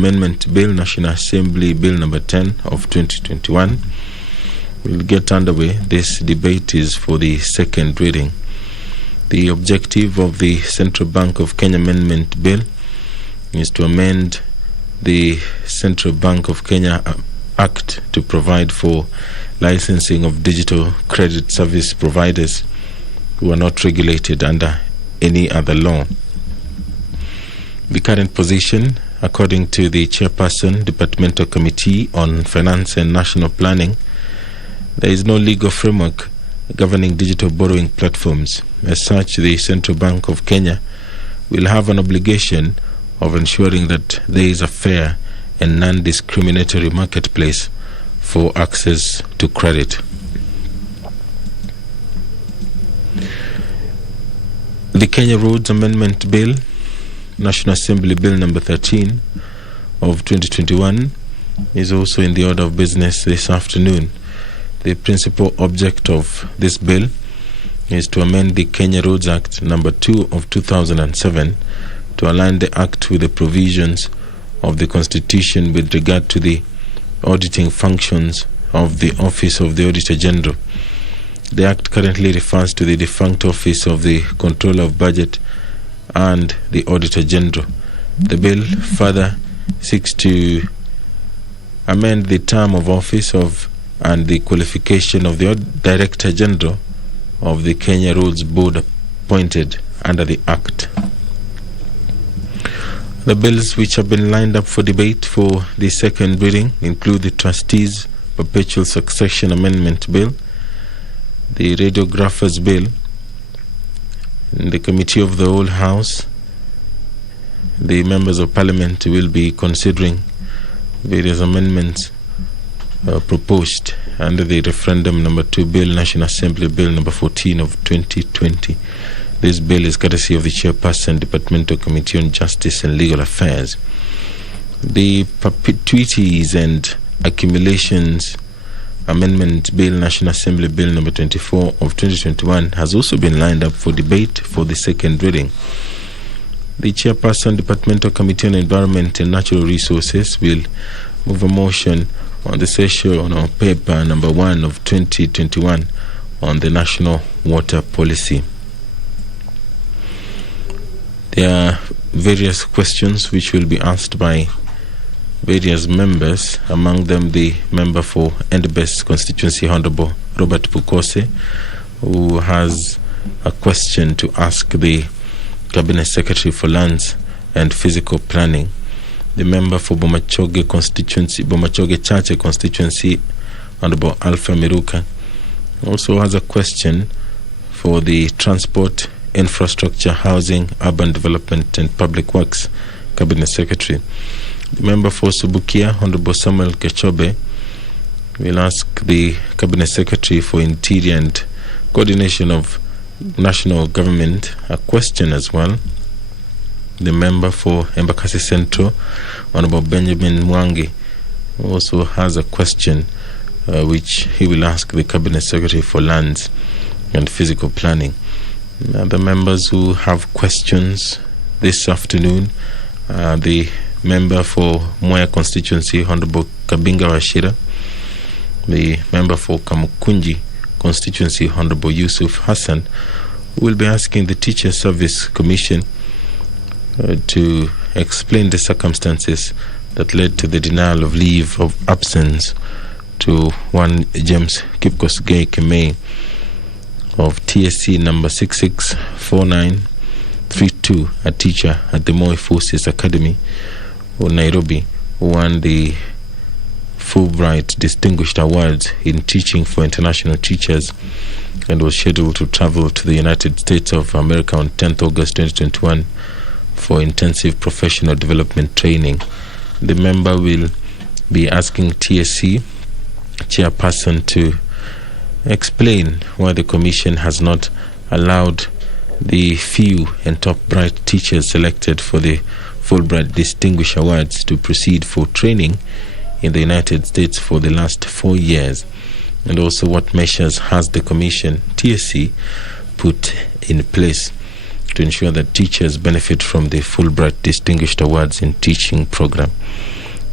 Amendment Bill, National Assembly Bill number 10 of 2021, will get underway. This debate is for the second reading. The objective of the Central Bank of Kenya Amendment Bill is to amend the Central Bank of Kenya Act to provide for licensing of digital credit service providers who are not regulated under any other law. The current position, according to the Chairperson, Departmental Committee on Finance and National Planning, there is no legal framework governing digital borrowing platforms. As such, the Central Bank of Kenya will have an obligation of ensuring that there is a fair and non-discriminatory marketplace for access to credit. The Kenya Roads Amendment Bill, National Assembly Bill number 13 of 2021, is also in the order of business this afternoon. The principal object of this bill is to amend the Kenya Roads Act number 2 of 2007 to align the Act with the provisions of the Constitution with regard to the auditing functions of the Office of the Auditor General. The Act currently refers to the defunct Office of the Controller of Budget and the Auditor General. The bill further seeks to amend the term of office of and the qualification of the Director General of the Kenya Roads Board appointed under the Act. The bills which have been lined up for debate for the second reading include the Trustees Perpetual Succession Amendment Bill, the Radiographers Bill. In the Committee of the Whole House, the Members of Parliament will be considering various amendments proposed under the Referendum number 2 Bill, National Assembly Bill number 14 of 2020. This bill is courtesy of the Chairperson, Departmental Committee on Justice and Legal Affairs. The Perpetuities and Accumulations Amendment Bill, National Assembly Bill number 24 of 2021, has also been lined up for debate for the second reading. The Chairperson, Departmental Committee on Environment and Natural Resources, will move a motion on the session on paper number 1 of 2021 on the National Water Policy. There are various questions which will be asked by various members, among them the member for Endebess constituency, Honorable Robert Pukose, who has a question to ask the Cabinet Secretary for Lands and Physical Planning. The member for Bomachoge constituency, Bomachoge Chache constituency, Honorable Alpha Miruka, also has a question for the Transport, Infrastructure, Housing, Urban Development and Public Works Cabinet Secretary. The member for Subukia, Honorable Samuel Kechobe, will ask the Cabinet Secretary for Interior and Coordination of National Government a question as well. The member for Embakasi Central, Honorable Benjamin Mwangi, also has a question which he will ask the Cabinet Secretary for Lands and Physical Planning. The members who have questions this afternoon are the member for Moya constituency, Honorable Kabinga Washira, the member for Kamukunji constituency, Honorable Yusuf Hassan, who will be asking the Teacher Service Commission to explain the circumstances that led to the denial of leave of absence to one James Kipkosgei Kemei of TSC number 664932, a teacher at the Moi Forces Academy of Nairobi, who won the Fulbright Distinguished Awards in Teaching for International Teachers and was scheduled to travel to the United States of America on 10th August 2021 for intensive professional development training. The member will be asking TSC chairperson to explain why the Commission has not allowed the few and top bright teachers selected for the Fulbright Distinguished Awards to proceed for training in the United States for the last 4 years, and also what measures has the Commission, TSC, put in place. to ensure that teachers benefit from the Fulbright Distinguished Awards in Teaching program.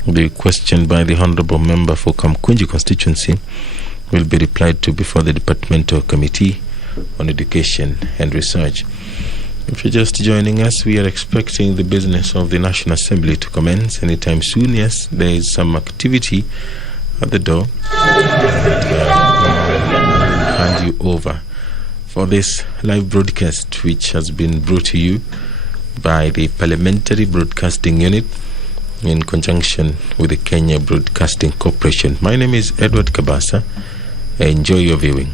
The question by the Honourable Member for Kamkunji constituency will be replied to before the Departmental Committee on Education and Research. If you're just joining us, we are expecting the business of the National Assembly to commence anytime soon. Yes, there is some activity at the door. I'll hand you over for this live broadcast, which has been brought to you by the Parliamentary Broadcasting Unit in conjunction with the Kenya Broadcasting Corporation. My name is Edward Kabasa. Enjoy your viewing.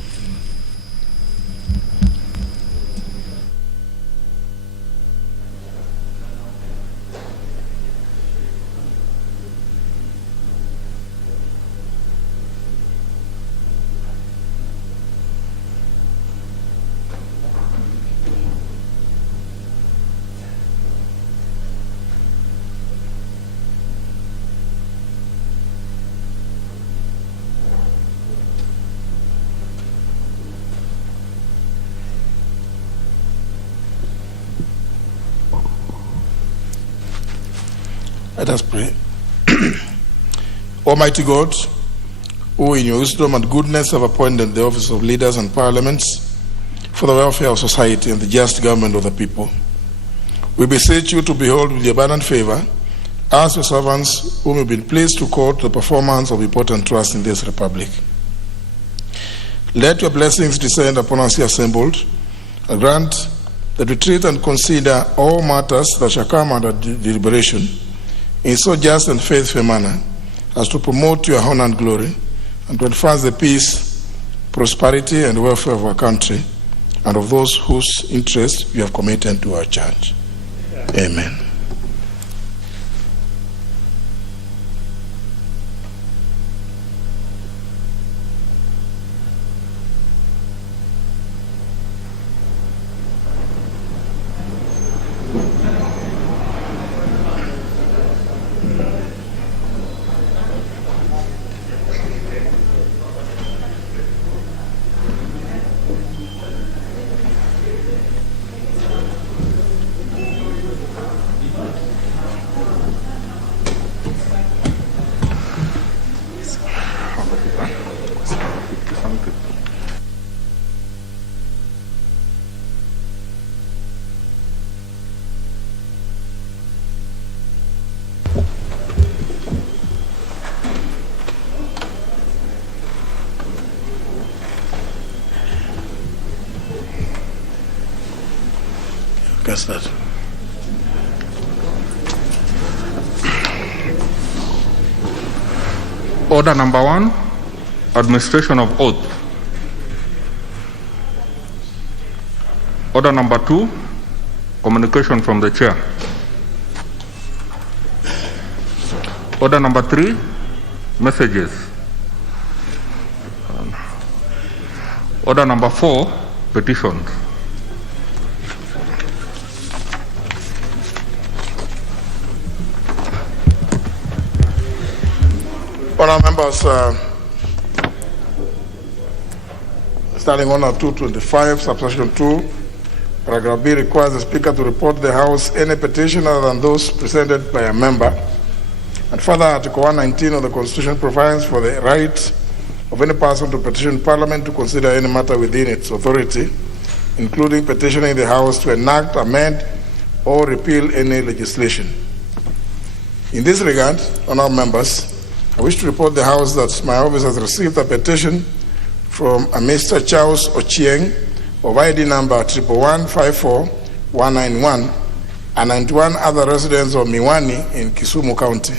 Let us pray. Almighty God, who in your wisdom and goodness have appointed the office of leaders and parliaments for the welfare of society and the just government of the people, we beseech you to behold with your abundant favor us, your servants, whom you've been pleased to call to the performance of important trusts in this republic. Let your blessings descend upon us here assembled, and grant that we treat and consider all matters that shall come under deliberation in so just and faithful a manner as to promote your honor and glory, and to advance the peace, prosperity, and welfare of our country and of those whose interests you have committed to our church. Amen. Guess that. Order number 1, administration of oath. Order number 2, communication from the chair. Order number 3, messages. Order number 4, petitions. Honourable members, starting on 225, subsection 2, paragraph B requires the Speaker to report to the House any petition other than those presented by a member. And further, Article 119 of the Constitution provides for the right of any person to petition Parliament to consider any matter within its authority, including petitioning the House to enact, amend, or repeal any legislation. In this regard, honourable members, I wish to report the House that my office has received a petition from a Mr. Charles Ochieng of ID number 11154-191 and 91 other residents of Miwani in Kisumu County.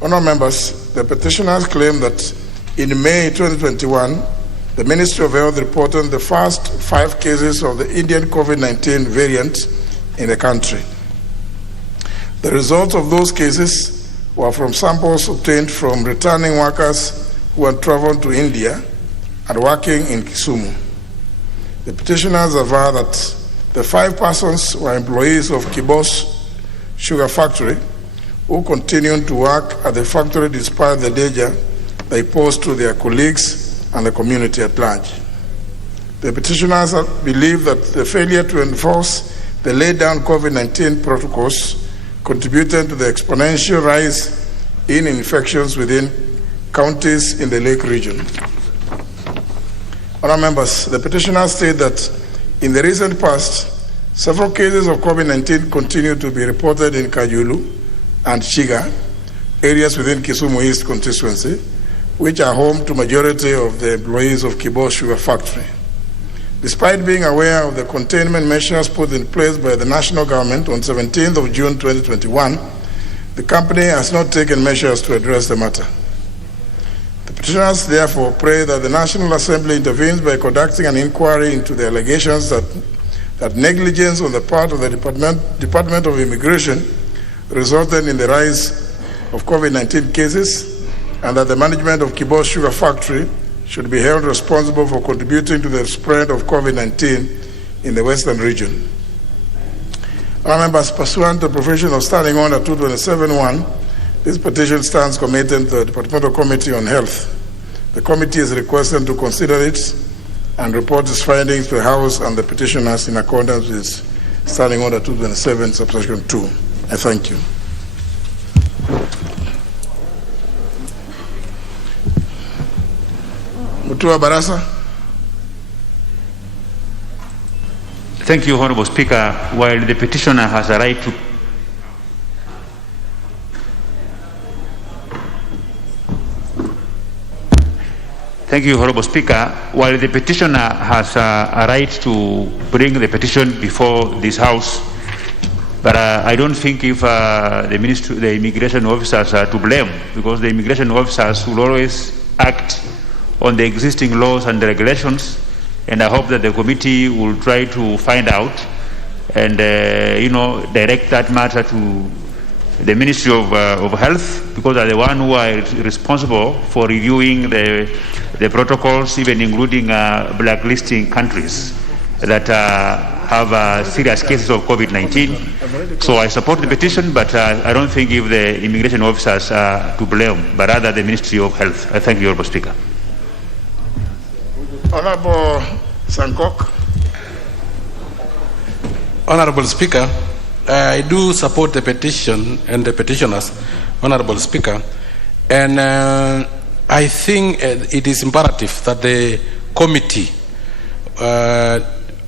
Honourable members, the petitioners claim that in May 2021, the Ministry of Health reported the first 5 cases of the Indian COVID-19 variant in the country. The results of those cases were from samples obtained from returning workers who had traveled to India and working in Kisumu. The petitioners aver that the 5 persons were employees of Kibos Sugar Factory who continued to work at the factory despite the danger they posed to their colleagues and the community at large. The petitioners believe that the failure to enforce the laid down COVID-19 protocols contributed to the exponential rise in infections within counties in the Lake region. Honourable members, the petitioners state that in the recent past, several cases of COVID-19 continue to be reported in Kajulu and Chiga, areas within Kisumu East constituency, which are home to majority of the employees of KBC Sugar Factory. Despite being aware of the containment measures put in place by the national government on 17th of June 2021, the company has not taken measures to address the matter. The petitioners therefore pray that the National Assembly intervenes by conducting an inquiry into the allegations that negligence on the part of the Department of Immigration resulted in the rise of COVID-19 cases, and that the management of KBC Sugar Factory should be held responsible for contributing to the spread of COVID-19 in the Western region. Our members, pursuant to provision of Standing Order 227.1, this petition stands committed to the Departmental Committee on Health. The committee is requested to consider it and report its findings to the House and the petitioners in accordance with Standing Order 227, subsection 2. I thank you. Mutua Barasa. Thank you, Honorable Speaker. While the petitioner has a right to Thank you, Honorable Speaker. While the petitioner has a right to bring the petition before this House, but I don't think if the immigration officers are to blame, because the immigration officers will always act on the existing laws and the regulations, and I hope that the committee will try to find out and direct that matter to the Ministry of Health, because they're the one who are responsible for reviewing the protocols, even including blacklisting countries that have serious cases of COVID-19. So I support the petition, but I don't think if the immigration officers are to blame, but rather the Ministry of Health. I thank you, Honourable Speaker. Honourable Sankok. Honourable Speaker, I do support the petition and the petitioners, Honourable Speaker, and I think it is imperative that the committee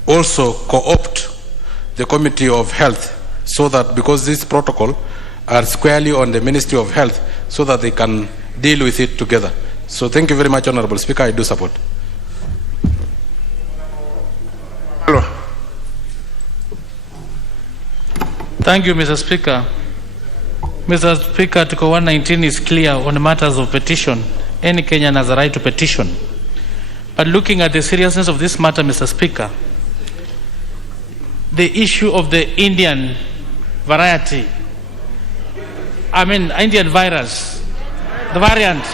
also co-opt the Committee of Health, so that, because this protocol are squarely on the Ministry of Health, so that they can deal with it together. So thank you very much, Honourable Speaker. I do support. Hello. Thank you, Mr. Speaker. Mr. Speaker, Article 119 is clear on matters of petition. Any Kenyan has a right to petition. But looking at the seriousness of this matter, Mr. Speaker, the issue of the Indian variety, Indian virus, the variant,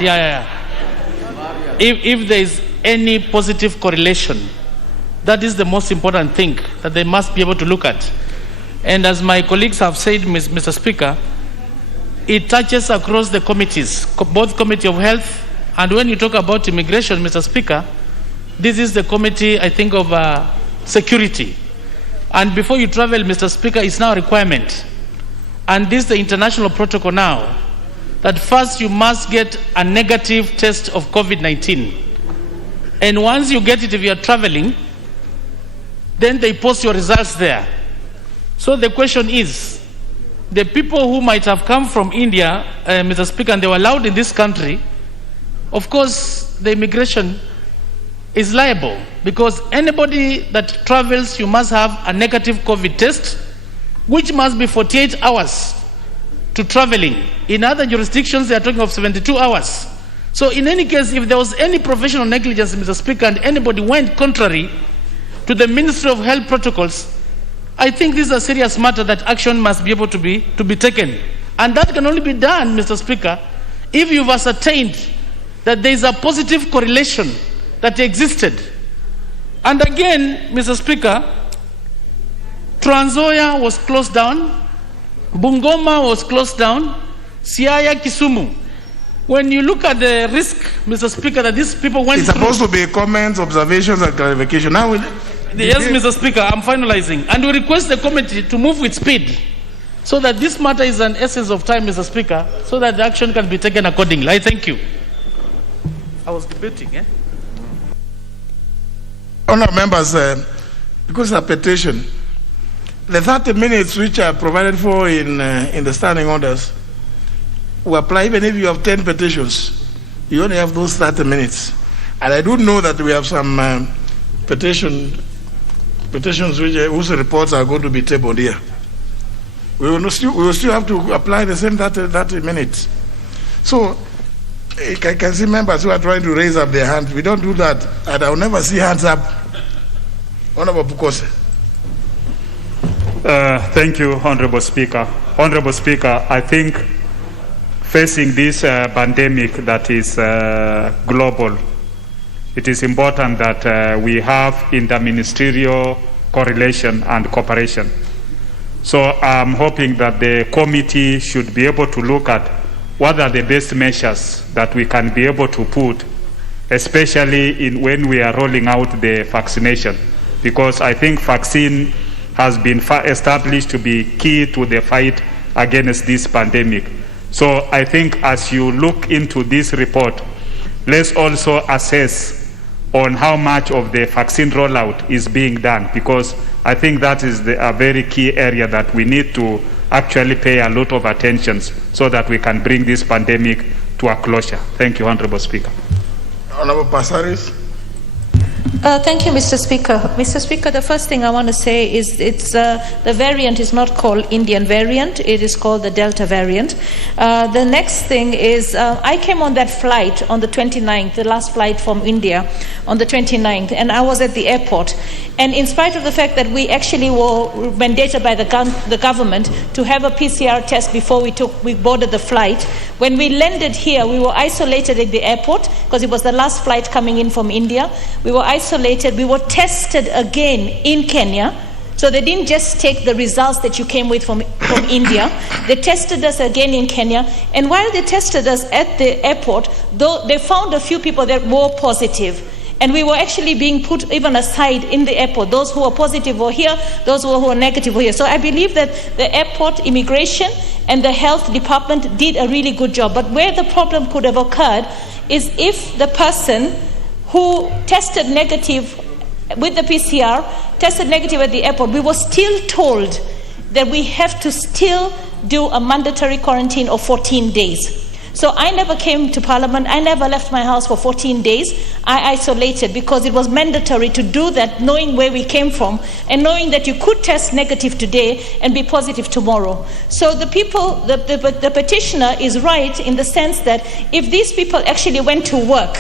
If there is any positive correlation, that is the most important thing that they must be able to look at. And as my colleagues have said, Mr. Speaker, it touches across the committees, both Committee of Health, and when you talk about immigration, Mr. Speaker, this is the committee, I think, of security. And before you travel, Mr. Speaker, it's now a requirement. And this is the international protocol now, that first you must get a negative test of COVID-19. And once you get it, if you are traveling, then they post your results there. So the question is, the people who might have come from India, Mr. Speaker, and they were allowed in this country, of course, the immigration is liable, because anybody that travels, you must have a negative COVID test, which must be 48 hours to traveling. In other jurisdictions, they are talking of 72 hours. So in any case, if there was any professional negligence, Mr. Speaker, and anybody went contrary to the Ministry of Health protocols, I think this is a serious matter that action must be able to be taken. And that can only be done, Mr. Speaker, if you've ascertained that there is a positive correlation that existed. And again, Mr. Speaker, Trans Nzoia was closed down, Bungoma was closed down, Siaya, Kisumu. When you look at the risk, Mr. Speaker, that these people went It's supposed to be comments, observations, and clarification. Now, yes, Mr. Speaker, I'm finalizing. And we request the committee to move with speed so that this matter is an essence of time, Mr. Speaker, so that the action can be taken accordingly. I thank you. I was debating, eh? Honourable members, because of petition, the 30 minutes which are provided for in the standing orders will apply even if you have 10 petitions. You only have those 30 minutes. And I do know that we have some petitions whose reports are going to be tabled here. We will still have to apply the same 30 minutes. So I can see members who are trying to raise up their hands. We don't do that, and I'll never see hands up. Honorable Pukose. Thank you, Honorable Speaker. Honorable Speaker, I think facing this pandemic that is global, it is important that we have interministerial correlation and cooperation. So I'm hoping that the committee should be able to look at what are the best measures that we can be able to put, especially when we are rolling out the vaccination, because I think vaccine has been established to be key to the fight against this pandemic. So I think as you look into this report, let's also assess on how much of the vaccine rollout is being done, because I think that is a very key area that we need to actually pay a lot of attention so that we can bring this pandemic to a closure. Thank you, Honorable Speaker. Honorable Passaris. Thank you, Mr. Speaker. Mr. Speaker, the first thing I want to say is the variant is not called Indian variant. It is called the Delta variant. The next thing is I came on that flight on the 29th, the last flight from India on the 29th, and I was at the airport. And in spite of the fact that we actually were mandated by the government to have a PCR test before we boarded the flight, when we landed here, we were isolated at the airport because it was the last flight coming in from India. We were isolated. We were tested again in Kenya. So they didn't just take the results that you came with from India. They tested us again in Kenya. And while they tested us at the airport, though they found a few people that were positive. And we were actually being put even aside in the airport. Those who were positive were here, those who were negative were here. So I believe that the airport, immigration, and the health department did a really good job. But where the problem could have occurred is if the person who tested negative with the PCR, tested negative at the airport, we were still told that we have to still do a mandatory quarantine of 14 days. So I never came to Parliament. I never left my house for 14 days. I isolated because it was mandatory to do that, knowing where we came from and knowing that you could test negative today and be positive tomorrow. So the petitioner is right in the sense that if these people actually went to work,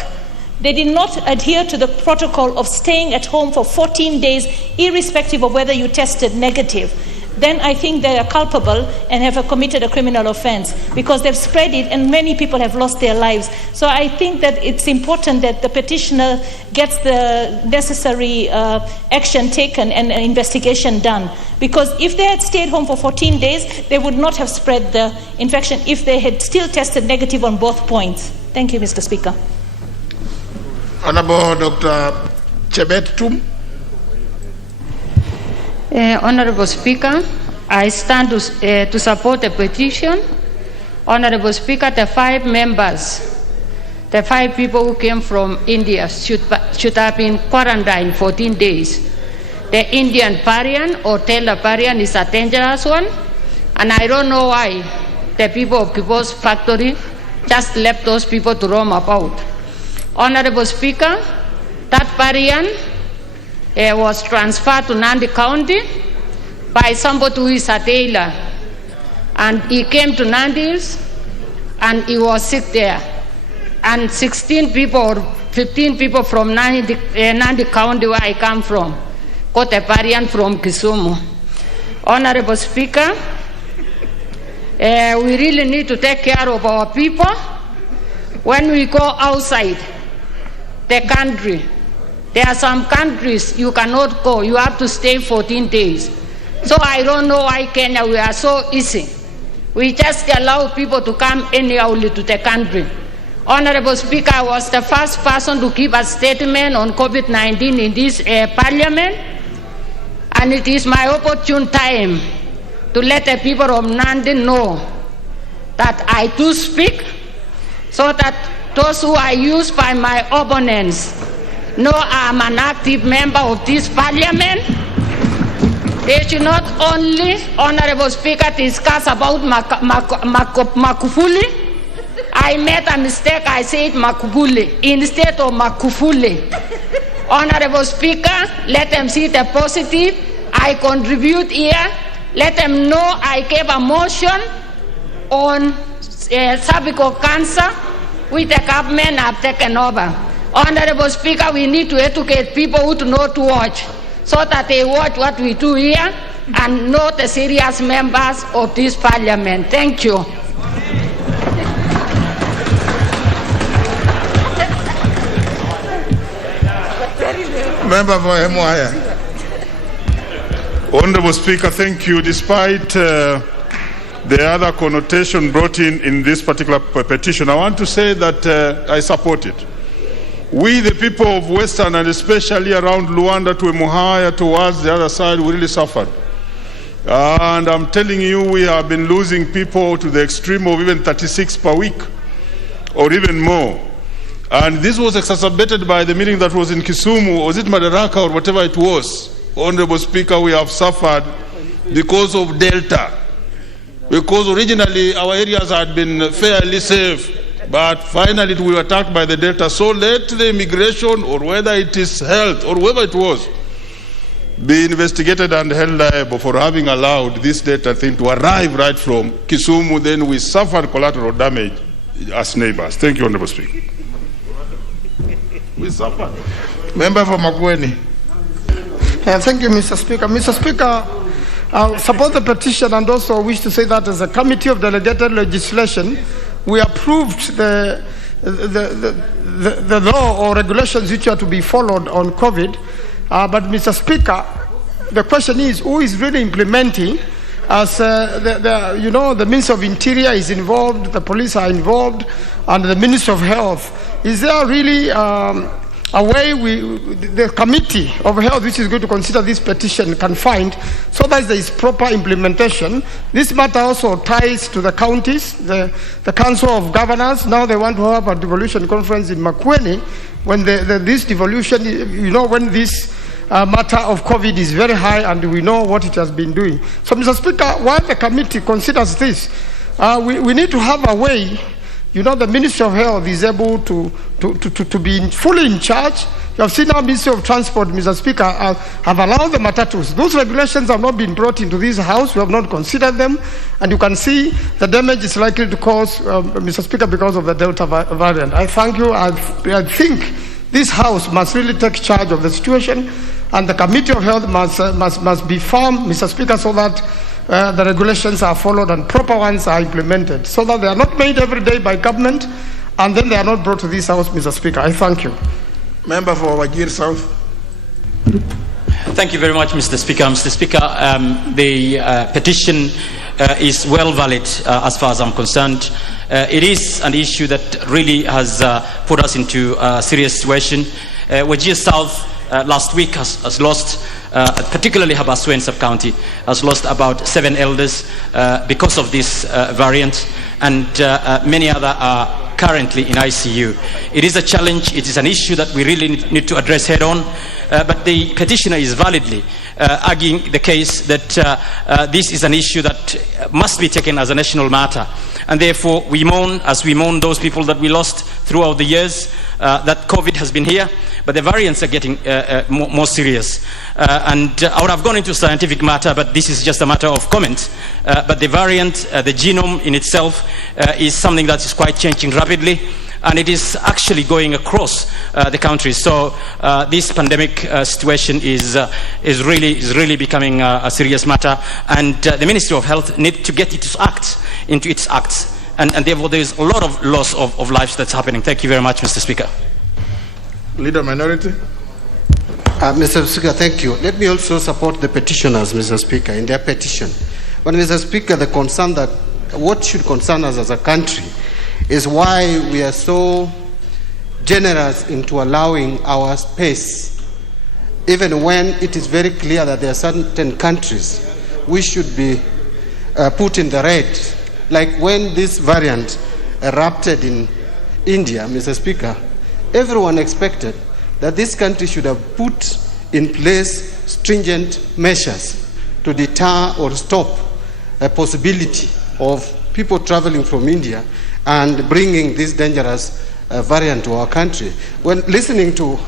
they did not adhere to the protocol of staying at home for 14 days, irrespective of whether you tested negative, then I think they are culpable and have committed a criminal offense because they've spread it and many people have lost their lives. So I think that it's important that the petitioner gets the necessary action taken and an investigation done. Because if they had stayed home for 14 days, they would not have spread the infection if they had still tested negative on both points. Thank you, Mr. Speaker. Honorable Dr. Chebet Tum. Honorable Speaker, I stand to support the petition. Honorable Speaker, the 5 members, the 5 people who came from India should have been quarantined 14 days. The Indian variant or Delta variant is a dangerous one, and I don't know why the people of Kibo's factory just left those people to roam about. Honorable Speaker, that variant was transferred to Nandi County by somebody who is a tailor. And he came to Nandi's and he was sick there. And 16 people or 15 people from Nandi County, where I come from, got a variant from Kisumu. Honorable Speaker, we really need to take care of our people. When we go outside the country, there are some countries you cannot go. You have to stay 14 days. So I don't know why Kenya, we are so easy. We just allow people to come anyhow to the country. Honorable Speaker, I was the first person to give a statement on COVID-19 in this parliament, and it is my opportune time to let the people of Nandi know that I do speak, so that those who are used by my opponents know I'm an active member of this parliament. They should not only, Honorable Speaker, discuss about Makufuli. I made a mistake, I said Makufuli instead of Makufuli. Honorable Speaker, let them see the positive. I contribute here. Let them know I gave a motion on cervical cancer, which the government have taken over. Honorable Speaker, we need to educate people who do not watch, so that they watch what we do here and know the serious members of this parliament. Thank you. Member for Emuaya. Honorable Speaker, thank you. Despite the other connotation brought in this particular petition, I want to say that I support it. We, the people of Western, and especially around Luanda to Emuhaya towards the other side, we really suffered. And I'm telling you, we have been losing people to the extreme of even 36 per week, or even more. And this was exacerbated by the meeting that was in Kisumu, was it Madaraka or whatever it was. Honorable Speaker, we have suffered because of Delta. Because originally our areas had been fairly safe, but finally we were attacked by the Delta. So let the immigration, or whether it is health, or whoever it was, be investigated and held liable for having allowed this Delta thing to arrive right from Kisumu. Then we suffered collateral damage as neighbors. Thank you, Honorable Speaker. We suffered. Member for Makueni. Thank you, Mr. Speaker. Mr. Speaker, I support the petition and also wish to say that as a committee of delegated legislation, we approved the law or regulations which are to be followed on COVID. But, Mr. Speaker, the question is, who is really implementing? As the Minister of Interior is involved, the police are involved, and the Minister of Health. Is there really a way the Committee of Health, which is going to consider this petition, can find so that there is proper implementation? This matter also ties to the counties, the Council of Governors. Now they want to have a devolution conference in Makueni when this devolution, when this matter of COVID is very high and we know what it has been doing. So, Mr. Speaker, while the committee considers this, we need to have a way. The Ministry of Health is able to be fully in charge. You have seen our Ministry of Transport, Mr. Speaker, have allowed the matatus. Those regulations have not been brought into this House. We have not considered them. And you can see the damage is likely to cause, Mr. Speaker, because of the Delta variant. I thank you. I think this House must really take charge of the situation, and the Committee of Health must be firm, Mr. Speaker, so that the regulations are followed and proper ones are implemented, so that they are not made every day by government and then they are not brought to this House, Mr. Speaker. I thank you. Member for Wajir South. Thank you very much, Mr. Speaker. Mr. Speaker, the petition is well valid as far as I'm concerned. It is an issue that really has put us into a serious situation. Wajir South last week has lost, particularly Habaswein sub-county, has lost about 7 elders because of this variant, and many other are currently in ICU. It is a challenge, it is an issue that we really need to address head on, but the petitioner is validly arguing the case that this is an issue that must be taken as a national matter. And therefore we mourn, as we mourn those people that we lost throughout the years, that COVID has been here, but the variants are getting more serious. And I would have gone into scientific matter, but this is just a matter of comment. But the variant, the genome in itself, is something that is quite changing rapidly, and it is actually going across the country. So this pandemic situation is really becoming a serious matter, and the Ministry of Health needs to get into its acts, and therefore there is a lot of loss of lives that's happening. Thank you very much, Mr. Speaker. Leader Minority. Mr. Speaker, thank you. Let me also support the petitioners, Mr. Speaker, in their petition. But, Mr. Speaker, the concern that what should concern us as a country is why we are so generous into allowing our space, even when it is very clear that there are certain countries we should be put in the red. Like when this variant erupted in India, Mr. Speaker, everyone expected that this country should have put in place stringent measures to deter or stop a possibility of people traveling from India and bringing this dangerous variant to our country. When listening to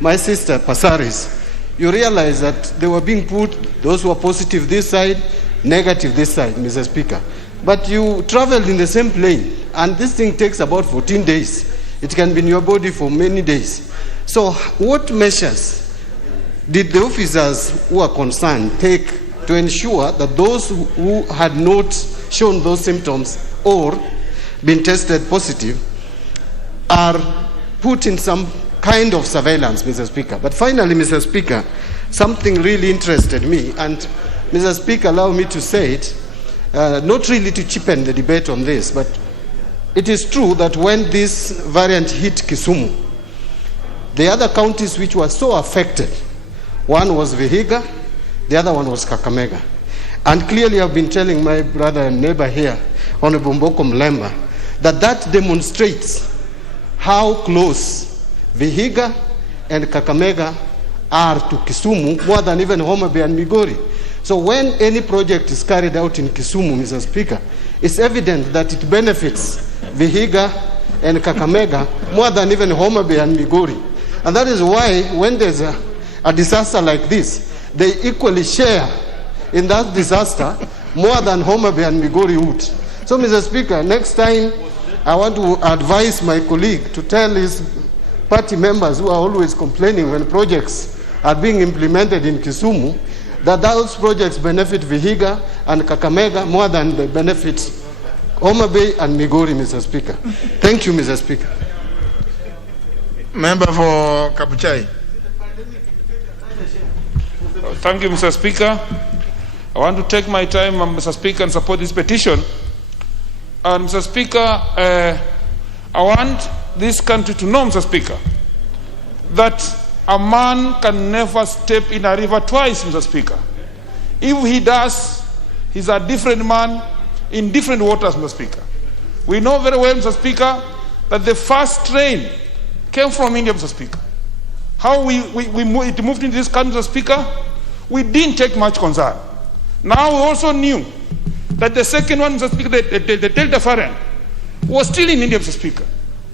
my sister Pasaris, you realize that they were being put, those who are positive this side, negative this side, Mr. Speaker. But you traveled in the same plane, and this thing takes about 14 days. It can be in your body for many days. So what measures did the officers who are concerned take to ensure that those who had not shown those symptoms or been tested positive are put in some kind of surveillance, Mr. Speaker? But finally, Mr. Speaker, something really interested me, and Mr. Speaker, allow me to say it, not really to cheapen the debate on this, but it is true that when this variant hit Kisumu, the other counties which were so affected, one was Vihiga, the other one was Kakamega. And clearly I've been telling my brother and neighbor here, Honorable Mboko Mlemba, that demonstrates how close Vihiga and Kakamega are to Kisumu, more than even Homa Bay and Migori. So when any project is carried out in Kisumu, Mr. Speaker, it's evident that it benefits Vihiga and Kakamega more than even Homa Bay and Migori. And that is why when there's a disaster like this, they equally share in that disaster more than Homa Bay and Migori would. So, Mr. Speaker, next time I want to advise my colleague to tell his party members who are always complaining when projects are being implemented in Kisumu, that those projects benefit Vihiga and Kakamega more than they benefit Homa Bay and Migori, Mr. Speaker. Thank you, Mr. Speaker. Member for Kabuchai. Thank you, Mr. Speaker. I want to take my time, Mr. Speaker, and support this petition. And Mr. Speaker, I want this country to know, Mr. Speaker, that a man can never step in a river twice, Mr. Speaker. If he does, he's a different man in different waters, Mr. Speaker. We know very well, Mr. Speaker, that the first train came from India, Mr. Speaker. How it moved into this country, Mr. Speaker, we didn't take much concern. Now we also knew that the second one, Mr. Speaker, the Delta variant, was still in India, Mr. Speaker.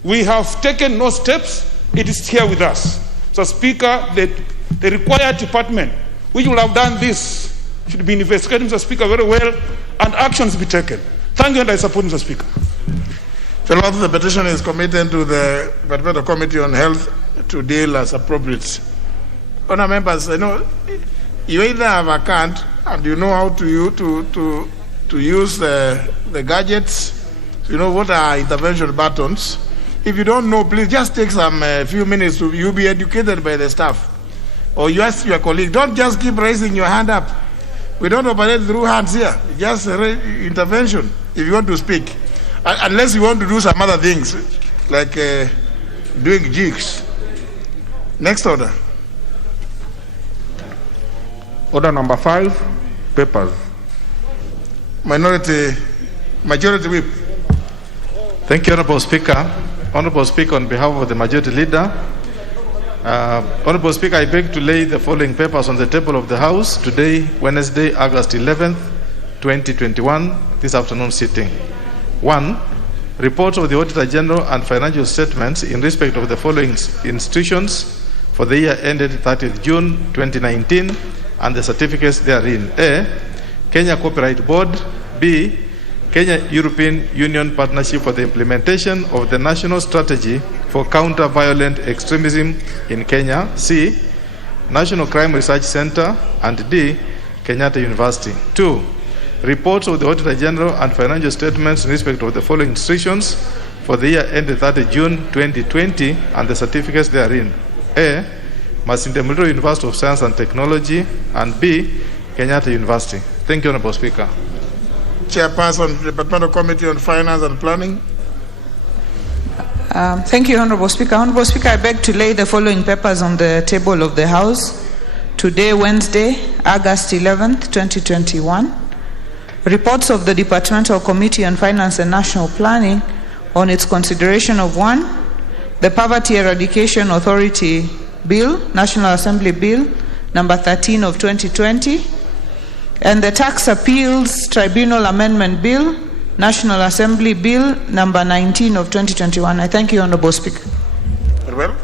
We have taken no steps. It is here with us. Mr. Speaker, the required department which will have done this should be investigated, Mr. Speaker, very well, and actions be taken. Thank you, and I support, Mr. Speaker. The petition is committed to the Parliamentary Committee on Health to deal as appropriate. Honourable members, I know you either have a card and you know how to use the gadgets, you know what are intervention buttons. If you don't know, please just take some few minutes to you be educated by the staff. Or you ask your colleague, don't just keep raising your hand up. We don't operate through hands here. Just intervention if you want to speak. Unless you want to do some other things, like doing jigs. Next order. Order number 5, papers. Majority whip. Thank you, Honorable Speaker. Honorable Speaker, on behalf of the Majority Leader, Honorable Speaker, I beg to lay the following papers on the table of the House today, Wednesday, August 11th, 2021, this afternoon sitting. 1. Reports of the Auditor General and financial statements in respect of the following institutions for the year ended 30th June 2019 and the certificates therein. A. Kenya Copyright Board. B. Kenya European Union Partnership for the Implementation of the National Strategy for Counter-Violent Extremism in Kenya. C. National Crime Research Center. And D. Kenyatta University. 2. Reports of the Auditor General and financial statements in respect of the following institutions for the year ended 30 June 2020 and the certificates therein. A. Masinde Muliro University of Science and Technology, and B. Kenyatta University. Thank you, Honorable Speaker. Chairperson, Departmental Committee on Finance and Planning. Thank you, Honorable Speaker. Honorable Speaker, I beg to lay the following papers on the table of the House. Today, Wednesday, August 11th, 2021. Reports of the Departmental Committee on Finance and National Planning on its consideration of 1, the Poverty Eradication Authority Bill, National Assembly Bill, number 13 of 2020, and the Tax Appeals Tribunal Amendment Bill, National Assembly Bill number 19 of 2021. I thank you, Honorable Speaker. Very well.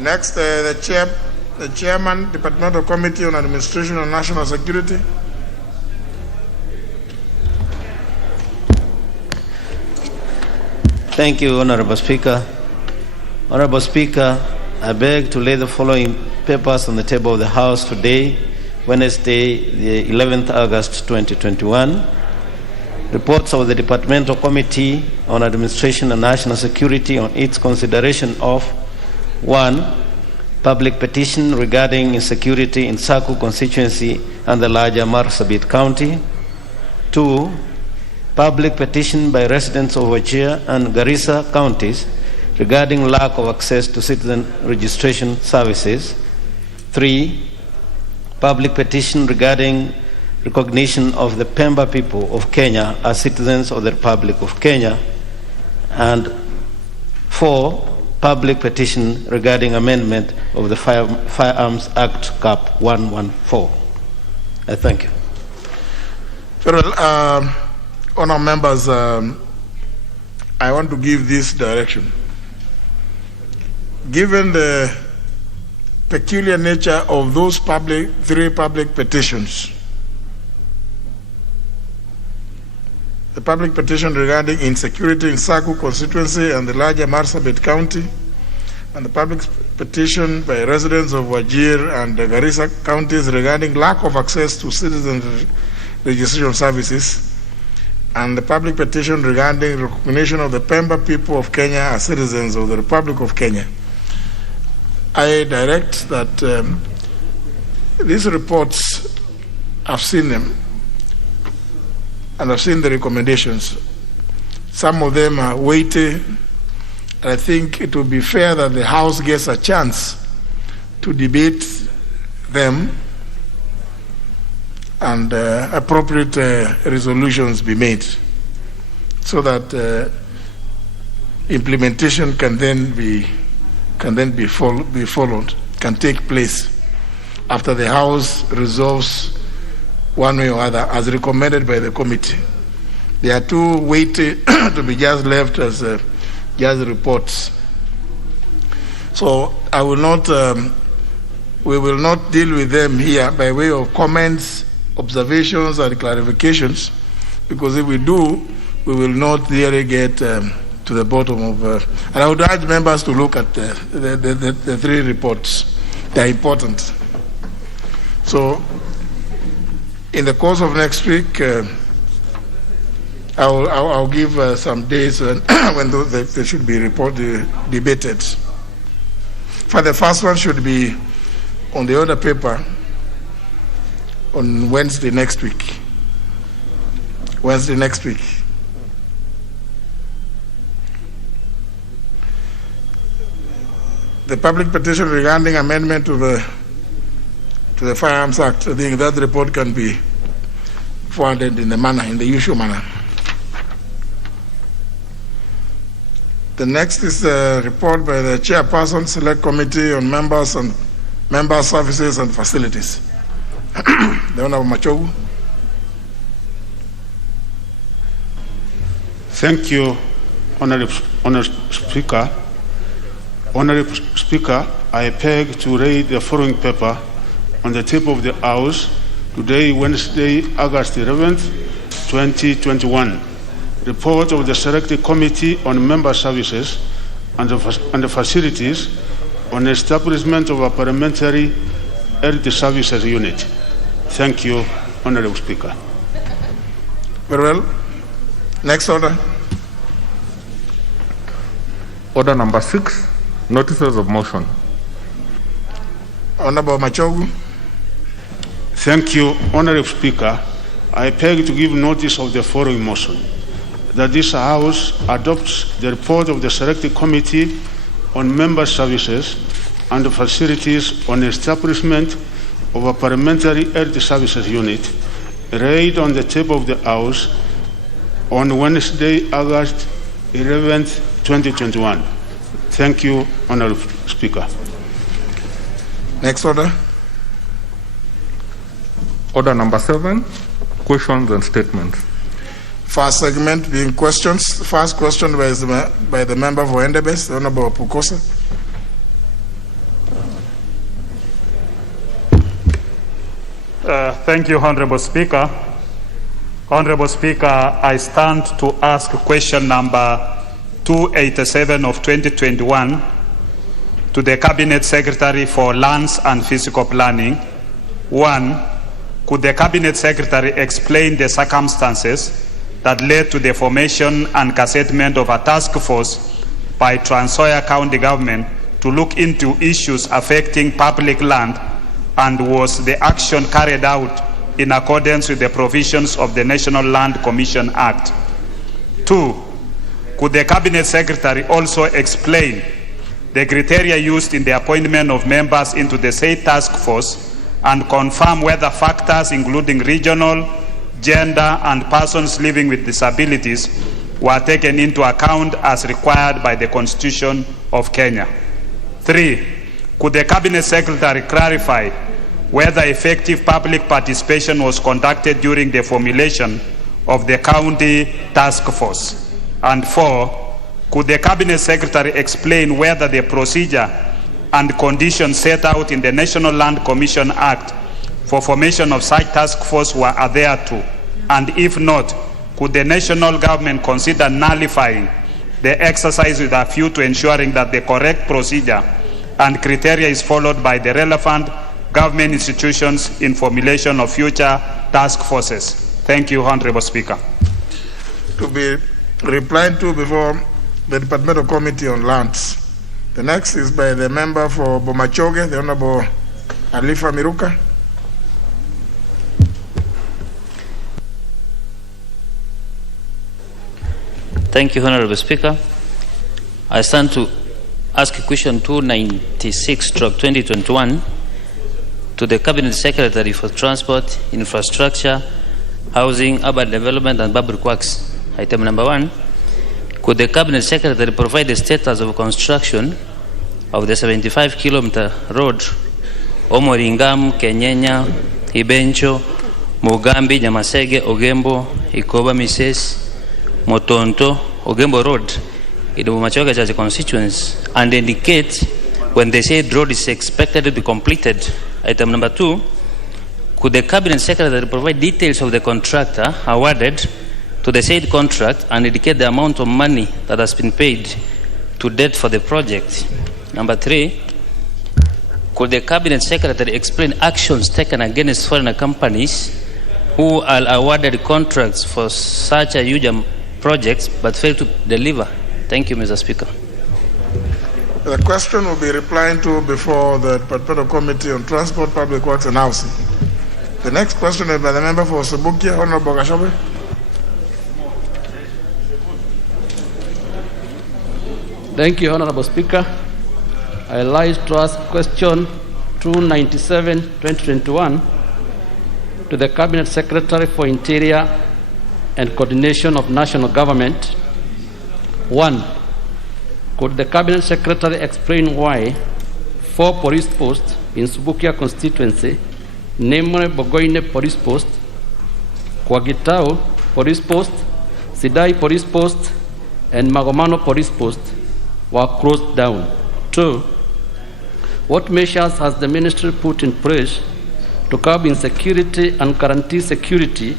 Next, the Chairman, Departmental Committee on Administration and National Security. Thank you, Honorable Speaker. Honorable Speaker, I beg to lay the following papers on the table of the House today, Wednesday, the 11th August 2021. Reports of the Departmental Committee on Administration and National Security on its consideration of 1, public petition regarding insecurity in Saku constituency and the larger Marsabit County. 2, public petition by residents of Wajir and Garissa counties regarding lack of access to citizen registration services. 3, public petition regarding recognition of the Pemba people of Kenya as citizens of the Republic of Kenya. And 4, public petition regarding amendment of the Firearms Act Cap 114. I thank you. Very well. Honourable members, I want to give this direction. Given the peculiar nature of those 3 public petitions, the public petition regarding insecurity in Saku constituency and the larger Marsabit County, and the public petition by residents of Wajir and the Garissa counties regarding lack of access to citizen registration services, and the public petition regarding recognition of the Pemba people of Kenya as citizens of the Republic of Kenya. I direct that these reports, I've seen them, and I've seen the recommendations. Some of them are weighty, and I think it would be fair that the House gets a chance to debate them and appropriate resolutions be made so that implementation can then be followed, can take place after the House resolves one way or other, as recommended by the committee. They are too weighty to be just left as just reports. So I will not, we will not deal with them here by way of comments, observations, and clarifications, because if we do, we will not really get to the bottom of. And I would urge members to look at the 3 reports. They are important. So, in the course of next week, I'll give some days when they should be debated. For the first one should be on the other paper on Wednesday next week. Wednesday next week. The public petition regarding amendment to the Firearms Act, I think that report can be forwarded in the usual manner. The next is a report by the Chairperson Select Committee on Members and Member Services and Facilities. The Honorable Machogu. Thank you, Honorable Speaker. Honorable Speaker, I beg to read the following paper on the table of the House today, Wednesday, August 11th, 2021. Report of the Select Committee on Member Services and the Facilities on establishment of a Parliamentary Health Services Unit. Thank you, Honorable Speaker. Very well. Next order. Order number 6, notices of motion. Honorable Machogu. Thank you, Honorable Speaker. I beg to give notice of the following motion. that this House adopts the report of the Selected Committee on Member Services and Facilities on establishment of a Parliamentary Health Services Unit, laid on the table of the House on Wednesday, August 11th, 2021. Thank you, Honorable Speaker. Next order. Order number 7, questions and statements. First segment being questions. First question by the member for Endebess, the Honorable Pukose. Thank you, Honorable Speaker. Honorable Speaker, I stand to ask question number 287 of 2021 to the Cabinet Secretary for Lands and Physical Planning. 1. Could the Cabinet Secretary explain the circumstances that led to the formation and gazettement of a task force by Trans-Nzoia County Government to look into issues affecting public land, and was the action carried out in accordance with the provisions of the National Land Commission Act? 2. Could the Cabinet Secretary also explain the criteria used in the appointment of members into the said task force and confirm whether factors including regional, gender, and persons living with disabilities were taken into account as required by the Constitution of Kenya? 3. Could the Cabinet Secretary clarify whether effective public participation was conducted during the formulation of the county task force? And 4, could the Cabinet Secretary explain whether the procedure and conditions set out in the National Land Commission Act for formation of such task force were adhered to? And if not, could the national government consider nullifying the exercise with a view to ensuring that the correct procedure and criteria is followed by the relevant government institutions in formulation of future task forces? Thank you, Honorable Speaker. To be replied to before the Departmental Committee on Lands. The next is by the member for Bomachoge, the Honorable Alifa Miruka. Thank you, Honorable Speaker. I stand to ask question 296/2021 to the Cabinet Secretary for Transport, Infrastructure, Housing, Urban Development and Public Works. Item number 1, could the Cabinet Secretary provide the status of construction of the 75-kilometer road Omoringam, Kenyenya, Ibencho, Mugambi, Nyamasege, Ogembo, Ikoba, Mises, Motonto, Ogembo Road in the Bomachoge constituency, and indicate when the said road is expected to be completed? Item number 2, could the Cabinet Secretary provide details of the contractor awarded to the said contract and indicate the amount of money that has been paid to date for the project? Number 3, could the Cabinet Secretary explain actions taken against foreign companies who are awarded contracts for such a huge projects but fail to deliver? Thank you, Mr. Speaker. The question will be replied to before the Departmental Committee on Transport, Public Works and Housing. The next question is by the member for Subukia, Honorable Gashobe. Thank you, Honorable Speaker. I like to ask question 297/2021 to the Cabinet Secretary for Interior and Coordination of National Government. 1. Could the Cabinet Secretary explain why 4 police posts in Subukia constituency, namely Bogoine Police Post, Kwagitao Police Post, Sidai Police Post, and Magomano Police Post, were closed down? 2. What measures has the ministry put in place to curb insecurity and guarantee security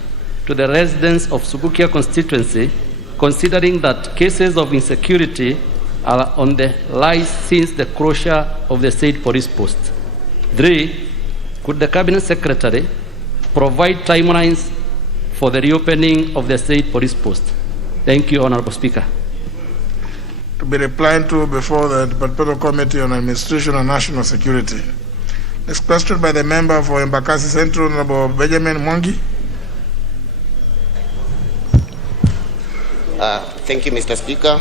to the residents of Subukia constituency, considering that cases of insecurity are on the rise since the closure of the said police post? 3. Could the Cabinet Secretary provide timelines for the reopening of the said police post? Thank you, Honorable Speaker. To be replied to before the Departmental Committee on Administration and National Security. Next question by the member for Embakasi Central, Honorable Benjamin Mwangi. Thank you, Mr. Speaker.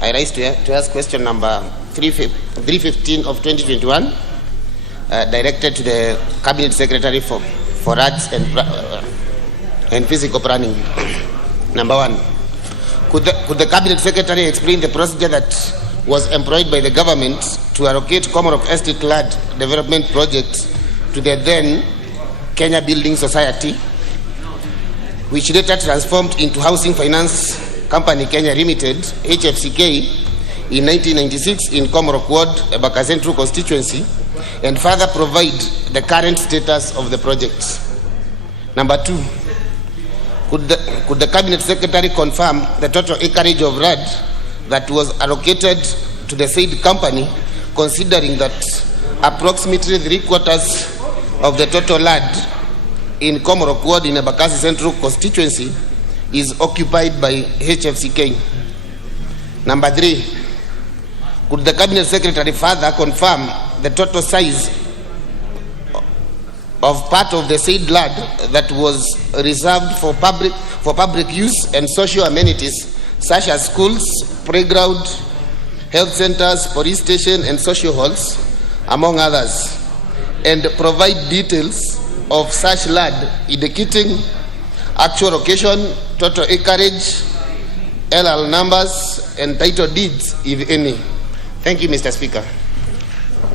I rise to ask question number 315 of 2021, directed to the Cabinet Secretary for Arts and Physical Planning. Number one, could the Cabinet Secretary explain the procedure that was employed by the government to allocate Commonwealth Estate Land Development Project to the then Kenya Building Society, which later transformed into Housing Finance Company Kenya Limited, HFCK, in 1996 in Komorok Ward, Ebaka Central constituency, and further provide the current status of the project. Number two, could the Cabinet Secretary confirm the total acreage of land that was allocated to the said company, considering that approximately 3/4 of the total land in Komorok Ward in Abakasi Central constituency is occupied by HFCK. Number three, could the Cabinet Secretary further confirm the total size of part of the said land that was reserved for public use and social amenities such as schools, playground, health centers, police station, and social halls, among others, and provide details of such land indicating actual location, total acreage, LL numbers, and title deeds, if any. Thank you, Mr. Speaker.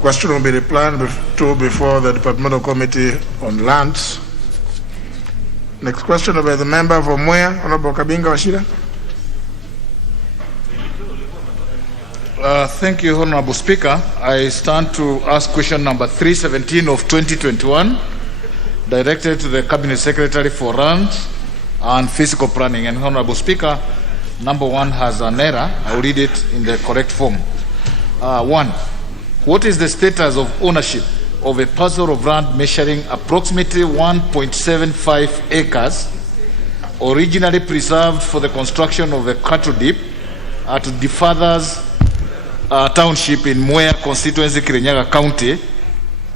Question will be replied to before the Departmental Committee on Lands. Next question by the member for Mwea, Honorable Kabinga Washira. Thank you, Honorable Speaker. I stand to ask question number 317 of 2021, directed to the Cabinet Secretary for Lands and Physical Planning. And Honorable Speaker, number one has an error. I'll read it in the correct form. One, what is the status of ownership of a parcel of land measuring approximately 1.75 acres, originally preserved for the construction of a cattle dip at Difathers Township in Mwea constituency, Kirinyaga County,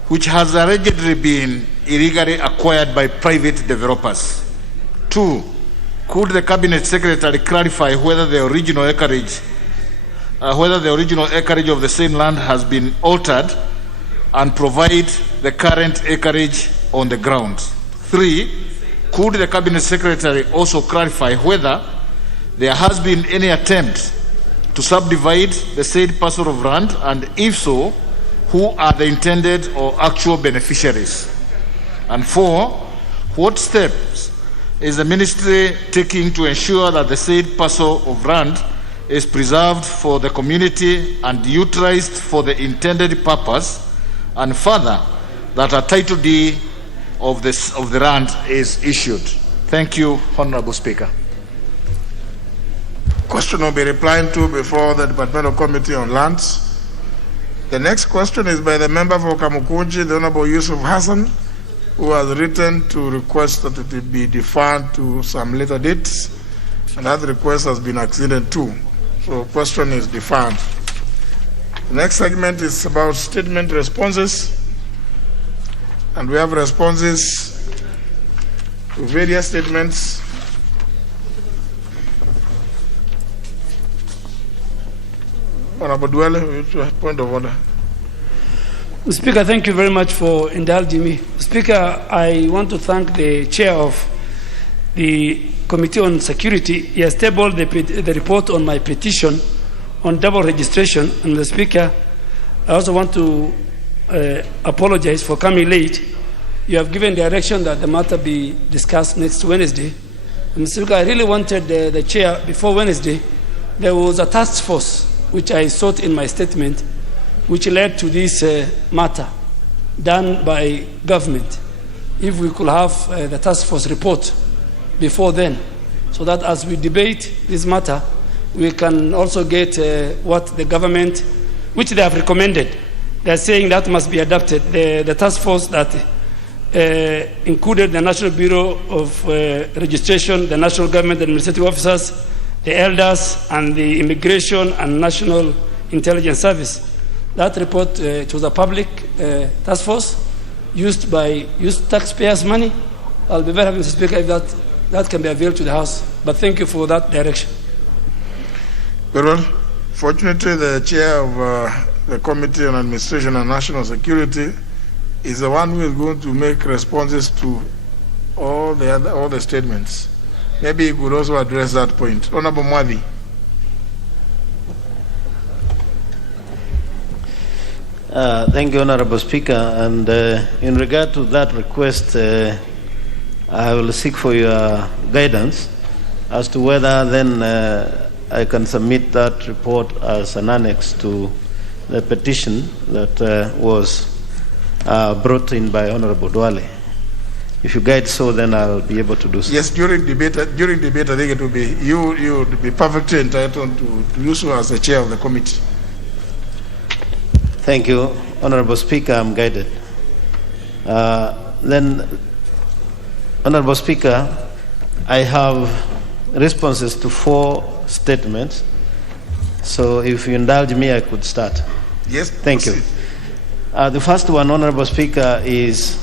which has allegedly been illegally acquired by private developers? Two, could the Cabinet Secretary clarify whether the original acreage of the same land has been altered and provide the current acreage on the ground? Three, could the Cabinet Secretary also clarify whether there has been any attempt to subdivide the said parcel of land, and if so, who are the intended or actual beneficiaries? And four, what steps is the ministry taking to ensure that the said parcel of land is preserved for the community and utilized for the intended purpose, and further, that a title deed of the land is issued? Thank you, Honorable Speaker. Question will be replied to before the Departmental Committee on Lands. The next question is by the member for Kamukunji, the Honorable Yusuf Hassan, who has written to request that it be deferred to some later dates, and that request has been acceded to. So question is deferred. The next segment is about statement responses, and we have responses to various statements. Honorable Dwelle, point of order. Speaker, thank you very much for indulging me. Speaker, I want to thank the chair of the Committee on Security. He has tabled the report on my petition on double registration. And the Speaker, I also want to apologize for coming late. You have given direction that the matter be discussed next Wednesday. And Speaker, I really wanted the chair before Wednesday. There was a task force which I sought in my statement, which led to this matter done by government. If we could have the task force report before then, so that as we debate this matter, we can also get what the government, which they have recommended. They are saying that must be adopted. The task force that included the National Bureau of Registration, the National Government Administrative Officers, the elders, and the Immigration and National Intelligence Service. That report, it was a public task force used taxpayers' money. I'll be very happy, Mr. Speaker, if that can be availed to the House. But thank you for that direction. Very well. Fortunately, the chair of the Committee on Administration and National Security is the one who is going to make responses to all the statements. Maybe he could also address that point. Honorable Mwadi. Thank you, Honorable Speaker. And in regard to that request, I will seek for your guidance as to whether then I can submit that report as an annex to the petition that was brought in by Honorable Duale. If you guide so, then I'll be able to do so. Yes, during debate, I think it will be you would be perfectly entitled to do so as the chair of the committee. Thank you, Honorable Speaker. I'm guided. Then, Honorable Speaker, I have responses to 4 statements. So, if you indulge me, I could start. Yes. Thank you. The first one, Honorable Speaker, is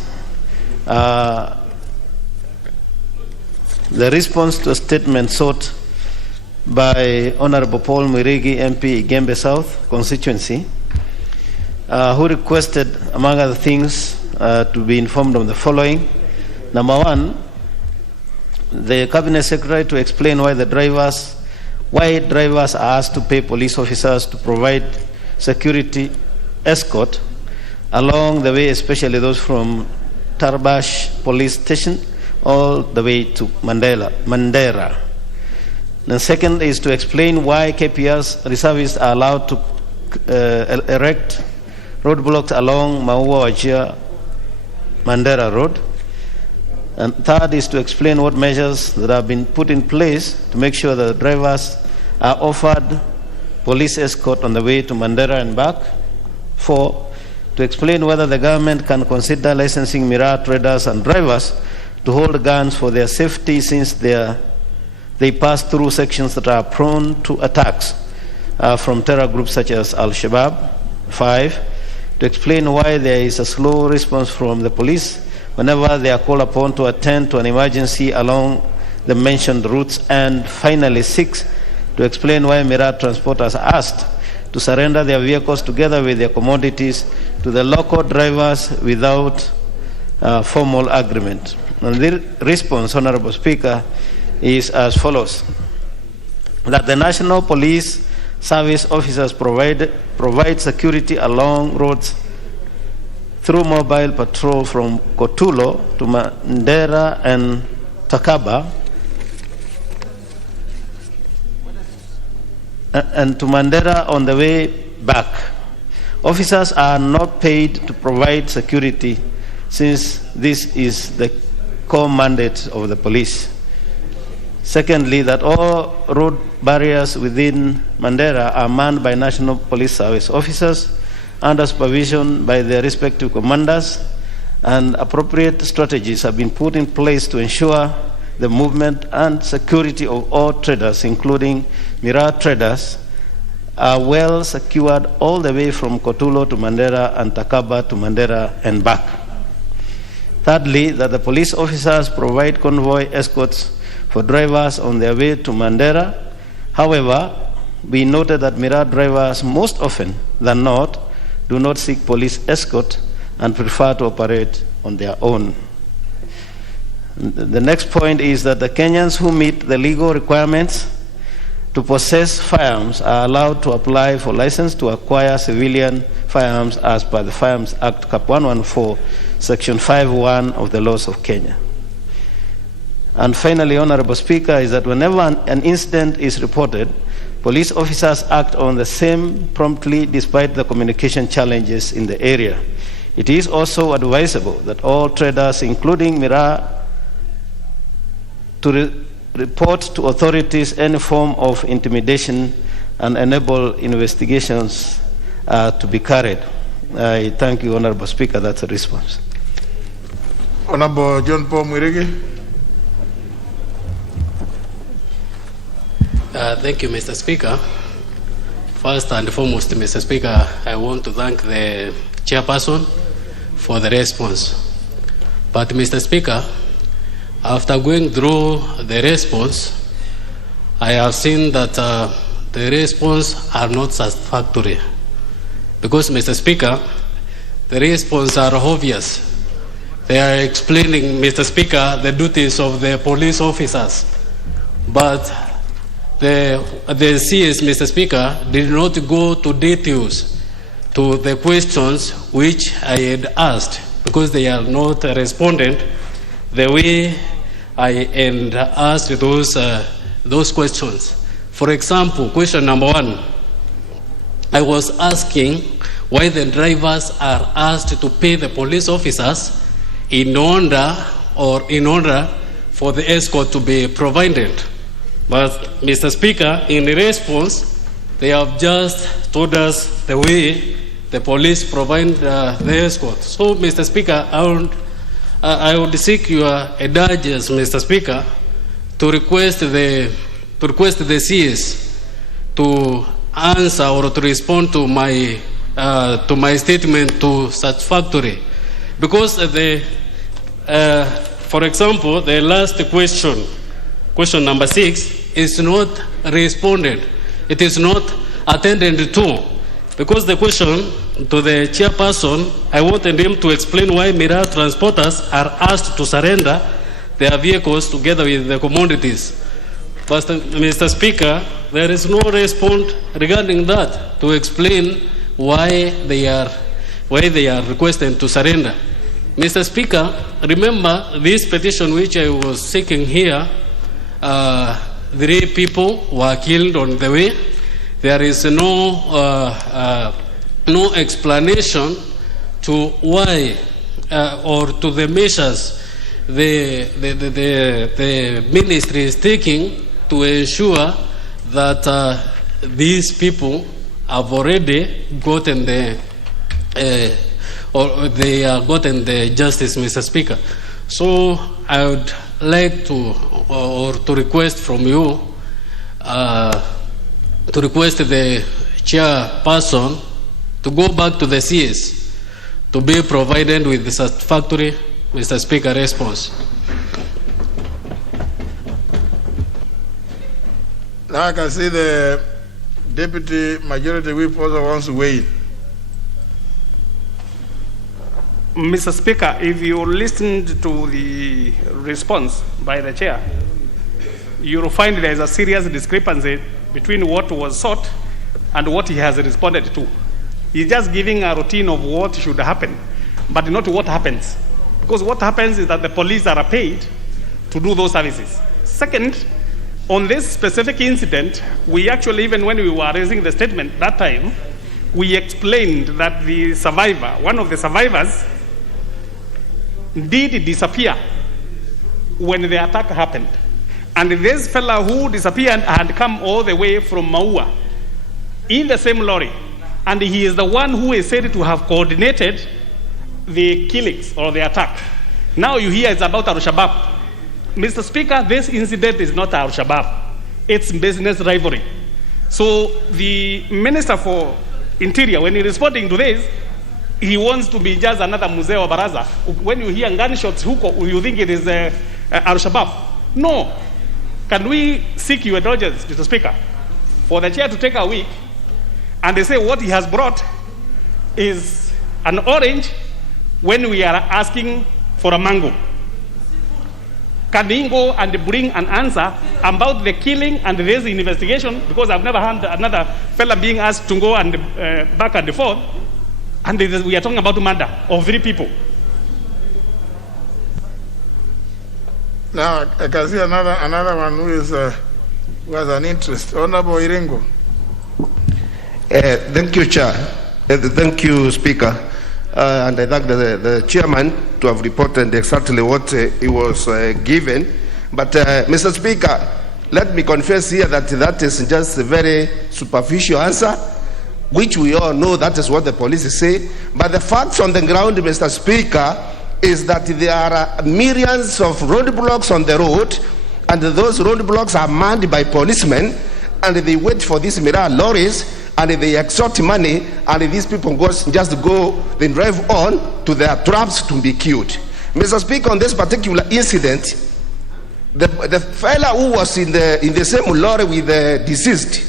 the response to a statement sought by Honorable Paul Mwirigi, MP, Igembe South constituency, who requested, among other things, to be informed of the following. Number 1, the Cabinet Secretary to explain why drivers are asked to pay police officers to provide security escort along the way, especially those from Tarbash Police Station all the way to Mandera. The second is to explain why KPR's reservists are allowed to erect roadblocks along Maua Wajir Mandera Road. And third is to explain what measures that have been put in place to make sure that drivers are offered police escort on the way to Mandera and back. 4, to explain whether the government can consider licensing miraa traders and drivers to hold guns for their safety, since they pass through sections that are prone to attacks from terror groups such as Al-Shabaab. 5, to explain why there is a slow response from the police whenever they are called upon to attend to an emergency along the mentioned routes. And finally, 6, to explain why miraa transporters are asked to surrender their vehicles together with their commodities to the local drivers without formal agreement. And the response, Honorable Speaker, is as follows: that the National Police Service officers provide security along roads through mobile patrol from Kotulo to Mandera and Takaba, and to Mandera on the way back. Officers are not paid to provide security, since this is the core mandate of the police. Secondly, that all road barriers within Mandera are manned by National Police Service officers under supervision by their respective commanders, and appropriate strategies have been put in place to ensure the movement and security of all traders, including miraa traders, are well secured all the way from Kotulo to Mandera and Takaba to Mandera and back. Thirdly, that the police officers provide convoy escorts for drivers on their way to Mandera. However, we noted that miraa drivers most often than not do not seek police escort and prefer to operate on their own. The next point is that the Kenyans who meet the legal requirements to possess firearms are allowed to apply for license to acquire civilian firearms as per the Firearms Act Cap 114, Section 5(1) of the laws of Kenya. And finally, Honorable Speaker, is that whenever an incident is reported, police officers act on the same promptly despite the communication challenges in the area. It is also advisable that all traders, including miraa, to report to authorities any form of intimidation and enable investigations to be carried. I thank you, Honorable Speaker. That's a response. Honorable John Paul Mwirigi. Thank you, Mr. Speaker. First and foremost, Mr. Speaker, I want to thank the chairperson for the response. But, Mr. Speaker, after going through the response, I have seen that the response are not satisfactory. Because, Mr. Speaker, the response are obvious. They are explaining, Mr. Speaker, the duties of the police officers. But the CS, Mr. Speaker, did not go to details to the questions which I had asked, because they are not responding the way I had asked those questions. For example, question number 1, I was asking why the drivers are asked to pay the police officers in order for the escort to be provided. But, Mr. Speaker, in response, they have just told us the way the police provide the escort. So, Mr. Speaker, I would seek your indulgence, Mr. Speaker, to request the CS to answer or to respond to my statement to satisfactory, because for example, the last question number 6 is not responded. It is not attended to, because the question to the chairperson, I wanted him to explain why Mira transporters are asked to surrender their vehicles together with the commodities. But, Mr. Speaker, there is no response regarding that to explain why they are requested to surrender. Mr. Speaker, remember this petition which I was seeking here, 3 people were killed on the way. There is no explanation to why or to the measures the ministry is taking to ensure that these people have already gotten the gotten the justice, Mr. Speaker. So I would like to request from you to request the chairperson to go back to the CS to be provided with the satisfactory, Mr. Speaker, response. Now I can see the Deputy Majority Whip also wants to weigh in. Mr. Speaker, if you listened to the response by the chair, you will find there is a serious discrepancy between what was sought and what he has responded to. He's just giving a routine of what should happen, but not what happens. Because what happens is that the police are paid to do those services. Second, on this specific incident, we actually, even when we were raising the statement that time, we explained that the survivor, one of the survivors, did disappear when the attack happened. And this fellow who disappeared had come all the way from Maua in the same lorry. And he is the one who is said to have coordinated the killings or the attack. Now you hear it's about Al-Shabaab. Mr. Speaker, this incident is not Al-Shabaab. It's business rivalry. So the Minister for Interior, when he's responding to this, he wants to be just another Museo of Baraza. When you hear gunshots, you think it is Al-Shabaab. No. Can we seek your indulgence, Mr. Speaker, for the chair to take a week and they say what he has brought is an orange when we are asking for a mango? Can he go and bring an answer about the killing and this investigation? Because I've never heard another fella being asked to go and back and forth, and we are talking about murder of 3 people. Now I can see another one who has an interest. Honorable Irengo. Thank you, Chair. Thank you, Speaker. And I thank the chairman to have reported exactly what he was given. But, Mr. Speaker, let me confess here that is just a very superficial answer, which we all know that is what the police say. But the facts on the ground, Mr. Speaker, is that there are millions of roadblocks on the road, and those roadblocks are manned by policemen, and they wait for these mirror lorries, and they extort money, and these people they drive on to their traps to be killed. Mr. Speaker, on this particular incident, the fellow who was in the same lorry with the deceased,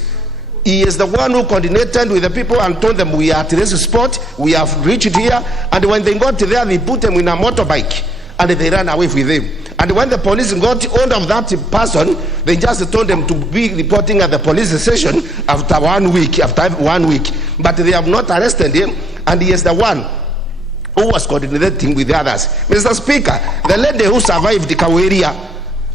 He is the one who coordinated with the people and told them, we are at this spot, we have reached here. And when they got there, they put him in a motorbike and they ran away with him. And when the police got hold of that person, they just told them to be reporting at the police station after 1 week. But they have not arrested him, and he is the one who was coordinating with the others. Mr. Speaker, the lady who survived the Kaweria,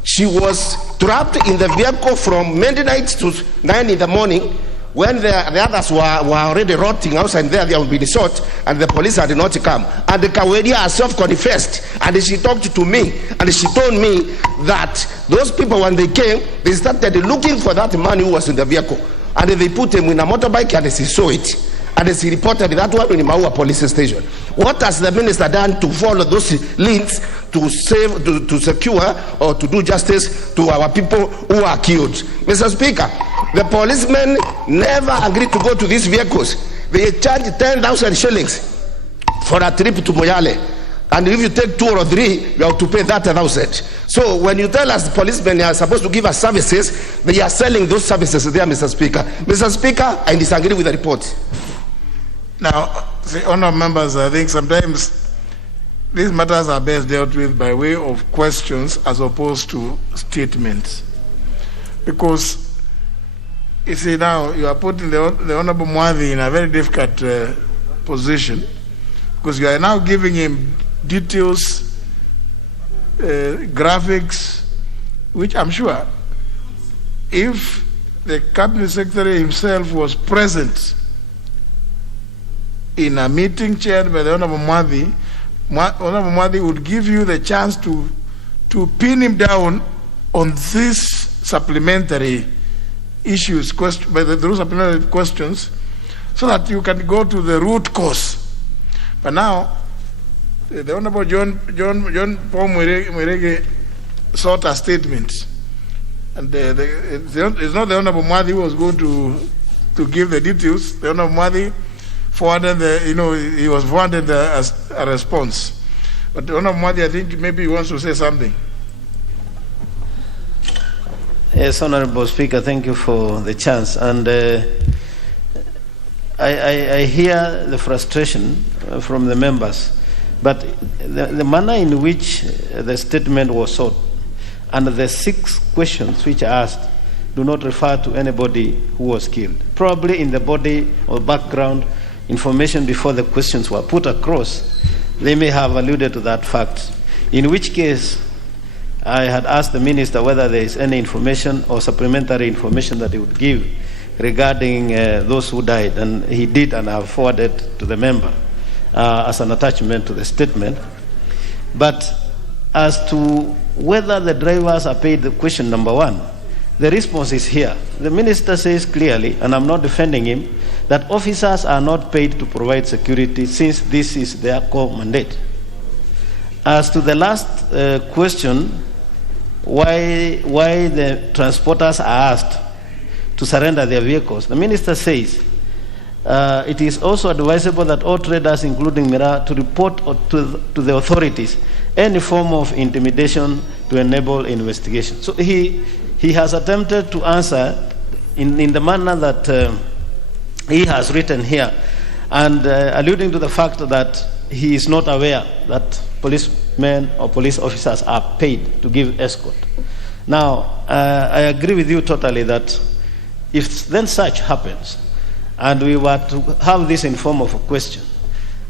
she was trapped in the vehicle from midnight to 9 in the morning when the others were already rotting outside there. They had been shot and the police had not come. And the Kaweria herself confessed, and she talked to me and she told me that those people, when they came, they started looking for that man who was in the vehicle, and they put him in a motorbike and she saw it. And he reported that one in Maua police station. What has the minister done to follow those links to save, to secure, or to do justice to our people who are killed? Mr. Speaker, the policemen never agreed to go to these vehicles. They charge 10,000 shillings for a trip to Moyale. And if you take 2 or 3, you have to pay 30,000. So when you tell us the policemen are supposed to give us services, they are selling those services there, Mr. Speaker. Mr. Speaker, I disagree with the report. Now, the honourable members, I think sometimes these matters are best dealt with by way of questions as opposed to statements. Because, you see, now you are putting the Honourable Mwadhi in a very difficult position, because you are now giving him details, graphics, which I'm sure if the Cabinet Secretary himself was present in a meeting chaired by the Honourable Mwadhi, Honourable Mwadhi would give you the chance to pin him down on these supplementary issues, those supplementary questions, so that you can go to the root cause. But now, the Honourable John Paul Mwirege sought a statement, and it's not the Honourable Mwadhi who was going to give the details. The Honourable Mwadhi forwarded he was forwarded a response. But the Honourable Mwadhi, I think maybe he wants to say something. Yes, Honourable Speaker, thank you for the chance. And I hear the frustration from the members, but the manner in which the statement was sought and the 6 questions which are asked do not refer to anybody who was killed. Probably in the body or background information before the questions were put across, they may have alluded to that fact, in which case I had asked the minister whether there is any information or supplementary information that he would give regarding those who died, and he did, and I have forwarded to the member as an attachment to the statement. But as to whether the drivers are paid, the question number 1, the response is here. The minister says clearly, and I'm not defending him, that officers are not paid to provide security since this is their core mandate. As to the last question, why the transporters are asked to surrender their vehicles, the minister says it is also advisable that all traders, including Mira, to report to the authorities any form of intimidation to enable investigation. So he has attempted to answer in the manner that he has written here, and alluding to the fact that he is not aware that policemen or police officers are paid to give escort. Now, I agree with you totally that if then such happens, and we were to have this in form of a question,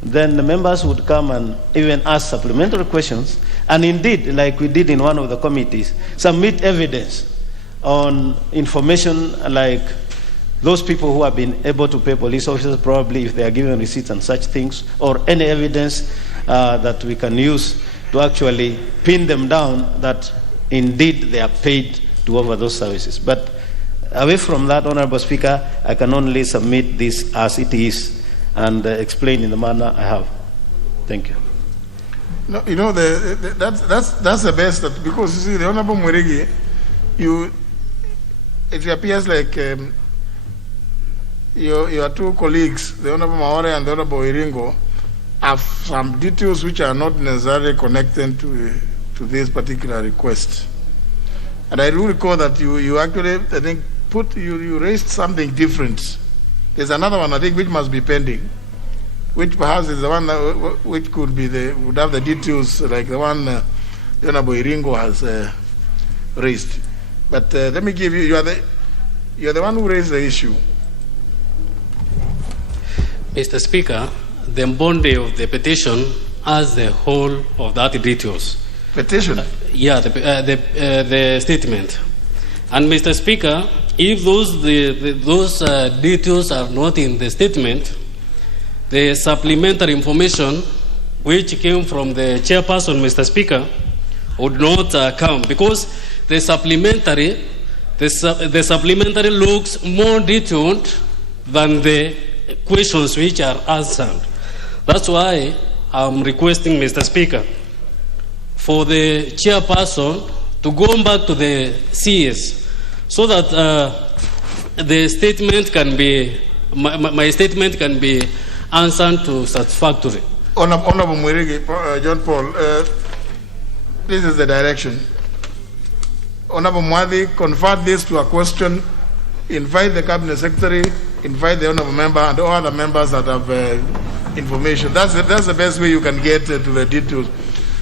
then the members would come and even ask supplementary questions, and indeed, like we did in one of the committees, submit evidence on information like those people who have been able to pay police officers, probably if they are given receipts and such things, or any evidence that we can use to actually pin them down that indeed they are paid to offer those services. But away from that, Honourable Speaker, I can only submit this as it is and explain in the manner I have. Thank you. No, that's the best, because you see, the Honourable Mwirigi, it appears like your 2 colleagues, the Honourable Maore and the Honourable Iringo, have some details which are not necessarily connected to this particular request. And I do recall that you actually, I think, you raised something different. There's another one I think which must be pending, which perhaps is the one that, which would have the details like the one the Honorable Iringo has raised. But let me give you. You are the one who raised the issue. Mr. Speaker, the body of the petition has the whole of that details. Petition? The statement. And Mr. Speaker, if those details are not in the statement, the supplementary information which came from the chairperson, Mr. Speaker, would not come, because the supplementary looks more detailed than the questions which are answered. That's why I'm requesting, Mr. Speaker, for the chairperson to go back to the CS so that the statement can be, my statement can be answered to satisfactory. Honorable Mwirigi, John Paul, this is the direction. Honorable Mwadi, convert this to a question, invite the Cabinet Secretary, invite the Honorable Member and all other members that have information. That's the best way you can get to the details.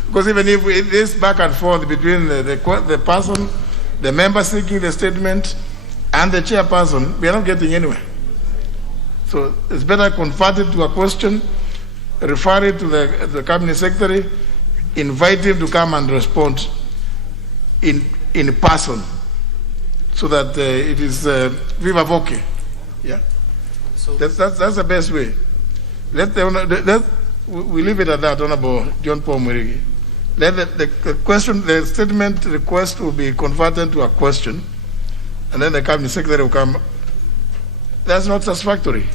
Because even if it is back and forth between the person, the member seeking the statement, and the chairperson, we are not getting anywhere. So it's better convert it to a question, refer it to the Cabinet Secretary, invite him to come and respond in person, so that it is viva voce. Yeah, so that's the best way. We leave it at that, Honorable John Paul Mwirigi. Let the question, the statement request will be converted to a question, and then the Cabinet Secretary will come. That's not satisfactory.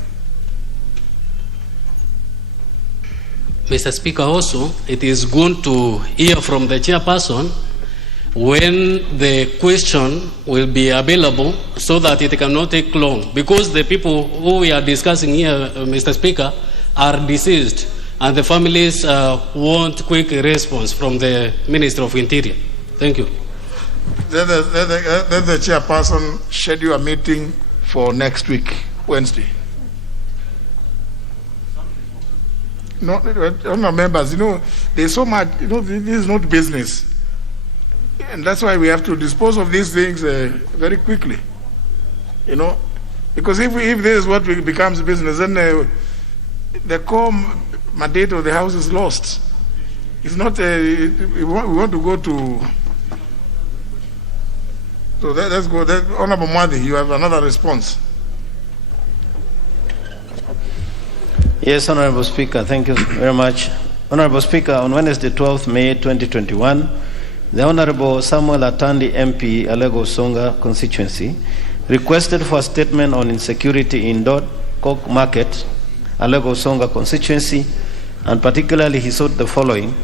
Mr. Speaker, also, it is good to hear from the chairperson when the question will be available so that it cannot take long. Because the people who we are discussing here, Mr. Speaker, are deceased, and the families want quick response from the Minister of Interior. Thank you. Let the chairperson schedule a meeting for next week, Wednesday. No, members, there's so much, this is not business. And that's why we have to dispose of these things very quickly. Because if this is what becomes business, then the core mandate of the House is lost. It's not, we want to go to, so let's go. Honorable Mwadi, you have another response. Yes, Honorable Speaker, thank you very much. Honorable Speaker, on Wednesday, 12th May 2021, the Honorable Samuel Atandi MP, Alego Songa constituency, requested for a statement on insecurity in Coke Market, Alego Songa constituency, and particularly he sought the following.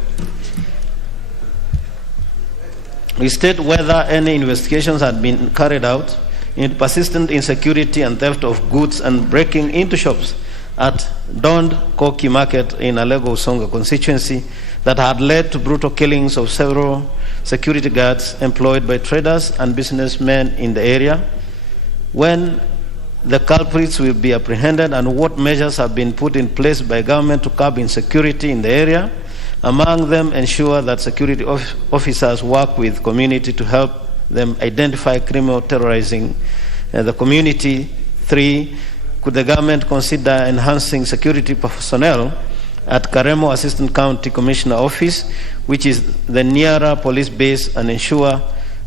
He stated whether any investigations had been carried out in persistent insecurity and theft of goods and breaking into shops at Dond Koki Market in Alego Songa constituency that had led to brutal killings of several security guards employed by traders and businessmen in the area, when the culprits will be apprehended, and what measures have been put in place by government to curb insecurity in the area, among them ensure that security officers work with community to help them identify criminal terrorizing the community. 3, could the government consider enhancing security personnel at Karemo Assistant County Commissioner Office, which is the nearer police base, and ensure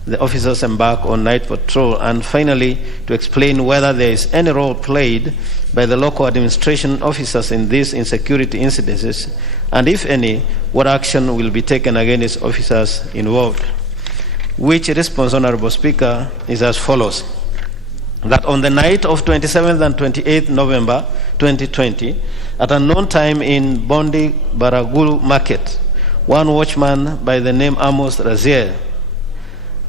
the officers embark on night patrol? And finally, to explain whether there is any role played by the local administration officers in these insecurity incidences, and if any, what action will be taken against officers involved. Which response, Honorable Speaker, is as follows. That on the night of 27th and 28th November 2020, at a known time in Bondi Baragul Market, one watchman by the name Amos Razier,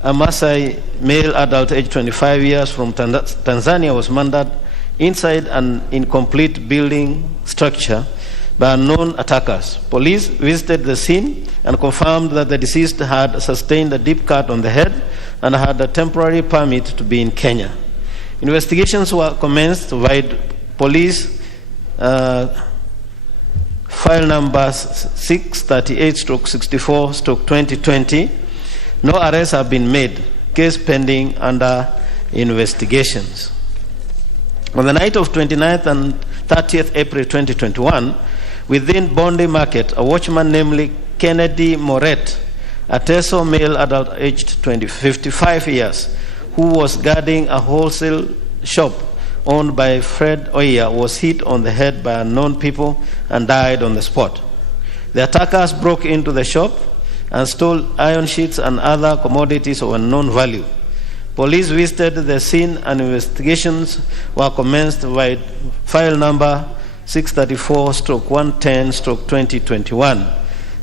a Maasai male adult aged 25 years from Tanzania, was murdered inside an incomplete building structure by unknown attackers. Police visited the scene and confirmed that the deceased had sustained a deep cut on the head and had a temporary permit to be in Kenya. Investigations were commenced by police file number 638/64/2020. No arrests have been made. Case pending under investigations. On the night of 29th and 30th April 2021, within Bondi Market, a watchman namely Kennedy Moret, a Teso male adult aged 55 years, who was guarding a wholesale shop owned by Fred Oya, was hit on the head by unknown people and died on the spot. The attackers broke into the shop and stole iron sheets and other commodities of unknown value. Police visited the scene and investigations were commenced by file number 634/110/2021.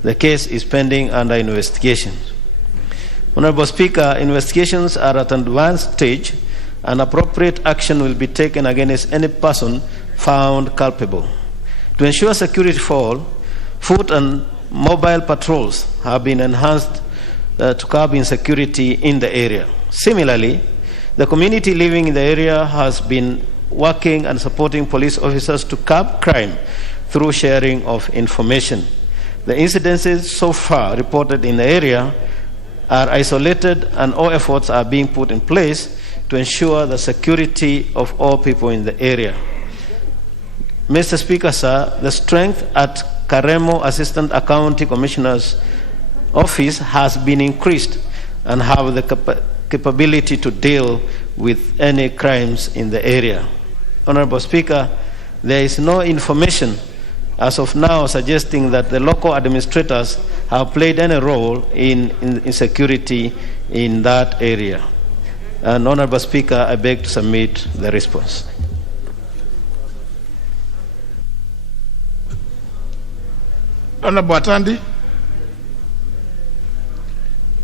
The case is pending under investigation. Honorable Speaker, investigations are at an advanced stage and appropriate action will be taken against any person found culpable. To ensure security for all, foot and mobile patrols have been enhanced to curb insecurity in the area. Similarly, the community living in the area has been working and supporting police officers to curb crime through sharing of information. The incidences so far reported in the area are isolated and all efforts are being put in place to ensure the security of all people in the area. Mr. Speaker, sir, the strength at Karemo Assistant County Commissioner's Office has been increased and have the capability to deal with any crimes in the area. Honorable Speaker, there is no information as of now suggesting that the local administrators have played any role in insecurity in that area. And Honorable Speaker, I beg to submit the response. Honorable Atandi,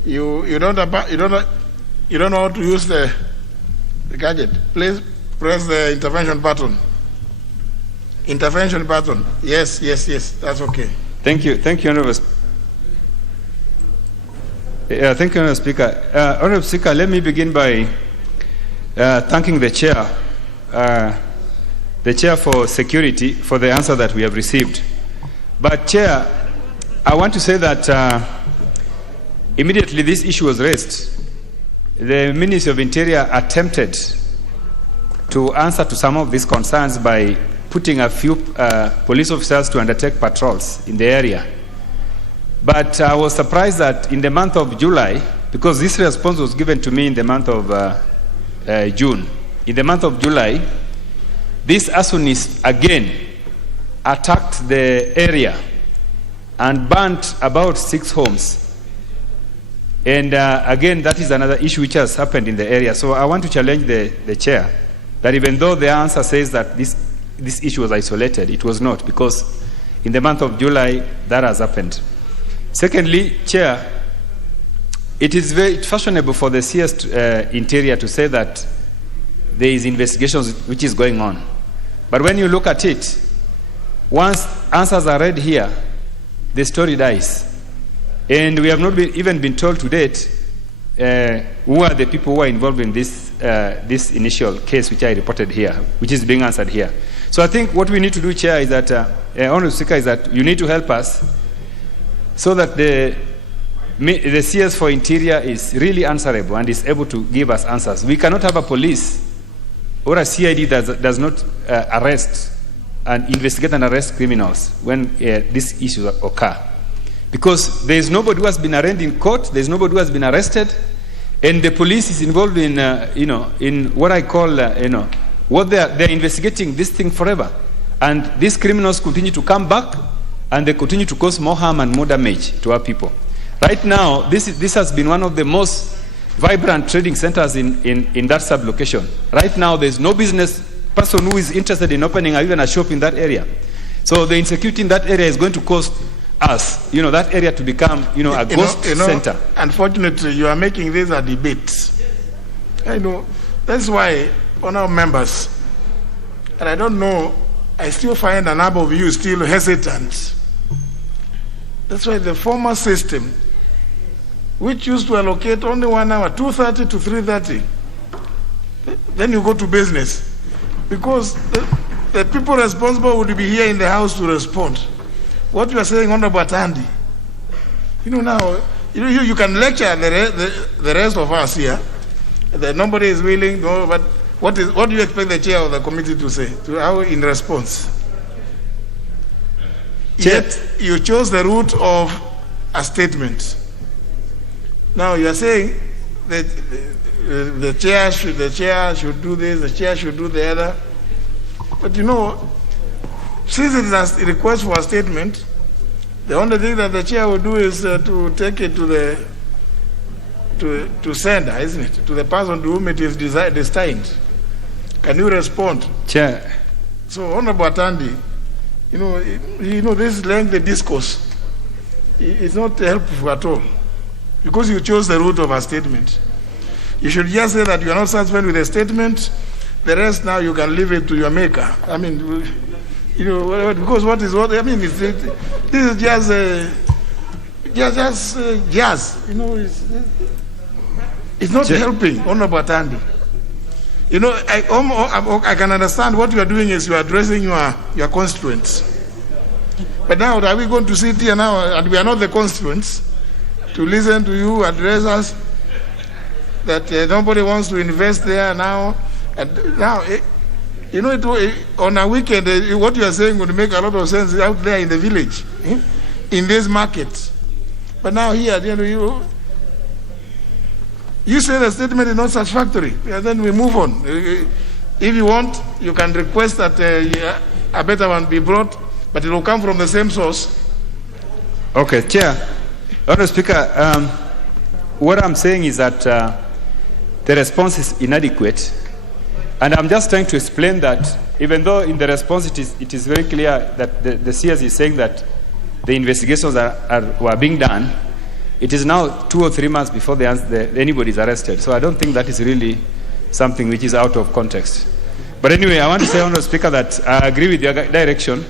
you don't know how to use the gadget. Please press the intervention button. Intervention button. Yes, that's okay. Thank you, Honorable. Thank you, Honorable Speaker. Honorable Speaker, let me begin by thanking the chair for security for the answer that we have received. But Chair, I want to say that immediately this issue was raised, the Ministry of Interior attempted to answer to some of these concerns by putting a few police officers to undertake patrols in the area. But I was surprised that in the month of July, because this response was given to me in the month of June, in the month of July, these arsonists again attacked the area and burnt about 6 homes. And again, that is another issue which has happened in the area. So I want to challenge the chair that even though the answer says that this issue was isolated, it was not, because in the month of July, that has happened. Secondly, Chair, it is very fashionable for the CS Interior to say that there is investigations which is going on. But when you look at it, once answers are read here, the story dies. And we have not even been told to date who are the people who are involved in this initial case which I reported here, which is being answered here. So I think what we need to do, Chair, is that, Honorable Speaker, is that you need to help us so that the CS for Interior is really answerable and is able to give us answers. We cannot have a police or a CID that does not arrest and investigate and arrest criminals when these issues occur. Because there is nobody who has been arraigned in court, there is nobody who has been arrested, and the police is involved in, in what I call, what they're investigating this thing forever. And these criminals continue to come back, and they continue to cause more harm and more damage to our people. Right now, this has been one of the most vibrant trading centers in that sub-location. Right now, there's no business person who is interested in opening even a shop in that area. So the insecurity in that area is going to cause us, that area to become, a ghost center. Unfortunately, you are making this a debate. I know. That's why, honorable members, and I don't know, I still find a number of you still hesitant. That's why the former system, which used to allocate only 1 hour, 2:30 to 3:30, then you go to business. Because the people responsible would be here in the House to respond. What you are saying, Honorable Atandi, now, you can lecture the rest of us here, that nobody is willing, no, but what do you expect the chair of the committee to say, how in response? Yet, you chose the route of a statement. Now, you are saying that the chair should do this, the chair should do the other. But since it is a request for a statement, the only thing that the chair will do is to take it to sender, isn't it? To the person to whom it is destined. Can you respond? Chair. So, Honorable Atandi, this lengthy discourse is not helpful at all, because you chose the route of a statement. You should just say that you are not satisfied with the statement. The rest now you can leave it to your maker. I mean, because this is just jazz. It's not helping, Honorable Atandi. I can understand what you are doing is you are addressing your constituents. But now, are we going to sit here now, and we are not the constituents, to listen to you address us, that nobody wants to invest there now? And now, on a weekend, what you are saying would make a lot of sense out there in the village, in this market. But now here, you say the statement is not satisfactory, and then we move on. If you want, you can request that a better one be brought, but it will come from the same source. Okay, Chair. Honourable Speaker, what I'm saying is that the response is inadequate, and I'm just trying to explain that even though in the response it is very clear that the CS is saying that the investigations were being done, it is now 2 or 3 months before anybody is arrested. So I don't think that is really something which is out of context. But anyway, I want to say, Honourable Speaker, that I agree with your direction,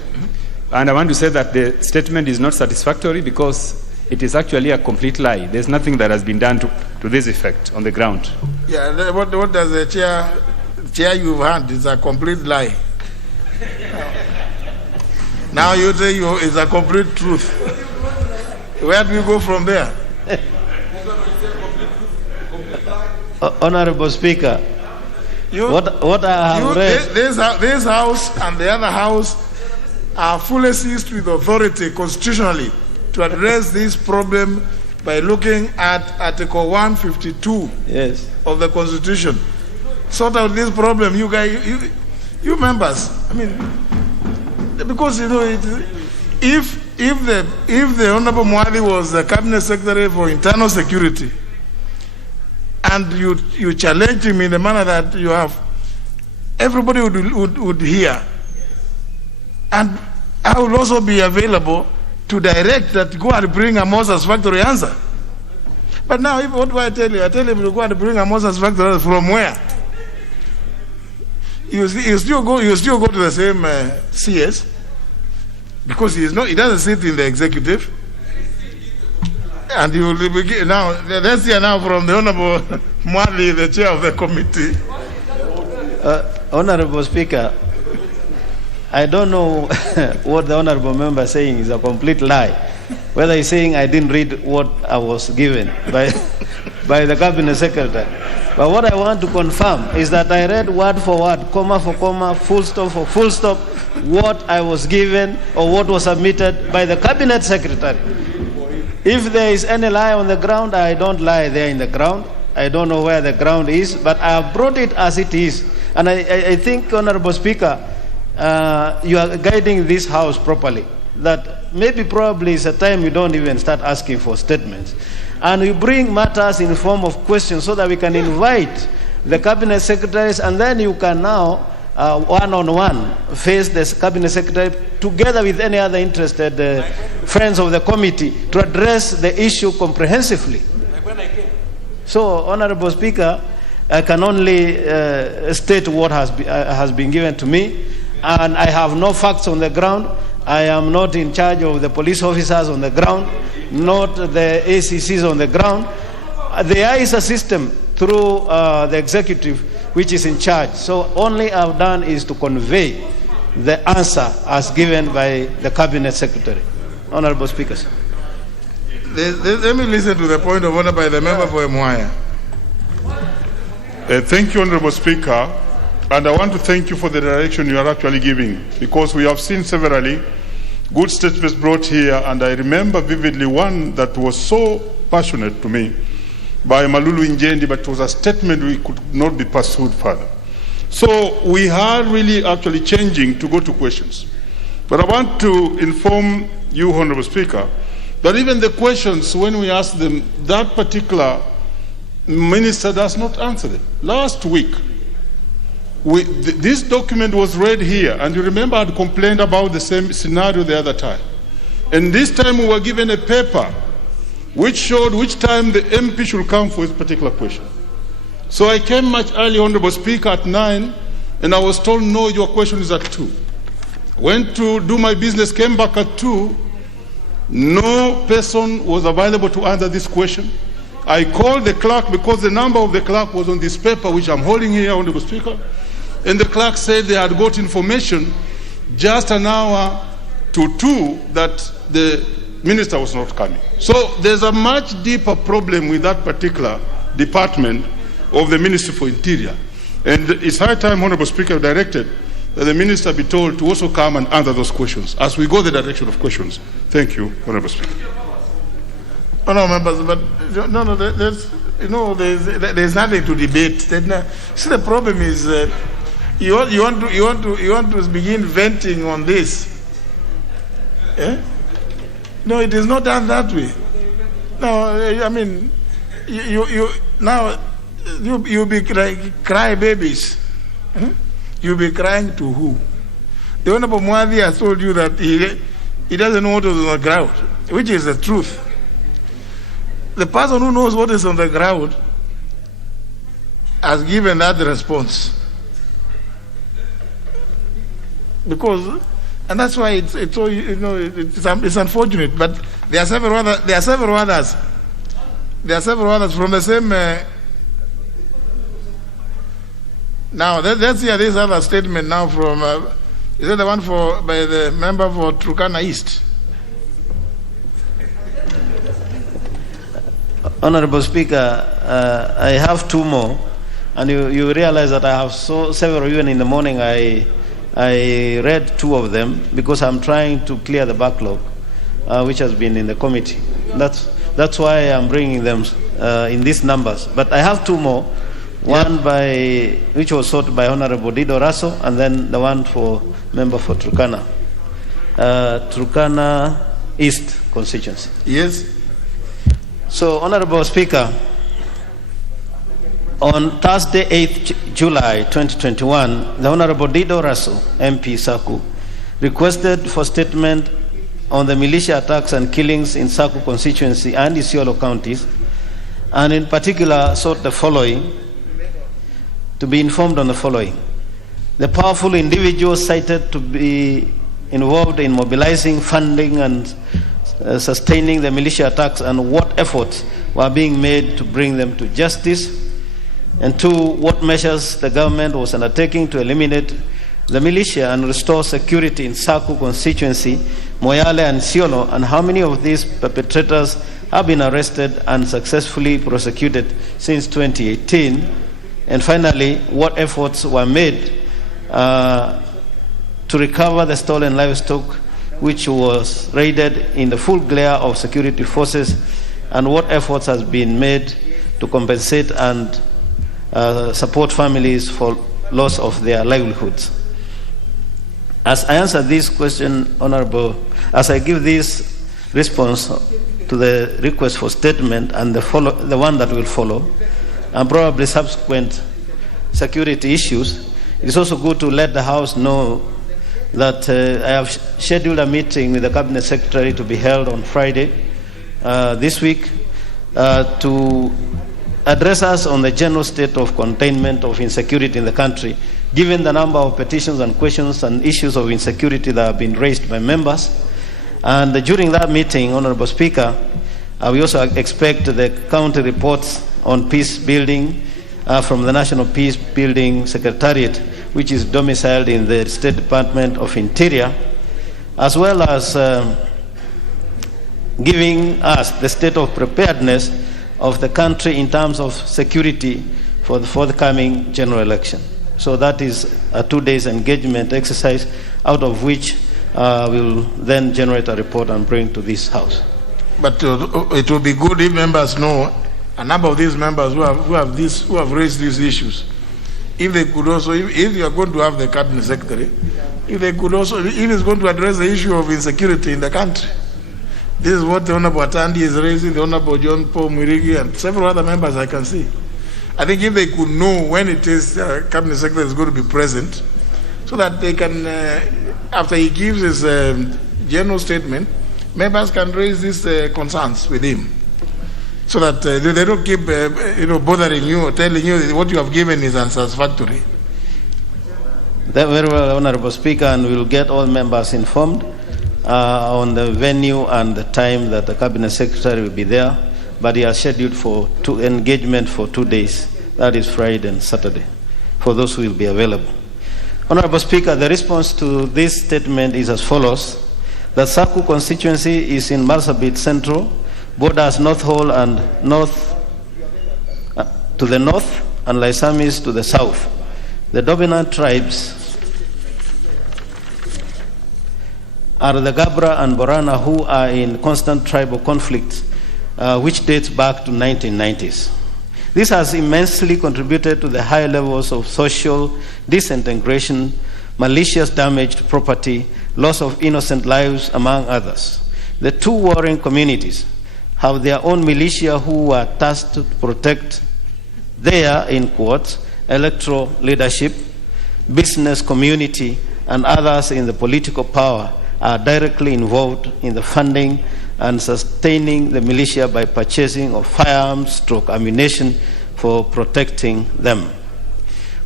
and I want to say that the statement is not satisfactory because it is actually a complete lie. There's nothing that has been done to this effect on the ground. Yeah, what does the chair you've had is a complete lie. Now you say it's a complete truth. Where do you go from there? Honorable Speaker, what I have read... This house and the other house are fully seized with authority constitutionally to address this problem by looking at Article 152 of the Constitution. Sort out this problem, you guys, you members. I mean, because if the Honorable Mwali was the Cabinet Secretary for Internal Security, and you challenge him in the manner that you have, everybody would hear. And I will also be available to direct that go and bring a more satisfactory answer. But now, what do I tell you? I tell him to go and bring a more satisfactory answer from where? You still go to the same CS, because he doesn't sit in the executive. And you will begin now. Let's hear now from the Honorable Mwali, the chair of the committee. Honorable Speaker, I don't know what the honorable member is saying is a complete lie. Whether he's saying I didn't read what I was given by the Cabinet Secretary. But what I want to confirm is that I read word for word, comma for comma, full stop for full stop, what I was given or what was submitted by the Cabinet Secretary. If there is any lie on the ground, I don't lie there in the ground. I don't know where the ground is, but I have brought it as it is. And I think, Honorable Speaker, you are guiding this House properly. That probably is a time you don't even start asking for statements. And you bring matters in the form of questions so that we can invite the Cabinet Secretaries, and then you can now one-on-one face the Cabinet Secretary together with any other interested friends of the committee to address the issue comprehensively. So, Honorable Speaker, I can only state what has been given to me, and I have no facts on the ground. I am not in charge of the police officers on the ground, not the ACCs on the ground. There is a system through the executive which is in charge. So only I've done is to convey the answer as given by the Cabinet Secretary. Honorable Speakers. Let me listen to the point of order by the member for Mwaya. Thank you, Honorable Speaker. And I want to thank you for the direction you are actually giving, because we have seen severally good statements brought here, and I remember vividly one that was so passionate to me by Malulu Injendi, but it was a statement we could not be pursued further. So we are really actually changing to go to questions. But I want to inform you, Honorable Speaker, that even the questions, when we ask them, that particular minister does not answer them. Last week, this document was read here, and you remember I had complained about the same scenario the other time. And this time we were given a paper which showed which time the MP should come for his particular question. So I came much early, Honorable Speaker, at 9, and I was told, no, your question is at 2. Went to do my business, came back at 2. No person was available to answer this question. I called the clerk because the number of the clerk was on this paper, which I'm holding here, Honorable Speaker. And the clerk said they had got information just an hour to 2 that the minister was not coming. So there's a much deeper problem with that particular department of the Ministry for Interior. And it's high time, Honorable Speaker, directed that the minister be told to also come and answer those questions as we go the direction of questions. Thank you, Honorable Speaker. No, members, but no, there's nothing to debate. See, the problem is you want to begin venting on this. Eh? No, it is not done that way. No, I mean, you be cry babies. Eh? You'll be crying to who? The Honorable Mwadi has told you that he doesn't know what is on the ground, which is the truth. The person who knows what is on the ground has given that response. Because, and that's why it's so, it's unfortunate. But there are several others from the same. Now let's hear this other statement now from. Is it the one by the member for Turkana East? Honorable Speaker, I have 2 more, and you realize that I have several. Even in the morning, I read 2 of them because I'm trying to clear the backlog, which has been in the committee. That's why I'm bringing them in these numbers. But I have 2 more. One which was sought by Honorable Dido Raso, and then the one for member for Turkana East constituency. Yes. So, Honorable Speaker, on Thursday, 8th July 2021, the Honorable Dido Raso, MP Saku, requested for statement on the militia attacks and killings in Saku constituency and Isiolo counties, and in particular sought the following, to be informed on the following. The powerful individuals cited to be involved in mobilizing, funding, and sustaining the militia attacks, and what efforts were being made to bring them to justice. And 2, what measures the government was undertaking to eliminate the militia and restore security in Saku constituency, Moyale, and Isiolo, and how many of these perpetrators have been arrested and successfully prosecuted since 2018. And finally, what efforts were made to recover the stolen livestock which was raided in the full glare of security forces, and what efforts has been made to compensate and support families for loss of their livelihoods. As I answer this question, Honorable, as I give this response to the request for statement and the one that will follow, and probably subsequent security issues, it is also good to let the House know that I have scheduled a meeting with the Cabinet Secretary to be held on Friday this week to address us on the general state of containment of insecurity in the country, given the number of petitions and questions and issues of insecurity that have been raised by members. And during that meeting, Honorable Speaker, we also expect the county reports on peace building from the National Peace Building Secretariat, which is domiciled in the State Department of Interior, as well as giving us the state of preparedness of the country in terms of security for the forthcoming general election. So that is a 2 days engagement exercise, out of which we'll then generate a report and bring to this House. But it will be good if members know a number of these members who have raised these issues. If they could also, if you are going to have the cabinet secretary, if they could also, if it's going to address the issue of insecurity in the country. This is what the Honorable Atandi is raising, the Honorable John Paul Mwirigi, and several other members I can see. I think if they could know when it is cabinet secretary is going to be present, so that they can, after he gives his general statement, members can raise these concerns with him, so that they don't keep bothering you or telling you that what you have given is unsatisfactory. Very well, Honorable Speaker, and we'll get all members informed on the venue and the time that the Cabinet Secretary will be there, but he has scheduled for engagement for 2 days. That is Friday and Saturday, for those who will be available. Honorable Speaker, the response to this statement is as follows. The Saku constituency is in Marsabit Central, borders North Hall and North to the north, and Laisamis to the south. The dominant tribes are the Gabra and Borana, who are in constant tribal conflict, which dates back to 1990s. This has immensely contributed to the high levels of social disintegration, malicious damage to property, loss of innocent lives, among others. The two warring communities have their own militia who are tasked to protect their, in quotes, electoral leadership, business community, and others in the political power are directly involved in the funding and sustaining the militia by purchasing of firearms, ammunition for protecting them.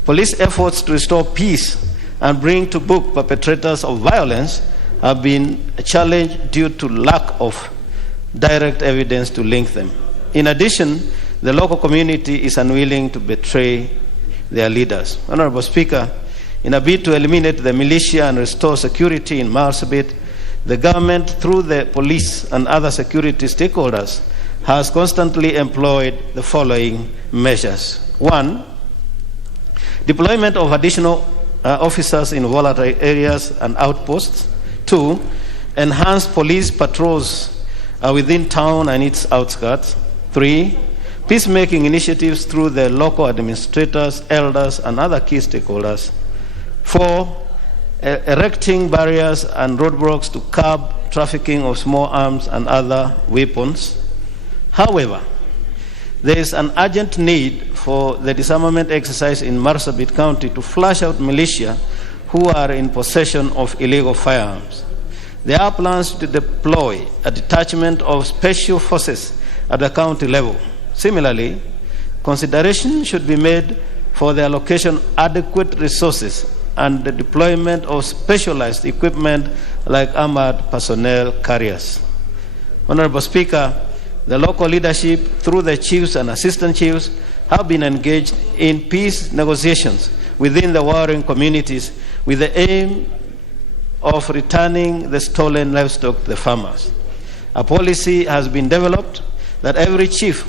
Police efforts to restore peace and bring to book perpetrators of violence have been a challenge due to lack of direct evidence to link them. In addition, the local community is unwilling to betray their leaders. Honorable Speaker, in a bid to eliminate the militia and restore security in Marsabit, the government, through the police and other security stakeholders, has constantly employed the following measures. 1, deployment of additional officers in volatile areas and outposts. 2, enhanced police patrols within town and its outskirts. 3, peacemaking initiatives through the local administrators, elders, and other key stakeholders. 4, erecting barriers and roadblocks to curb trafficking of small arms and other weapons. However, there is an urgent need for the disarmament exercise in Marsabit County to flush out militia who are in possession of illegal firearms. There are plans to deploy a detachment of special forces at the county level. Similarly, consideration should be made for the allocation of adequate resources and the deployment of specialized equipment like armored personnel carriers. Honorable Speaker, the local leadership, through the chiefs and assistant chiefs, have been engaged in peace negotiations within the warring communities with the aim of returning the stolen livestock to the farmers. A policy has been developed that every chief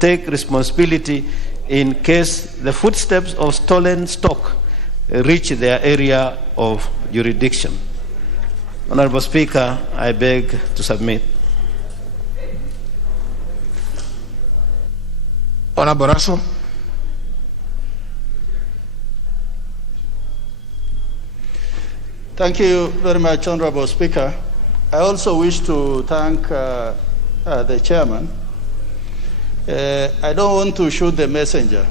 take responsibility in case the footsteps of stolen stock reach their area of jurisdiction. Honorable Speaker, I beg to submit. Honorable Russell. Thank you very much, Honorable Speaker. I also wish to thank the chairman. I don't want to shoot the messenger,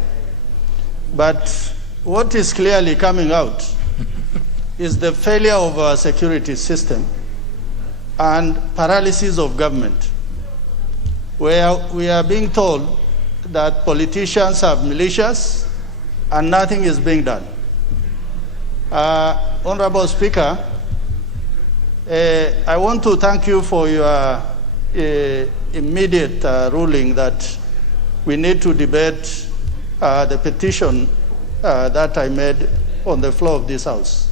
but what is clearly coming out is the failure of our security system and paralysis of government, where we are being told that politicians have militias and nothing is being done. Honorable Speaker, I want to thank you for your immediate ruling that we need to debate the petition that I made on the floor of this House.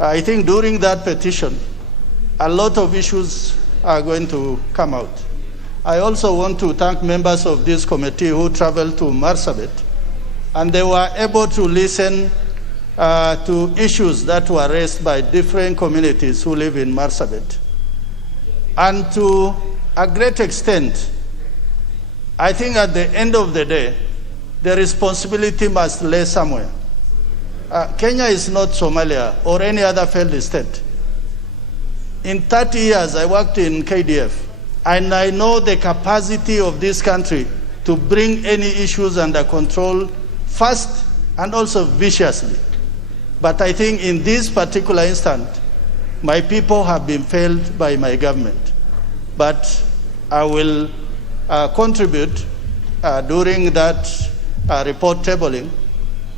I think during that petition, a lot of issues are going to come out. I also want to thank members of this committee who traveled to Marsabit, and they were able to listen to issues that were raised by different communities who live in Marsabit. And to a great extent, I think at the end of the day, the responsibility must lay somewhere. Kenya is not Somalia or any other failed state. In 30 years, I worked in KDF, and I know the capacity of this country to bring any issues under control fast and also viciously. But I think in this particular instant, my people have been failed by my government. But I will contribute during that report tabling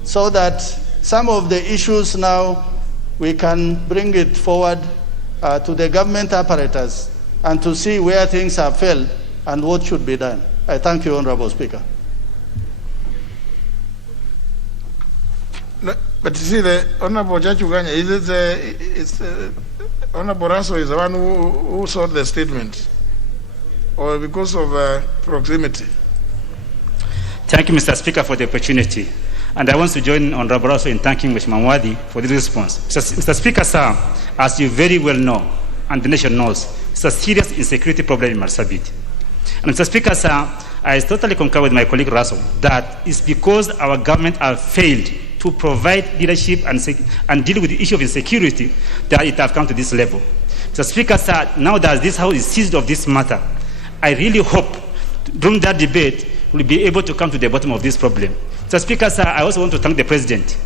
so that some of the issues now we can bring it forward to the government apparatus and to see where things have failed and what should be done. I thank you, Honorable Speaker. No, but you see, the Honorable Judge Uganya, Honorable Raso is the one who sought the statement, or because of proximity? Thank you, Mr. Speaker, for the opportunity. And I want to join Honorable Raso in thanking Mr. Mamwadi for the response. Mr. Speaker, sir, as you very well know, and the nation knows, it's a serious insecurity problem in Marsabit. And Mr. Speaker, sir, I totally concur with my colleague Raso that it's because our government have failed to provide leadership and deal with the issue of insecurity that it has come to this level. Mr. Speaker, sir, now that this House is seized of this matter, I really hope during that debate we'll be able to come to the bottom of this problem. Mr. Speaker, sir, I also want to thank the President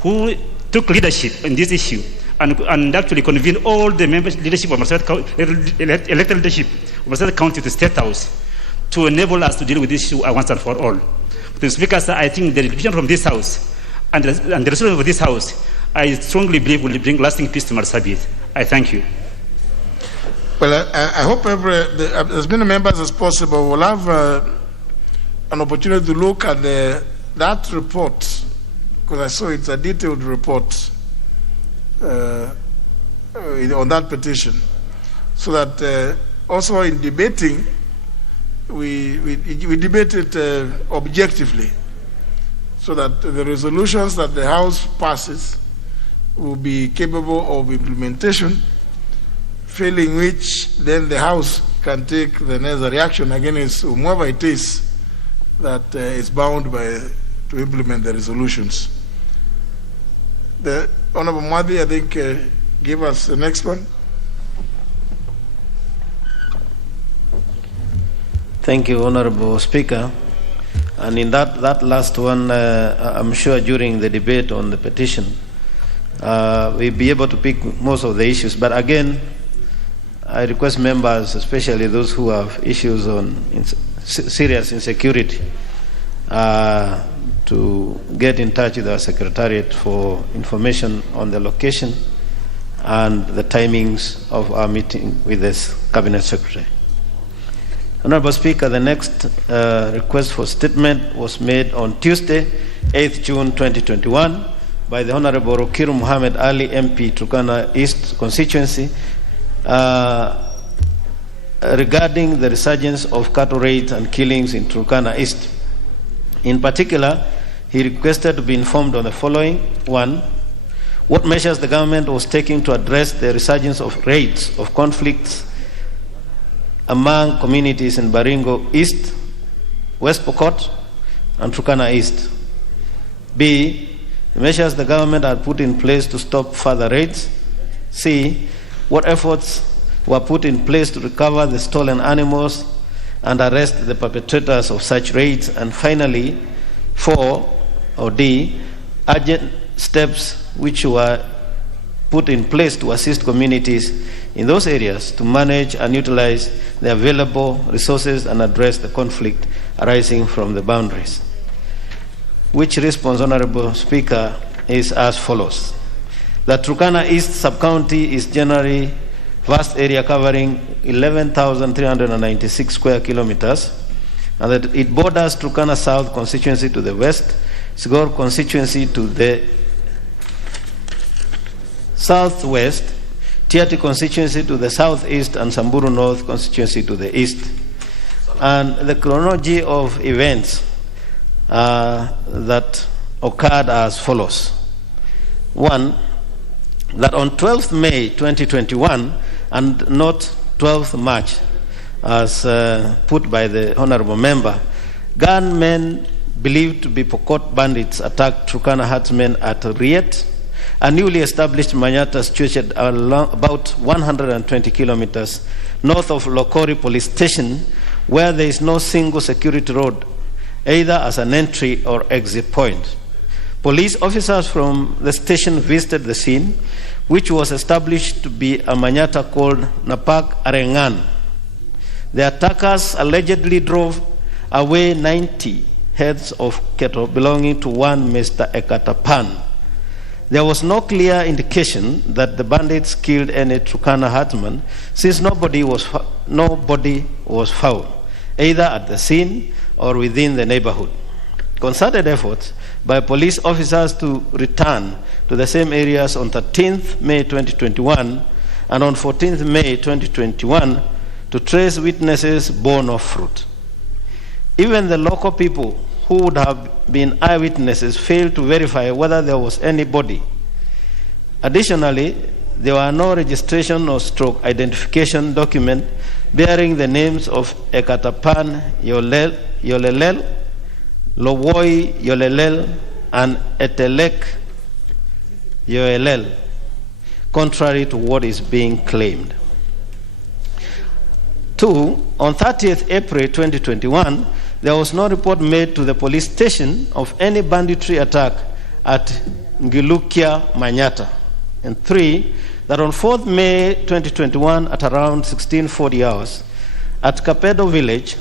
who took leadership in this issue and actually convened all the leadership of elected leadership of Marsabit County to State House to enable us to deal with this issue once and for all. Mr. Speaker, sir, I think the decision from this House and the resolution of this House, I strongly believe will bring lasting peace to Marsabit. I thank you. Well, I hope as many members as possible will have an opportunity to look at that report, because I saw it's a detailed report on that petition, so that also in debating, we debate it objectively, so that the resolutions that the House passes will be capable of implementation, failing which then the House can take the necessary action against whomever it is that is bound to implement the resolutions. The Honorable Madi, I think, give us the next one. Thank you, Honorable Speaker. And in that last one, I'm sure during the debate on the petition, we'll be able to pick most of the issues. But again, I request members, especially those who have issues on serious insecurity, to get in touch with our Secretariat for information on the location and the timings of our meeting with the Cabinet Secretary. Honorable Speaker, the next request for statement was made on Tuesday, 8th June 2021, by the Honorable Rokiru Muhammad Ali, MP, Turkana East constituency, regarding the resurgence of cattle raids and killings in Turkana East. In particular, he requested to be informed on the following. 1. What measures the government was taking to address the resurgence of raids of conflicts among communities in Baringo East, West Pokot, and Turkana East. B. The measures the government had put in place to stop further raids. C. What efforts were put in place to recover the stolen animals and arrest the perpetrators of such raids. And finally, 4, or D, urgent steps which were put in place to assist communities in those areas to manage and utilize the available resources and address the conflict arising from the boundaries. Which response, Honorable Speaker, is as follows. The Turkana East Sub-County is generally vast area covering 11,396 square kilometers, and that it borders Turkana South constituency to the west, Sigor constituency to the southwest, Tiati constituency to the southeast, and Samburu North constituency to the east. And the chronology of events that occurred as follows. One, that on 12th May 2021, and not 12th March, as put by the honorable member, gunmen believed to be Pokot bandits attacked Turkana herdsmen at Riet, a newly established Manyata situated about 120 kilometers north of Lokori police station, where there is no single security road, either as an entry or exit point. Police officers from the station visited the scene, which was established to be a Manyata called Napak Arengan. The attackers allegedly drove away 90 heads of cattle belonging to one Mr. Ekatapan. There was no clear indication that the bandits killed any Turkana herdsman, since nobody was found, either at the scene or within the neighborhood. Concerted efforts by police officers to return to the same areas on 13th May 2021 and on 14th May 2021 to trace witnesses bore no fruit. Even the local people who would have been eyewitnesses failed to verify whether there was any body. Additionally, there were no registration or stroke identification document bearing the names of Ekatapan Yolelel, Lowoi Yolelel, and Etelek Yoelel, contrary to what is being claimed. 2, on 30th April 2021, there was no report made to the police station of any banditry attack at Ngilukia, Manyata. And 3, that on 4th May 2021 at around 1640 hours, at Kapedo village,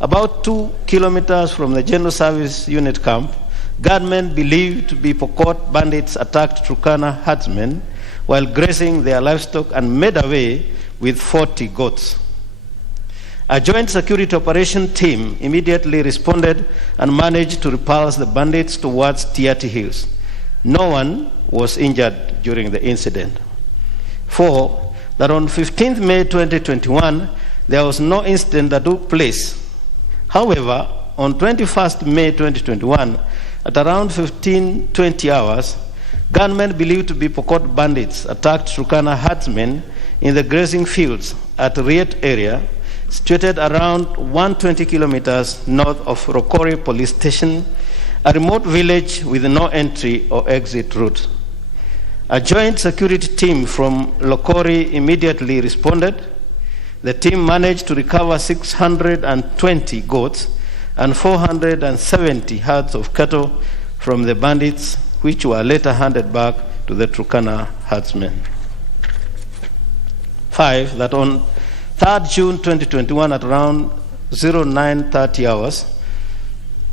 about 2 kilometers from the General Service Unit camp, gunmen believed to be Pokot bandits attacked Turkana herdsmen while grazing their livestock and made away with 40 goats. A joint security operation team immediately responded and managed to repulse the bandits towards Tiati Hills. No one was injured during the incident. 4, that on 15th May 2021, there was no incident that took place. However, on 21st May 2021, at around 15:20 hours, gunmen believed to be Pokot bandits attacked Turkana herdsmen in the grazing fields at Riet area, situated around 120 kilometers north of Rokori police station, a remote village with no entry or exit route. A joint security team from Lokori immediately responded. The team managed to recover 620 goats and 470 herds of cattle from the bandits, which were later handed back to the Turkana herdsmen. 5, that on 3rd June 2021 at around 0930 hours,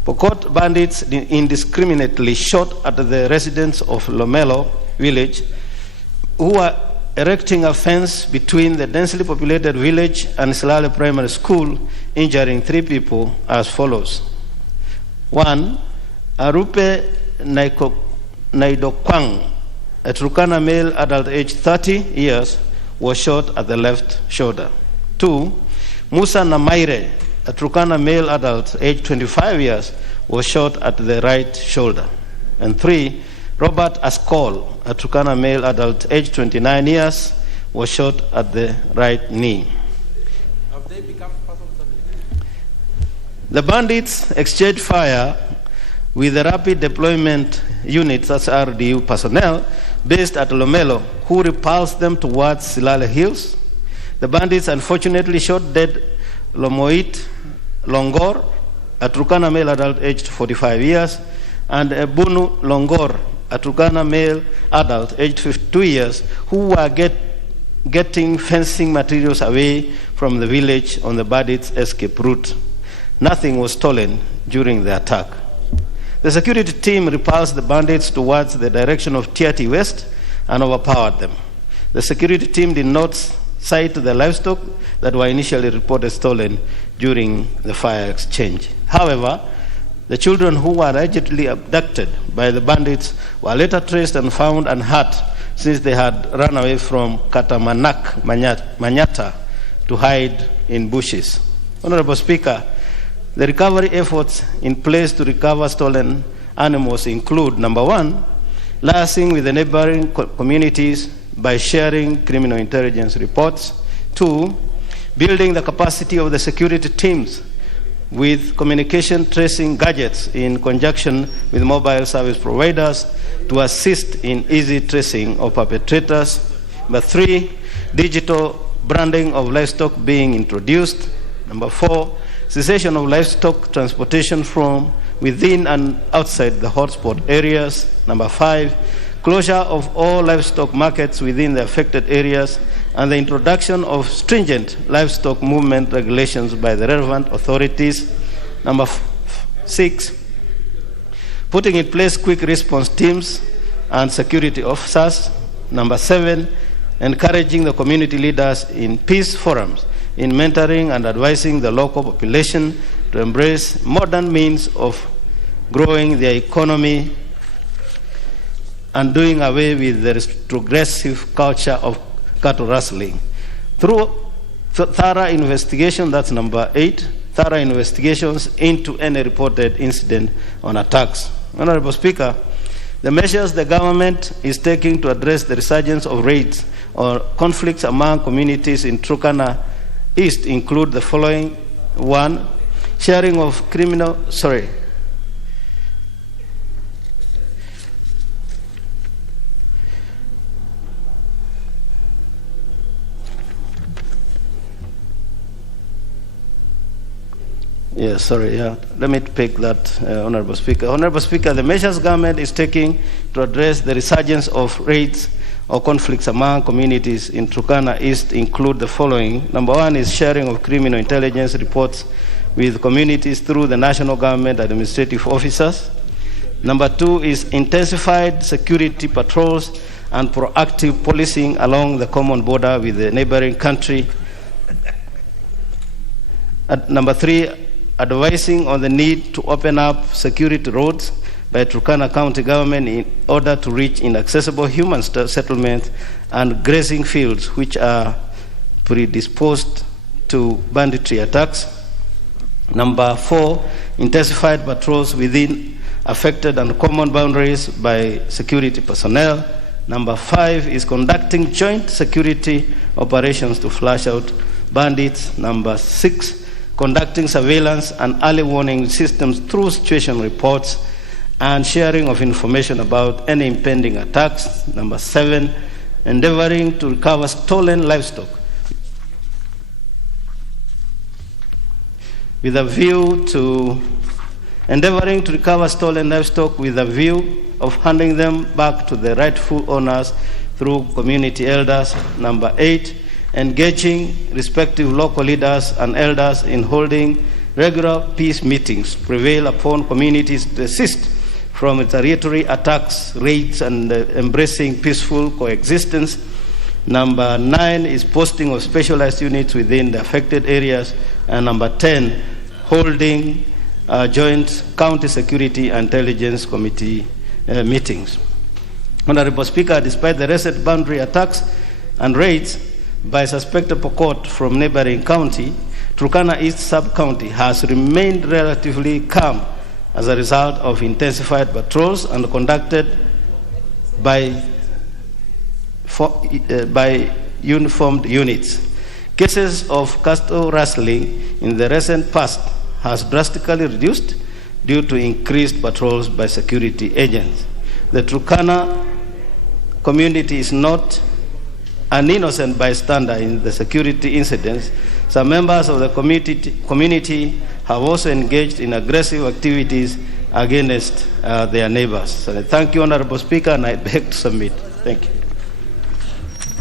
Pokot bandits indiscriminately shot at the residents of Lomelo village, who were erecting a fence between the densely populated village and Silale Primary School, injuring 3 people as follows. 1, Arupe Naidokwang, a Turkana male adult aged 30 years, was shot at the left shoulder. 2, Musa Namaire, a Turkana male adult aged 25 years, was shot at the right shoulder. And 3, Robert Askol, a Turkana male adult aged 29 years, was shot at the right knee. Have they become part of the bandits exchanged fire with the rapid deployment units, that's RDU personnel, based at Lomelo, who repulsed them towards Silale Hills. The bandits unfortunately shot dead Lomoit Longor, a Turkana male adult aged 45 years, and Ebunu Longor, a Turkana male adult aged 52 years, who were getting fencing materials away from the village on the bandits' escape route. Nothing was stolen during the attack. The security team repulsed the bandits towards the direction of Tiati West and overpowered them. The security team did not cite the livestock that were initially reported stolen during the fire exchange. However, the children who were allegedly abducted by the bandits were later traced and found unhurt since they had run away from Katamanak Manyata to hide in bushes. Honorable Speaker, the recovery efforts in place to recover stolen animals include, number one, liaising with the neighboring communities by sharing criminal intelligence reports. Two, building the capacity of the security teams with communication tracing gadgets in conjunction with mobile service providers to assist in easy tracing of perpetrators. Number three, digital branding of livestock being introduced. Number four, cessation of livestock transportation from within and outside the hotspot areas. Number five, closure of all livestock markets within the affected areas and the introduction of stringent livestock movement regulations by the relevant authorities. Number six, putting in place quick response teams and security officers. Number seven, encouraging the community leaders in peace forums in mentoring and advising the local population to embrace modern means of growing their economy and doing away with the retrogressive culture of cattle rustling. Through thorough investigation, that's number 8, thorough investigations into any reported incident on attacks. Honorable Speaker, the measures the government is taking to address the resurgence of raids or conflicts among communities in Turkana East include the following. One, sharing of criminal, let me pick that, Honorable Speaker. Honorable Speaker, the measures government is taking to address the resurgence of raids or conflicts among communities in Turkana East include the following. Number one is sharing of criminal intelligence reports with communities through the national government administrative officers. Number two is intensified security patrols and proactive policing along the common border with the neighboring country. Number three, advising on the need to open up security roads by Turkana County government in order to reach inaccessible human settlements and grazing fields which are predisposed to banditry attacks. Number four, intensified patrols within affected and common boundaries by security personnel. Number five is conducting joint security operations to flush out bandits. Number six, conducting surveillance and early warning systems through situation reports and sharing of information about any impending attacks. Number seven, endeavoring to recover stolen livestock with a view to of handing them back to the rightful owners through community elders. Number eight, engaging respective local leaders and elders in holding regular peace meetings, prevail upon communities to desist from retaliatory attacks, raids, and embracing peaceful coexistence. Number 9 is posting of specialized units within the affected areas. And number 10, holding joint county security and intelligence committee meetings. Honorable Speaker, despite the recent boundary attacks and raids by suspected Pokot from neighboring county, Turkana East Sub-County has remained relatively calm as a result of intensified patrols and conducted by uniformed units. Cases of cattle rustling in the recent past has drastically reduced due to increased patrols by security agents. The Turkana community is not an innocent bystander in the security incidents. Some members of the community have also engaged in aggressive activities against their neighbors. So thank you, Honorable Speaker, and I beg to submit. Thank you.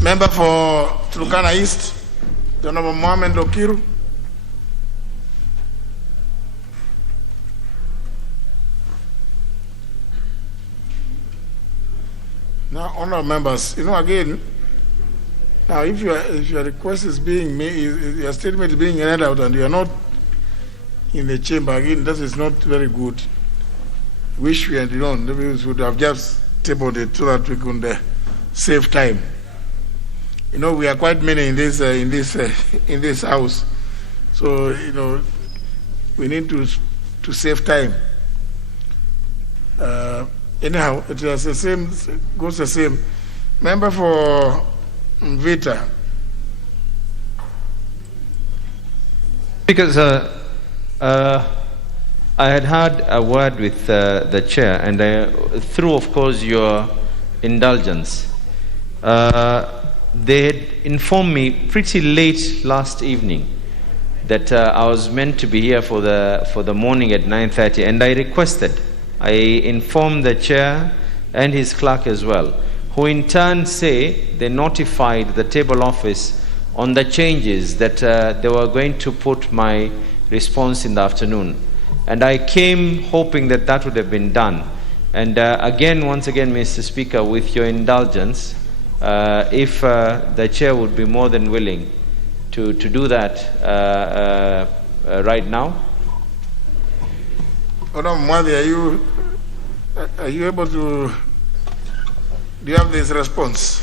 Member for Turkana East, the Honorable Mohamed Okiru. Now, honorable members, again, Now, if your request is being made, your statement is being read out, and you are not in the chamber again, that is not very good. Wish we had known. We would have just tabled it so that we could save time. You know, we are quite many in this house, so you know we need to save time. Anyhow, it is the same. Goes the same. Member for Vita. Because I had had a word with the chair, and through, of course, your indulgence, they had informed me pretty late last evening that I was meant to be here for the morning at 9:30, and I requested. I informed the chair and his clerk as well, who in turn say they notified the table office on the changes that they were going to put my response in the afternoon. And I came hoping that that would have been done. And once again, Mr. Speaker, with your indulgence, if the chair would be more than willing to do that right now. Madam Mwadi, are you able to, do you have this response?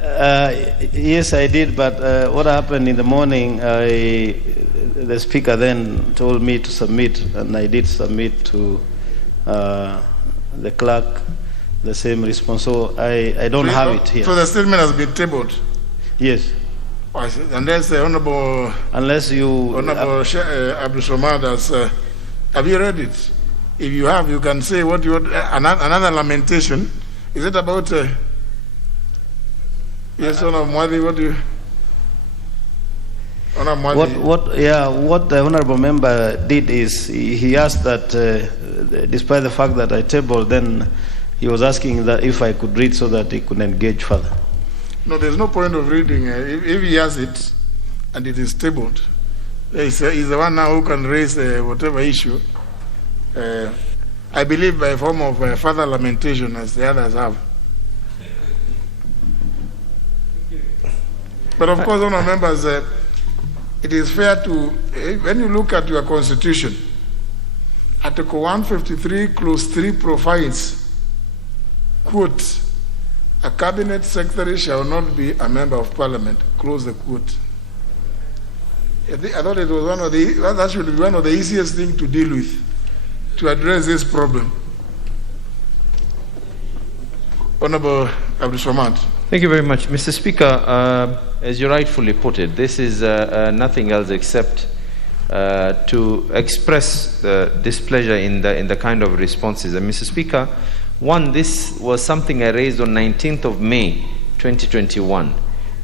Yes, I did, but what happened in the morning, the speaker then told me to submit, and I did submit to the clerk the same response. So I don't have it here. So the statement has been tabled? Yes. Unless the Honorable Abdul Somad has, have you read it? If you have, you can say what you want. Another lamentation. Is it about? Yes, Honorable Mwadi, what do you? What the honorable member did is he asked that, despite the fact that I tabled, then he was asking that if I could read so that he could engage further. No, there's no point of reading. If he has it and it is tabled, he's the one now who can raise whatever issue. I believe by form of further lamentation, as the others have. But of course, honourable members, it is fair to, when you look at your constitution, Article 153, Clause 3 provides, quote, a cabinet secretary shall not be a member of parliament, close the quote. I thought it was that should be one of the easiest things to deal with, to address this problem. Honorable Abdul Somad. Thank you very much, Mr. Speaker. As you rightfully put it, this is nothing else except to express the displeasure in the kind of responses. And Mr. Speaker, one, this was something I raised on 19th of May 2021.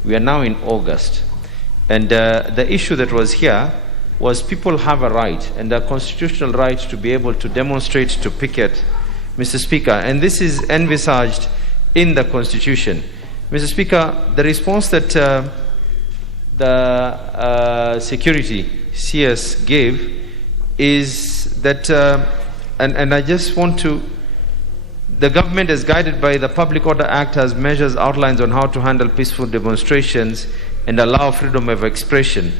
We are now in August, and the issue that was here was people have a right, and a constitutional right, to be able to demonstrate, to picket, Mr. Speaker, and this is envisaged in the Constitution. Mr. Speaker, the response that the security CS gave is that, and I just want to, the government, is guided by the Public Order Act, has measures outlines on how to handle peaceful demonstrations and allow freedom of expression.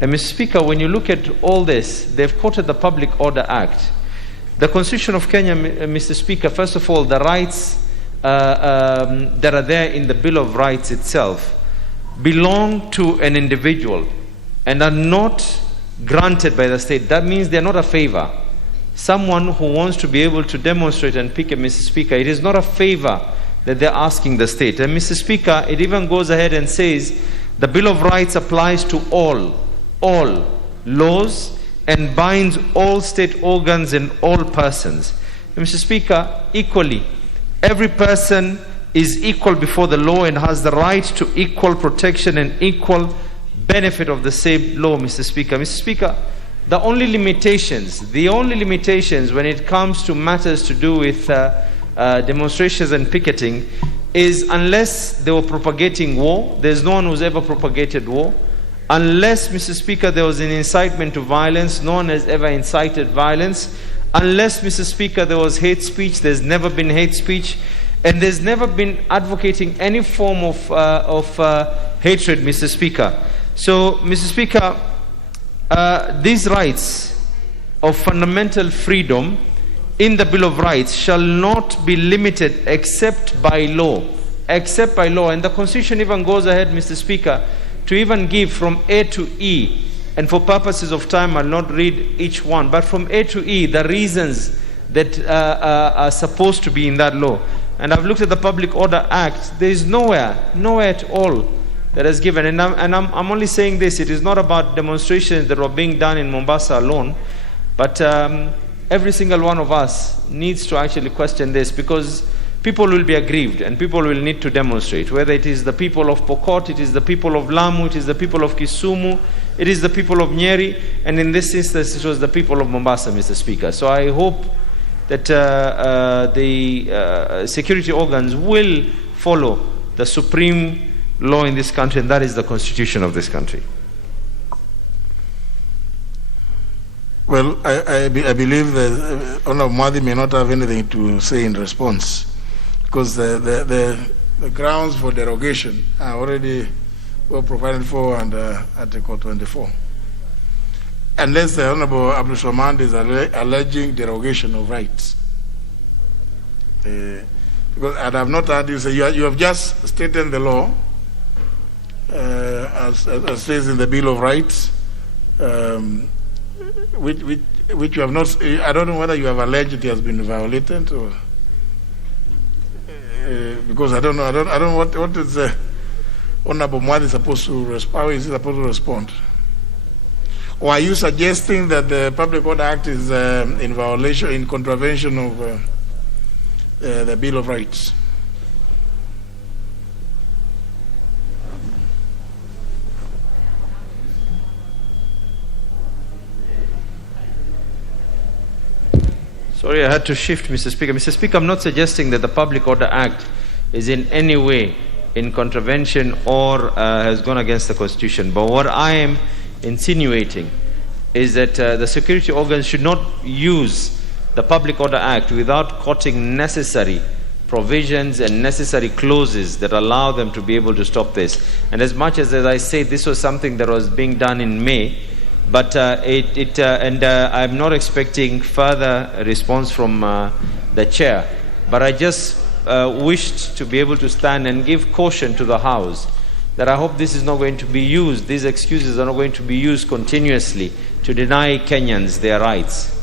And Mr. Speaker, when you look at all this, they've quoted the Public Order Act. The Constitution of Kenya, Mr. Speaker, first of all, the rights that are there in the Bill of Rights itself belong to an individual and are not granted by the state. That means they are not a favor. Someone who wants to be able to demonstrate and picket, Mr. Speaker, it is not a favor that they're asking the state. And Mr. Speaker, it even goes ahead and says the Bill of Rights applies to all laws and binds all state organs and all persons. And Mr. Speaker, equally, every person is equal before the law and has the right to equal protection and equal benefit of the same law, Mr. Speaker. Mr. Speaker, the only limitations when it comes to matters to do with demonstrations and picketing is unless they were propagating war. There's no one who's ever propagated war. Unless, Mr. Speaker, there was an incitement to violence, no one has ever incited violence. Unless, Mr. Speaker, there was hate speech, there's never been hate speech. And there's never been advocating any form of hatred, Mr. Speaker. So, Mr. Speaker, these rights of fundamental freedom in the Bill of Rights shall not be limited except by law. Except by law. And the Constitution even goes ahead, Mr. Speaker, to even give from A to E, and for purposes of time I'll not read each one, but from A to E, the reasons that are supposed to be in that law. And I've looked at the Public Order Act. There is nowhere at all that is given. And I'm only saying this, it is not about demonstrations that were being done in Mombasa alone, but every single one of us needs to actually question this, because people will be aggrieved and people will need to demonstrate, whether it is the people of Pokot, it is the people of Lamu, it is the people of Kisumu, it is the people of Nyeri, and in this instance it was the people of Mombasa, Mr. Speaker. So I hope that the security organs will follow the supreme law in this country, and that is the constitution of this country. Well, I believe that Honorable Mwadi may not have anything to say in response, because the grounds for derogation are already well provided for under Article 24. Unless the Honorable Abdul Swamand is alleging derogation of rights. Because I have not heard you say, you have just stated the law as says in the Bill of Rights, which you have not, I don't know whether you have alleged it has been violated or, because I don't know what is the Honorable Mwadi supposed to respond, how is he supposed to respond? Or are you suggesting that the Public Order Act is in violation, in contravention of the Bill of Rights? Sorry, I had to shift, Mr. Speaker. Mr. Speaker, I'm not suggesting that the Public Order Act is in any way in contravention or has gone against the Constitution. But what I am insinuating is that the security organs should not use the Public Order Act without quoting necessary provisions and necessary clauses that allow them to be able to stop this. And as much as I say, this was something that was being done in May, but I'm not expecting further response from the chair. But I just wished to be able to stand and give caution to the House that I hope this is not going to be used, these excuses are not going to be used continuously to deny Kenyans their rights.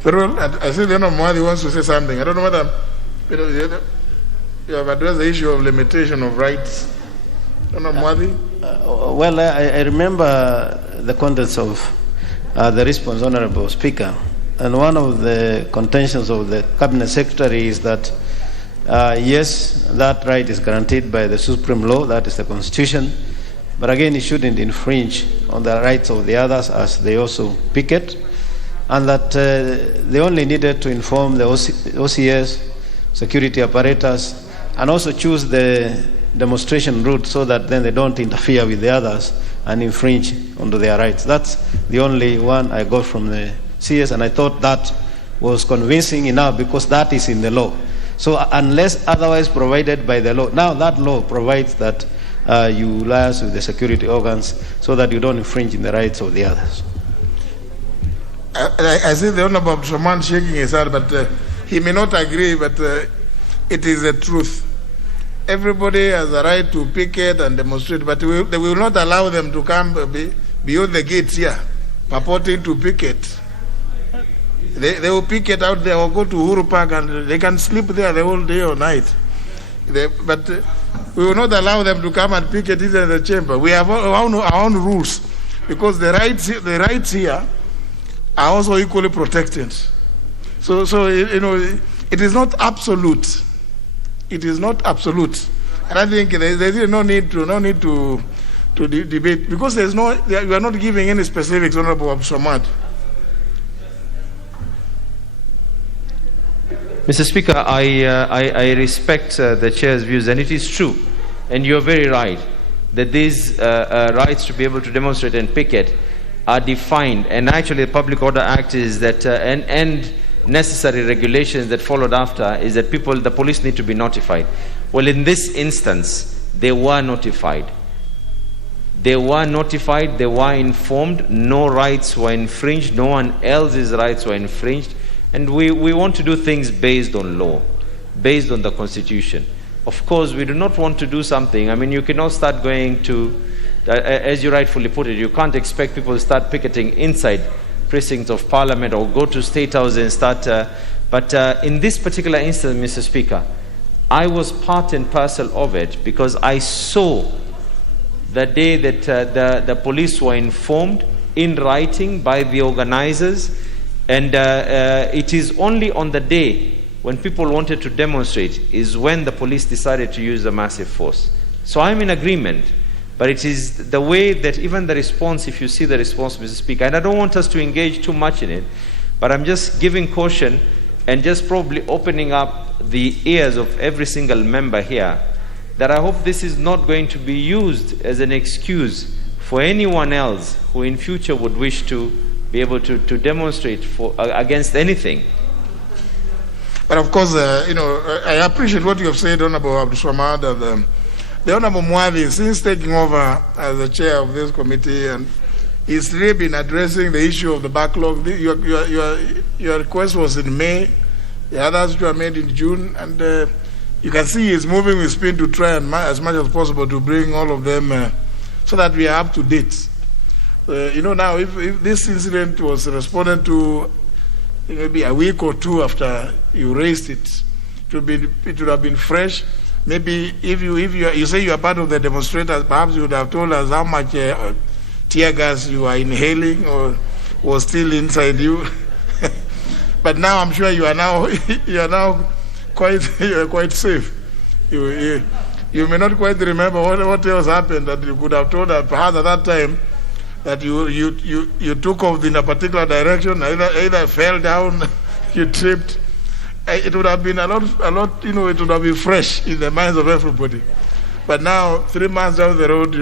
Very well, I see the Honorable Mwadi wants to say something. I don't know whether you have addressed the issue of limitation of rights. Honorable Mwadi? Well, I remember the contents of the response, Honorable Speaker, and one of the contentions of the Cabinet Secretary is that yes, that right is guaranteed by the supreme law, that is the Constitution, but again, it shouldn't infringe on the rights of the others as they also picket, and that they only needed to inform the OCS, security apparatus, and also choose the demonstration route so that then they don't interfere with the others and infringe onto their rights. That's the only one I got from the CS, and I thought that was convincing enough because that is in the law. So unless otherwise provided by the law, now that law provides that you liaise with the security organs so that you don't infringe in the rights of the others. I see the Honorable Shaman shaking his head, but he may not agree, but it is the truth. Everybody has a right to picket and demonstrate, but they will not allow them to come beyond the gates here, purporting to picket. They will picket out there or go to Uhuru Park and they can sleep there the whole day or night. But we will not allow them to come and picket even in the chamber. We have our own rules, because the rights here are also equally protected. So it is not absolute. It is not absolute, and I think there is no need to debate, because you are not giving any specifics, Honorable Abdulsamad. Mr. Speaker, I respect the chair's views, and it is true, and you are very right that these rights to be able to demonstrate and picket are defined, and actually the Public Order Act is that and necessary regulations that followed after is that the police need to be notified. Well, in this instance, they were notified. They were notified, they were informed, no rights were infringed, no one else's rights were infringed, and we want to do things based on law, based on the Constitution. Of course, we do not want to do something. I mean, you cannot start going to, as you rightfully put it, you can't expect people to start picketing inside precincts of Parliament or go to State House and start. But in this particular instance, Mr. Speaker, I was part and parcel of it because I saw the day that the police were informed in writing by the organizers, and it is only on the day when people wanted to demonstrate is when the police decided to use a massive force. So I'm in agreement, but it is the way that even the response, if you see the response, Mr. Speaker, and I don't want us to engage too much in it, but I'm just giving caution and just probably opening up the ears of every single member here that I hope this is not going to be used as an excuse for anyone else who in future would wish to be able to demonstrate against anything. But of course, I appreciate what you have said, Honorable Abdul Swamad, and the Honorable Mwadhi, since taking over as the chair of this committee, and he's really been addressing the issue of the backlog. Your request was in May, the others were made in June, and you can see he's moving with speed to try and as much as possible to bring all of them so that we are up to date. Now, if this incident was responded to maybe a week or two after you raised it, it would have been fresh. Maybe if you say you are part of the demonstrators, perhaps you would have told us how much tear gas you are inhaling or was still inside you. But now I'm sure you are now quite safe. You may not quite remember what else happened that you could have told us perhaps at that time that you took off in a particular direction, either fell down, you tripped. It would have been a lot. It would have been fresh in the minds of everybody. But now, 3 months down the road,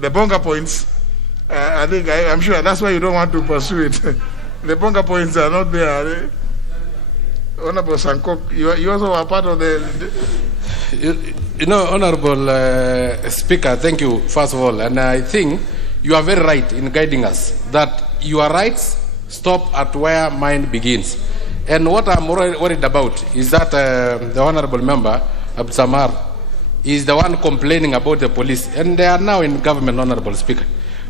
the bonga points. I'm sure that's why you don't want to pursue it. The bonga points are not there. Honorable Sankok, you also are part of Honorable Speaker, thank you, first of all. And I think you are very right in guiding us that your rights stop at where mine begins. And what I'm worried about is that the Honorable Member, Abdul Samar, is the one complaining about the police. And they are now in government, Honorable Speaker.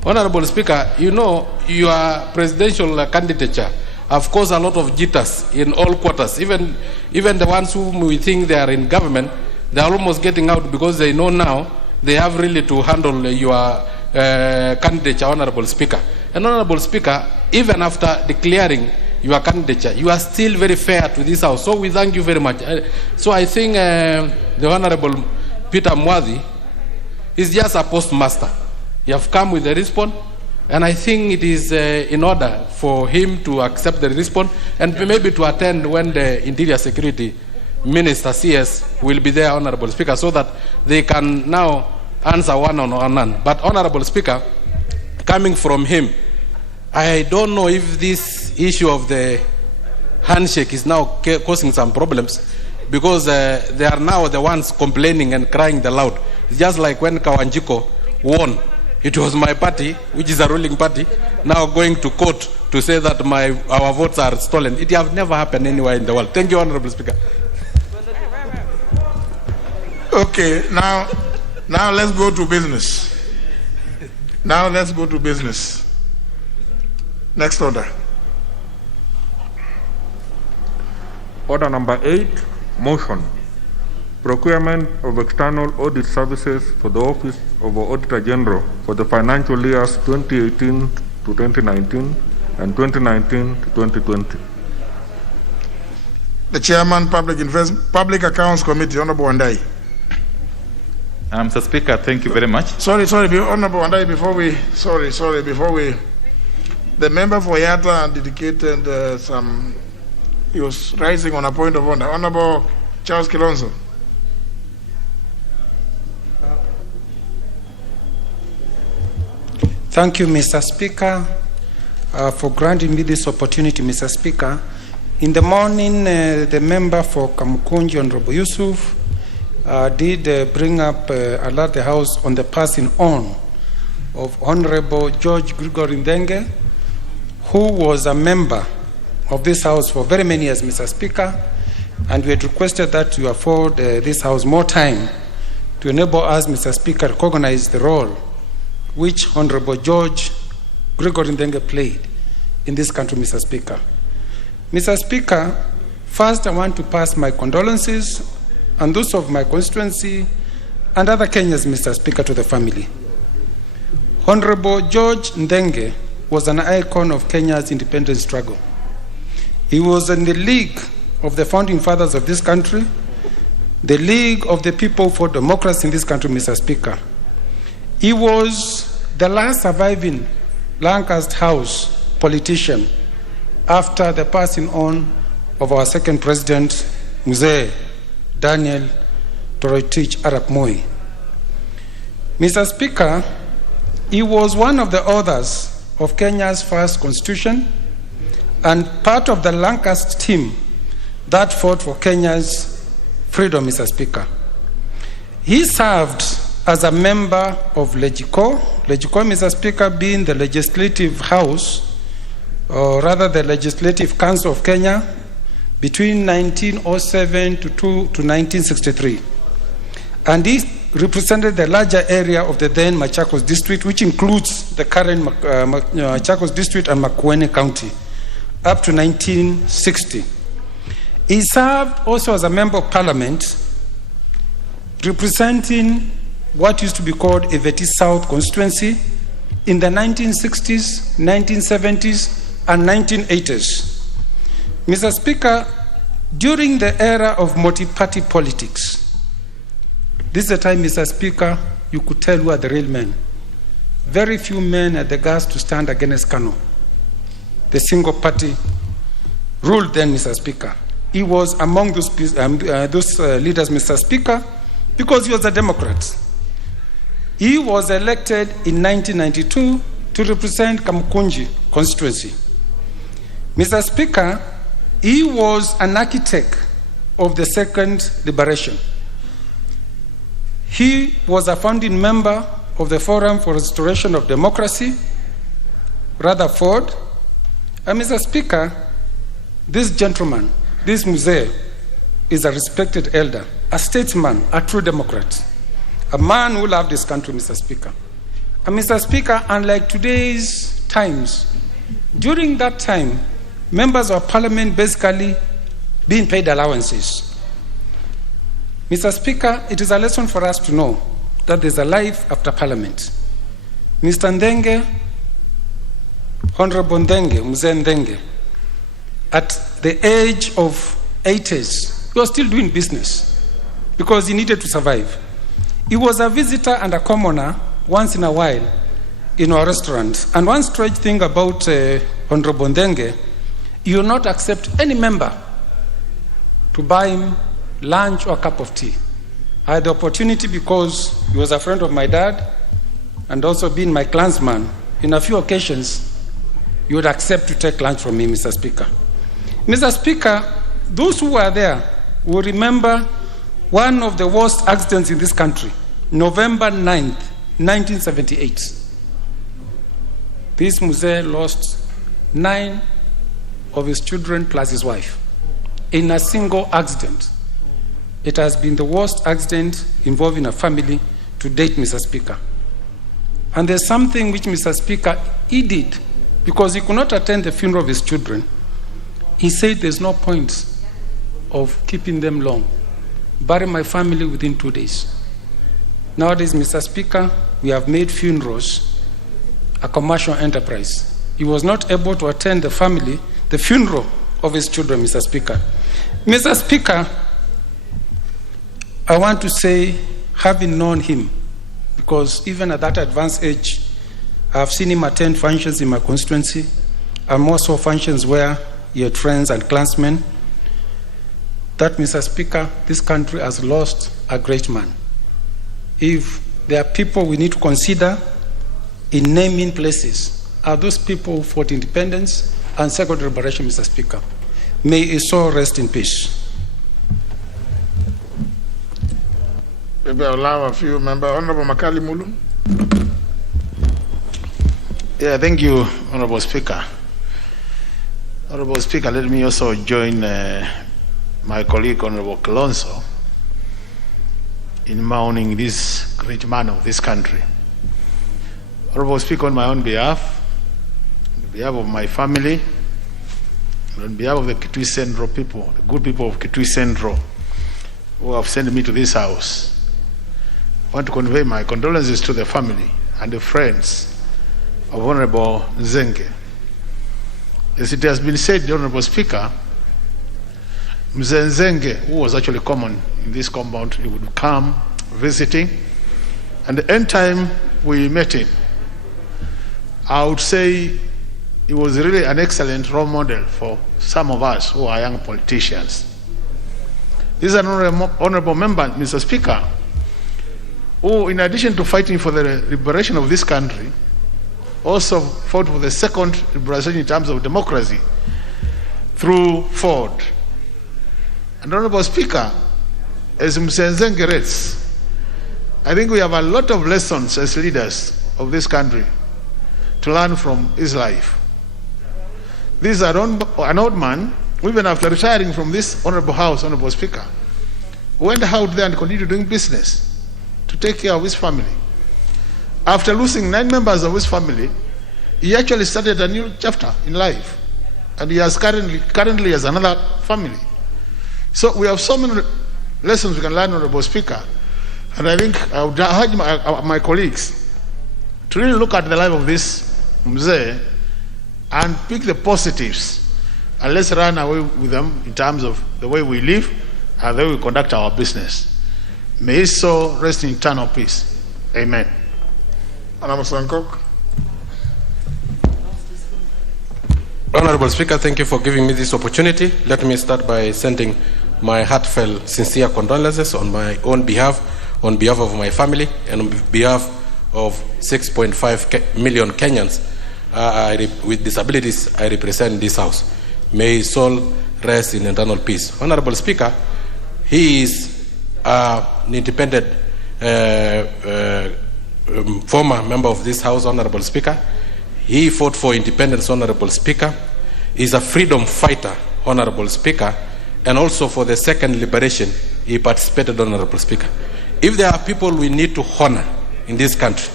Honorable Speaker, your presidential candidature have caused a lot of jitters in all quarters. Even the ones whom we think they are in government, they are almost getting out because they know now they have really to handle your candidature, Honorable Speaker. And Honorable Speaker, even after declaring your candidature, you are still very fair to this House. So we thank you very much. So I think the Honorable Peter Mwadhi is just a postmaster. You have come with a response, and I think it is in order for him to accept the response and maybe to attend when the Interior Security Minister CS will be there, Honorable Speaker, so that they can now answer one on one. But Honorable Speaker, coming from him, I don't know if this issue of the handshake is now causing some problems, because they are now the ones complaining and crying the loud. It's just like when Kawanjiko won. It was my party, which is a ruling party, now going to court to say that our votes are stolen. It has never happened anywhere in the world. Thank you, Honorable Speaker. Okay, now let's go to business. Next order. Order number 8, motion. Procurement of external audit services for the Office of Auditor General for the financial years 2018 to 2019 and 2019 to 2020. The Chairman, Public Accounts Committee, Honorable Wandai. Mr. Speaker, thank you very much. Sorry, Honorable Wandai, before we, the member for Yata dedicated he was rising on a point of order. Honorable Charles Kilonzo. Thank you, Mr. Speaker. for granting me this opportunity, Mr. Speaker. In the morning, the member for Kamukunji, Honorable Yusuf, did bring up, alert the House on the passing on of Honorable George Gregory Ndenge, who was a member of this House for very many years, Mr. Speaker, and we had requested that you afford this House more time to enable us, Mr. Speaker, to recognize the role which Honorable George Gregory Ndenge played in this country, Mr. Speaker. Mr. Speaker, first I want to pass my condolences and those of my constituency and other Kenyans, Mr. Speaker, to the family. Honorable George Ndenge was an icon of Kenya's independence struggle. He was in the league of the founding fathers of this country, the League of the People for Democracy in this country, Mr. Speaker. He was the last surviving Lancaster House politician after the passing on of our second president, Mzee Daniel Toroitich Arap Moi. Mr. Speaker, he was one of the authors of Kenya's first constitution and part of the Lancaster team that fought for Kenya's freedom, Mr. Speaker. He served as a member of Legico, Mr. Speaker, being the legislative house, or rather the Legislative Council of Kenya, between 1907 to 1963. And he represented the larger area of the then Machakos district, which includes the current Machakos district and Makueni County, up to 1960. He served also as a member of parliament, representing what used to be called Eveti South constituency in the 1960s, 1970s, and 1980s. Mr. Speaker, during the era of multi-party politics, this is the time, Mr. Speaker, you could tell who are the real men. Very few men had the guts to stand against Kanu. The single party ruled then, Mr. Speaker. He was among those leaders, Mr. Speaker, because he was a Democrat. He was elected in 1992 to represent Kamukunji constituency. Mr. Speaker, he was an architect of the Second Liberation. He was a founding member of the Forum for Restoration of Democracy, Rutherford. And Mr. Speaker, this gentleman, this Mzee, is a respected elder, a statesman, a true Democrat, a man who loved this country, Mr. Speaker. And Mr. Speaker, unlike today's times, during that time, members of parliament basically being paid allowances. Mr. Speaker, it is a lesson for us to know that there's a life after parliament. Mr. Ndenge, Honorable Ndenge, Mzee Ndenge, at the age of 80s, he was still doing business because he needed to survive. He was a visitor and a commoner once in a while in our restaurant. And one strange thing about Honorable Ndenge, he will not accept any member to buy him lunch or a cup of tea. I had the opportunity because he was a friend of my dad and also being my clansman. In a few occasions, he would accept to take lunch from me, Mr. Speaker. Mr. Speaker, those who were there will remember one of the worst accidents in this country, November 9th, 1978. This Mzee lost 9 of his children plus his wife in a single accident. It has been the worst accident involving a family to date, Mr. Speaker. And there's something which, Mr. Speaker, he did because he could not attend the funeral of his children. He said there's no point of keeping them long. Bury my family within 2 days. Nowadays, Mr. Speaker, we have made funerals a commercial enterprise. He was not able to attend the funeral of his children, Mr. Speaker. Mr. Speaker, I want to say, having known him, because even at that advanced age, I've seen him attend functions in my constituency, and more so functions where he had friends and clansmen, that, Mr. Speaker, this country has lost a great man. If there are people we need to consider in naming places are those people who fought independence and secondary liberation, Mr. Speaker. May his soul rest in peace. Maybe I'll allow a few members. Honorable Makali Mulu. Yeah, thank you, Honorable Speaker. Honorable Speaker, let me also join my colleague, Honorable Kalonzo, in mourning this great man of this country. Honorable Speaker, on my own behalf, on behalf of my family, and on behalf of the Kitui Central people, the good people of Kitui Central, who have sent me to this house, I want to convey my condolences to the family and the friends of Honorable Nzenge. As it has been said, the Honorable Speaker, Mzee Nzenge, who was actually common in this compound, he would come visiting, and the end time we met him, I would say he was really an excellent role model for some of us who are young politicians. This is an honorable member, Mr. Speaker, who, in addition to fighting for the liberation of this country, also fought for the second liberation in terms of democracy through Ford. And Honorable Speaker, as Mr. Nzenge rates, I think we have a lot of lessons as leaders of this country to learn from his life. This is an old man, even after retiring from this honorable house, Honorable Speaker, went out there and continued doing business to take care of his family. After losing 9 members of his family, he actually started a new chapter in life, and he has currently has another family. So we have so many lessons we can learn, Honorable Speaker, and I think I would urge my colleagues to really look at the life of this Mzee and pick the positives, and let's run away with them in terms of the way we live and the way we conduct our business. May his soul rest in eternal peace. Amen. Honorable Speaker, thank you for giving me this opportunity. Let me start by sending my heartfelt, sincere condolences on my own behalf, on behalf of my family, and on behalf of 6.5 million Kenyans with disabilities I represent in this House. May his soul rest in eternal peace. Honorable Speaker, he is an independent former member of this House, Honorable Speaker. He fought for independence, Honorable Speaker. He's a freedom fighter, Honorable Speaker, and also for the second liberation, he participated, Honorable Speaker. If there are people we need to honor in this country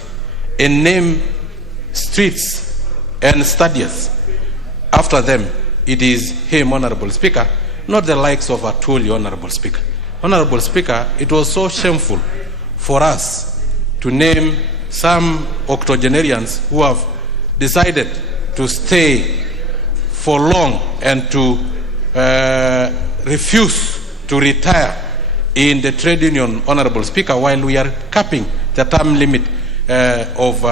and name streets and stadiums after them, it is him, Honorable Speaker, not the likes of Atuli, Honorable Speaker. Honorable Speaker, it was so shameful for us to name some octogenarians who have decided to stay for long and to refuse to retire in the trade union, Honorable Speaker, while we are capping the term limit of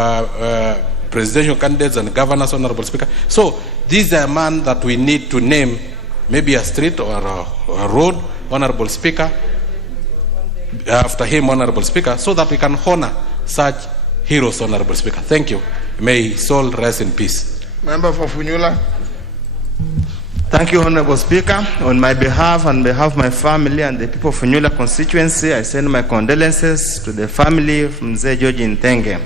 presidential candidates and governors, Honorable Speaker. So this is a man that we need to name, maybe a street or a road, Honorable Speaker, after him, Honorable Speaker, so that we can honor such heroes, Honorable Speaker. Thank you. May his soul rest in peace. Member for Funyula. Thank you, Honorable Speaker. On my behalf and behalf of my family and the people of Funyula constituency, I send my condolences to the family of Mzee George Nthenge.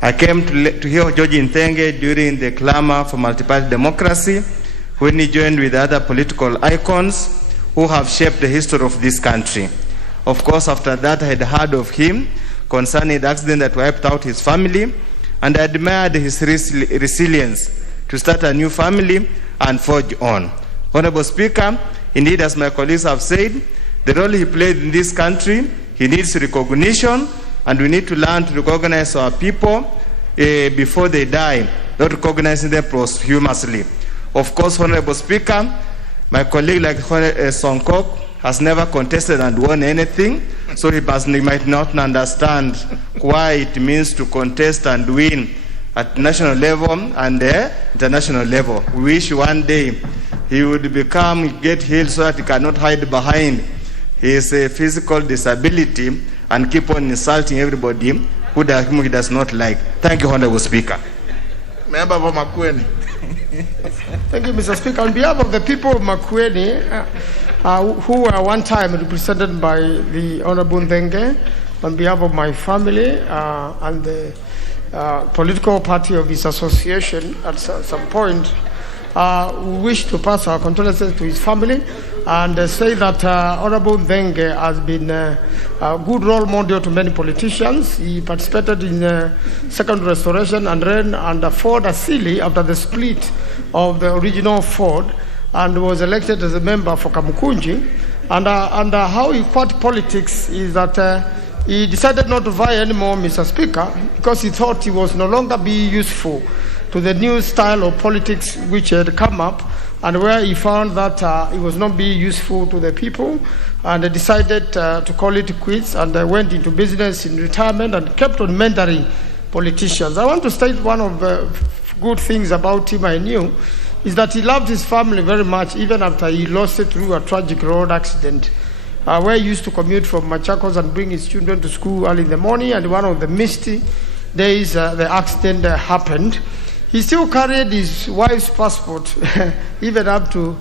I came to hear George Nthenge during the clamor for multi-party democracy, when he joined with other political icons who have shaped the history of this country. Of course, after that, I had heard of him concerning the accident that wiped out his family, and I admired his resilience to start a new family and forge on. Honorable Speaker, indeed, as my colleagues have said, the role he played in this country, he needs recognition, and we need to learn to recognize our people before they die, not recognizing them posthumously. Of course, Honorable Speaker, my colleague like Songkok has never contested and won anything, so he might not understand why it means to contest and win at national level and international level. We wish one day he would get healed so that he cannot hide behind his physical disability and keep on insulting everybody whom he does not like. Thank you, Honorable Speaker. Member for Makueni. Thank you, Mr. Speaker. On behalf of the people of Makueni, who were one time represented by the Honorable Ndenge, on behalf of my family and the political party of his association, at some point, we wish to pass our condolences to his family and say that Honorable Ndenge has been a good role model to many politicians. He participated in Second Restoration and ran under Ford Asili after the split of the original Ford and was elected as a member for Kamukunji. And how he quit politics is that he decided not to vie anymore, Mr. Speaker, because he thought he was no longer be useful to the new style of politics which had come up, and where he found that it was not being useful to the people, and decided to call it quits, and went into business in retirement and kept on mentoring politicians. I want to state one of the good things about him I knew, is that he loved his family very much, even after he lost it through a tragic road accident, where he used to commute from Machakos and bring his children to school early in the morning, and one of the misty days the accident happened. He still carried his wife's passport, even up to,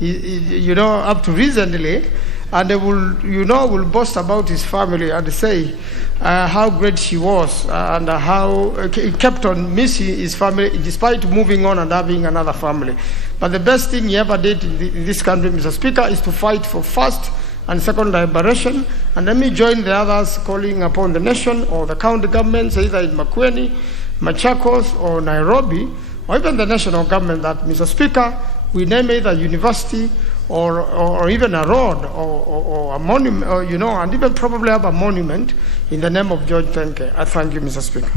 up to recently, and they will boast about his family and say how great she was and how he kept on missing his family despite moving on and having another family. But the best thing he ever did in this country, Mr. Speaker, is to fight for first and second liberation. And let me join the others calling upon the nation or the county governments, either in Makueni, Machakos, or Nairobi, or even the national government, that, Mr. Speaker, we name either a university or even a road or a monument, and even probably have a monument in the name of George Tenke. I thank you, Mr. Speaker.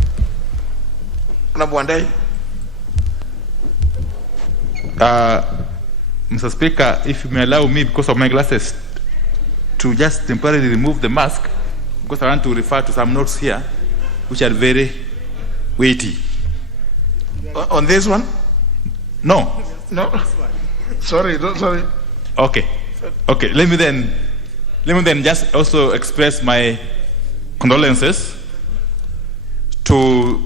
Mr. Speaker, if you may allow me, because of my glasses, to just temporarily remove the mask, because I want to refer to some notes here, which are very weighty. On this one? No. No. Sorry. Okay. Let me then just also express my condolences to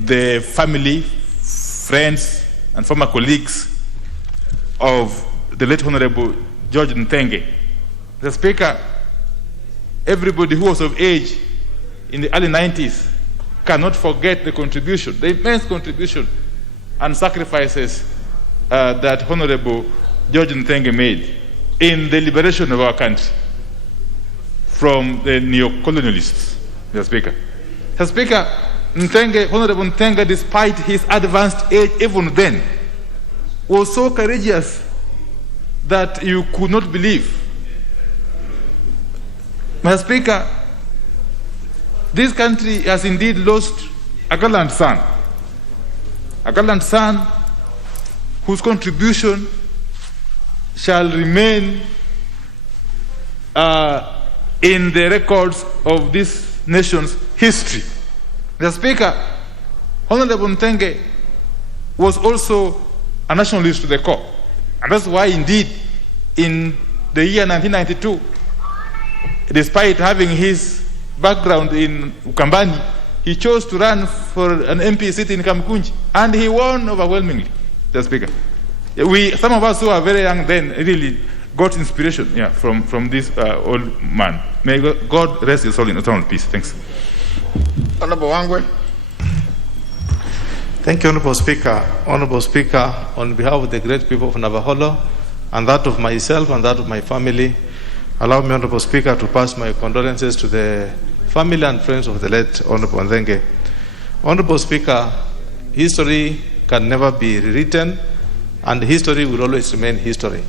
the family, friends, and former colleagues of the late Honorable George Ntenge. The Speaker, everybody who was of age in the early 90s cannot forget the contribution, the immense contribution and sacrifices that Honorable George Ntenge made in the liberation of our country from the neo-colonialists, Mr. Speaker. Mr. Speaker, Honorable Ntenge, despite his advanced age even then, was so courageous that you could not believe. Mr. Speaker, this country has indeed lost a gallant son whose contribution shall remain in the records of this nation's history. Mr. Speaker, Honorable Ntenge was also a nationalist to the core, and that's why indeed in the year 1992, despite having his background in Ukambani, he chose to run for an MP seat in Kamukunji, and he won overwhelmingly, Mr. Speaker. Some of us who are very young then really got inspiration from this old man. May God rest his soul in eternal peace. Thanks. Honorable Wangwe. Thank you, Honorable Speaker. Honorable Speaker, on behalf of the great people of Navaholo and that of myself and that of my family, allow me, Honorable Speaker, to pass my condolences to the family and friends of the late Honorable Ntenge. Honorable Speaker, history can never be rewritten, and history will always remain history.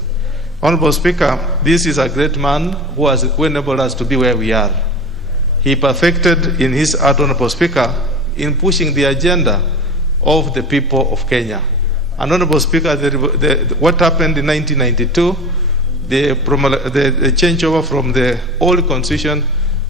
Honorable Speaker, this is a great man who has enabled us to be where we are. He perfected in his art, Honorable Speaker, in pushing the agenda of the people of Kenya. And Honorable Speaker, what happened in 1992, the changeover from the old constitution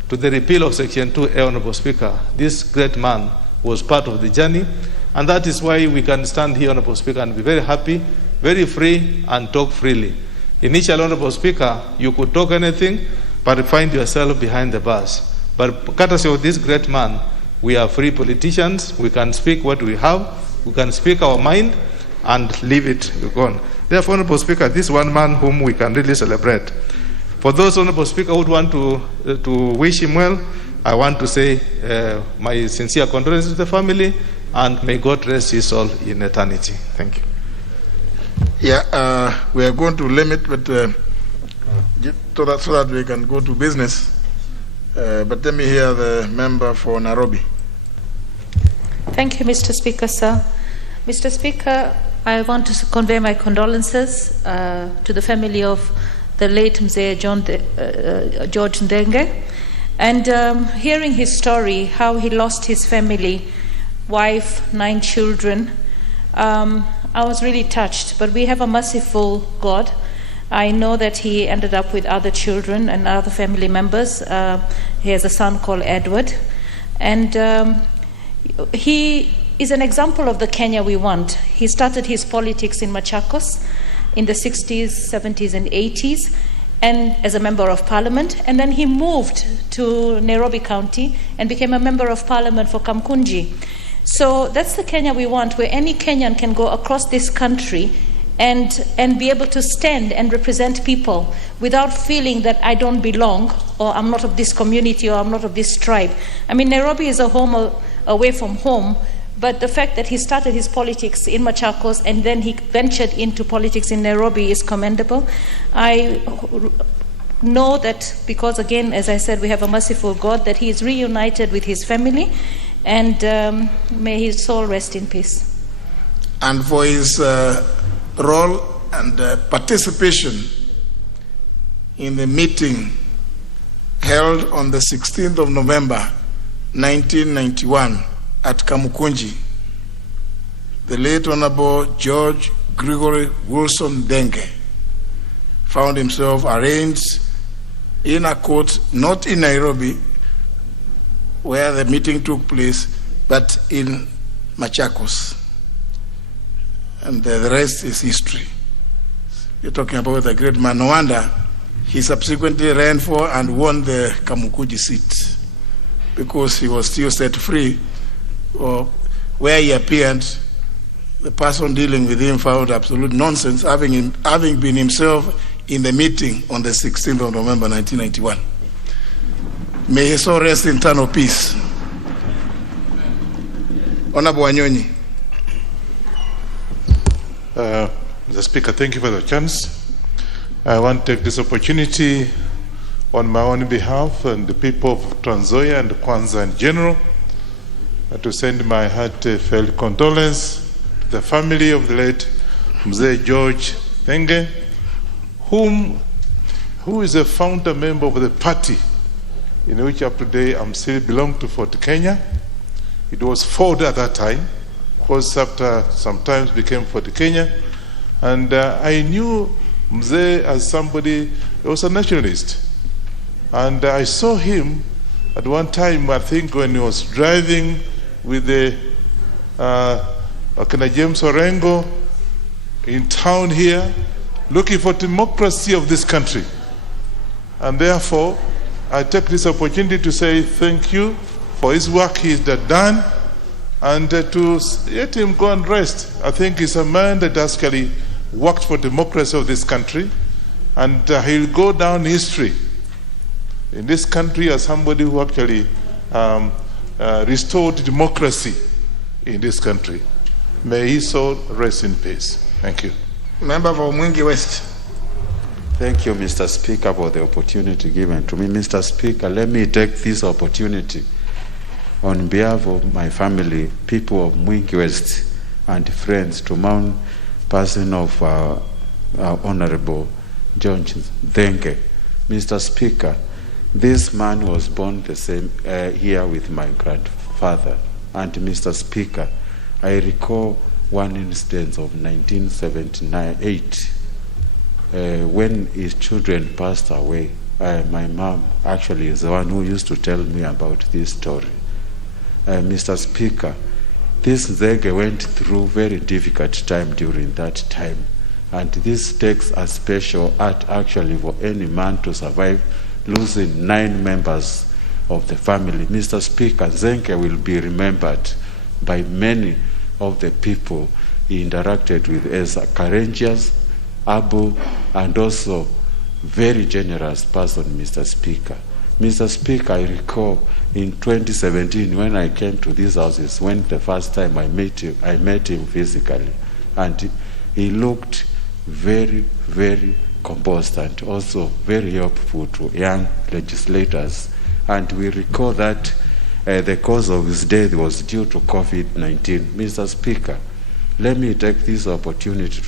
to the repeal of Section 2A, Honorable Speaker, this great man was part of the journey, and that is why we can stand here, Honorable Speaker, and be very happy, very free, and talk freely. Initially, Honorable Speaker, you could talk anything, but find yourself behind the bars. But courtesy of this great man, we are free politicians, we can speak what we have, we can speak our mind and leave it gone. Therefore, Honorable Speaker, this is one man whom we can really celebrate. For those, Honorable Speaker, who would want to wish him well, I want to say my sincere condolences to the family, and may God rest his soul in eternity. Thank you. Yeah, we are going to limit, but so that we can go to business. But let me hear the member for Nairobi. Thank you, Mr. Speaker, sir. Mr. Speaker, I want to convey my condolences to the family of the late Mzee George Ndenge. And hearing his story, how he lost his family, wife, 9 children, I was really touched. But we have a merciful God. I know that he ended up with other children and other family members. He has a son called Edward. And he is an example of the Kenya we want. He started his politics in Machakos in the 60s, 70s, and 80s, and as a member of parliament. And then he moved to Nairobi County and became a member of parliament for Kamkunji. So that's the Kenya we want, where any Kenyan can go across this country and be able to stand and represent people without feeling that I don't belong, or I'm not of this community, or I'm not of this tribe. I mean, Nairobi is a home away from home, but the fact that he started his politics in Machakos and then he ventured into politics in Nairobi is commendable. I know that because, again, as I said, we have a merciful God, that he is reunited with his family, and may his soul rest in peace. And for his role and participation in the meeting held on the 16th of November 1991 at Kamukunji, the late Honorable George Gregory Wilson Ndenge found himself arraigned in a court not in Nairobi, where the meeting took place, but in Machakos. And the rest is history. You're talking about the great man. No wonder he subsequently ran for and won the Kamukunji seat, because he was still set free, or where he appeared, the person dealing with him found absolute nonsense, having been himself in the meeting on the 16th of November 1991. May his soul rest in eternal peace. Honorable Wanyonyi. Mr. Speaker, thank you for the chance. I want to take this opportunity on my own behalf and the people of Trans Nzoia and Kwanza in general to send my heartfelt condolence to the family of the late Mzee George Ndenge, who is a founder member of the party in which up to today I'm still belong to Fort Kenya. It was Ford at that time, of course after sometimes became Fort Kenya, and I knew Mzee as somebody who was a nationalist. And I saw him at one time, I think, when he was driving with the James Orengo in town here, looking for democracy of this country. And therefore, I take this opportunity to say thank you for his work he's done, and to let him go and rest. I think he's a man that actually worked for democracy of this country, and he'll go down history in this country as somebody who actually restored democracy in this country. May his soul rest in peace. Thank you. Member for Mwingi West. Thank you, Mr. Speaker, for the opportunity given to me. Mr. Speaker, let me take this opportunity on behalf of my family, people of Mwingi West, and friends to mourn person of Honorable George Ndenge. Mr. Speaker, this man was born the same here with my grandfather. And Mr. Speaker, I recall one instance of 1978 when his children passed away. My mom actually is the one who used to tell me about this story. Mr. Speaker, this Ndenge went through very difficult time during that time, and this takes a special art actually for any man to survive losing 9 members of the family. Mr. Speaker, Ndenge will be remembered by many of the people he interacted with as a courageous, able, and also very generous person, Mr. Speaker. Mr. Speaker, I recall in 2017 when I came to these houses, when the first time I met him physically, and he looked very, very composed and also very helpful to young legislators. And we recall that the cause of his death was due to COVID-19. Mr. Speaker, let me take this opportunity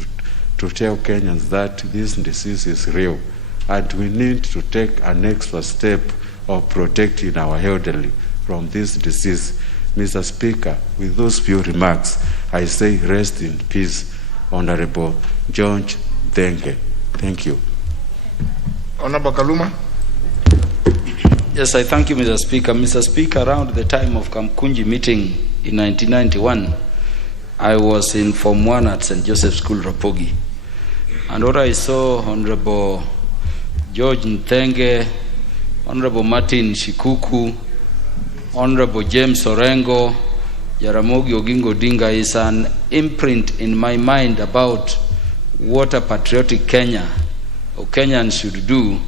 to tell Kenyans that this disease is real, and we need to take an extra step of protecting our elderly from this disease. Mr. Speaker, with those few remarks, I say rest in peace, Honorable George Thenge. Thank you. Honorable Kaluma. Yes, I thank you, Mr. Speaker. Mr. Speaker, around the time of Kamkunji meeting in 1991, I was in Form 1 at St. Joseph's School, Rapogi. And what I saw, Honorable George Nthenge, Honorable Martin Shikuku, Honorable James Orengo, Jaramogi Oginga Odinga, is an imprint in my mind about what a patriotic Kenya or Kenyans should do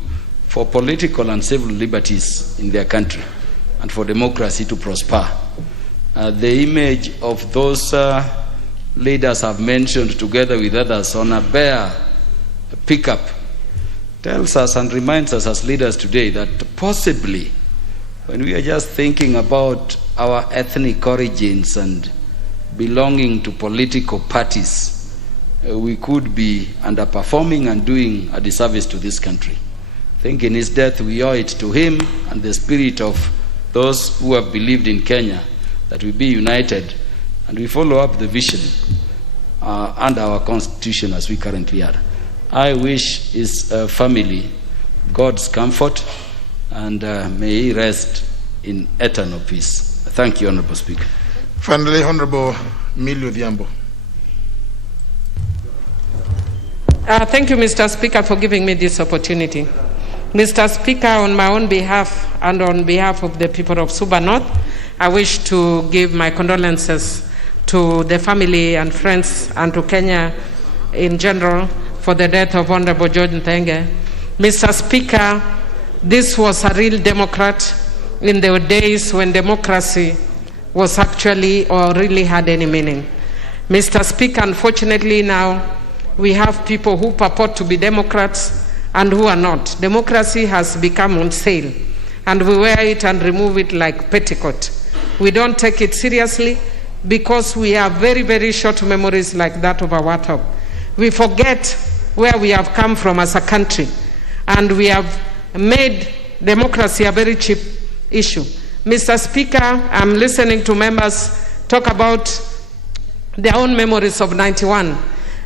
for political and civil liberties in their country and for democracy to prosper. The image of those leaders I've mentioned together with others on a bare pickup tells us and reminds us as leaders today that possibly when we are just thinking about our ethnic origins and belonging to political parties, we could be underperforming and doing a disservice to this country. I think in his death we owe it to him and the spirit of those who have believed in Kenya that we be united and we follow up the vision and our constitution as we currently are. I wish his family God's comfort and may he rest in eternal peace. Thank you, Honorable Speaker. Finally, Honorable Millie Odhiambo. Thank you, Mr. Speaker, for giving me this opportunity. Mr. Speaker, on my own behalf and on behalf of the people of Suba North, I wish to give my condolences to the family and friends and to Kenya in general for the death of Honorable George Nthenge. Mr. Speaker, this was a real Democrat in the days when democracy was actually or really had any meaning. Mr. Speaker, unfortunately now we have people who purport to be Democrats and who are not. Democracy has become on sale, and we wear it and remove it like petticoat. We don't take it seriously because we have very, very short memories like that of our top. We forget where we have come from as a country, and we have made democracy a very cheap issue. Mr. Speaker, I'm listening to members talk about their own memories of 91.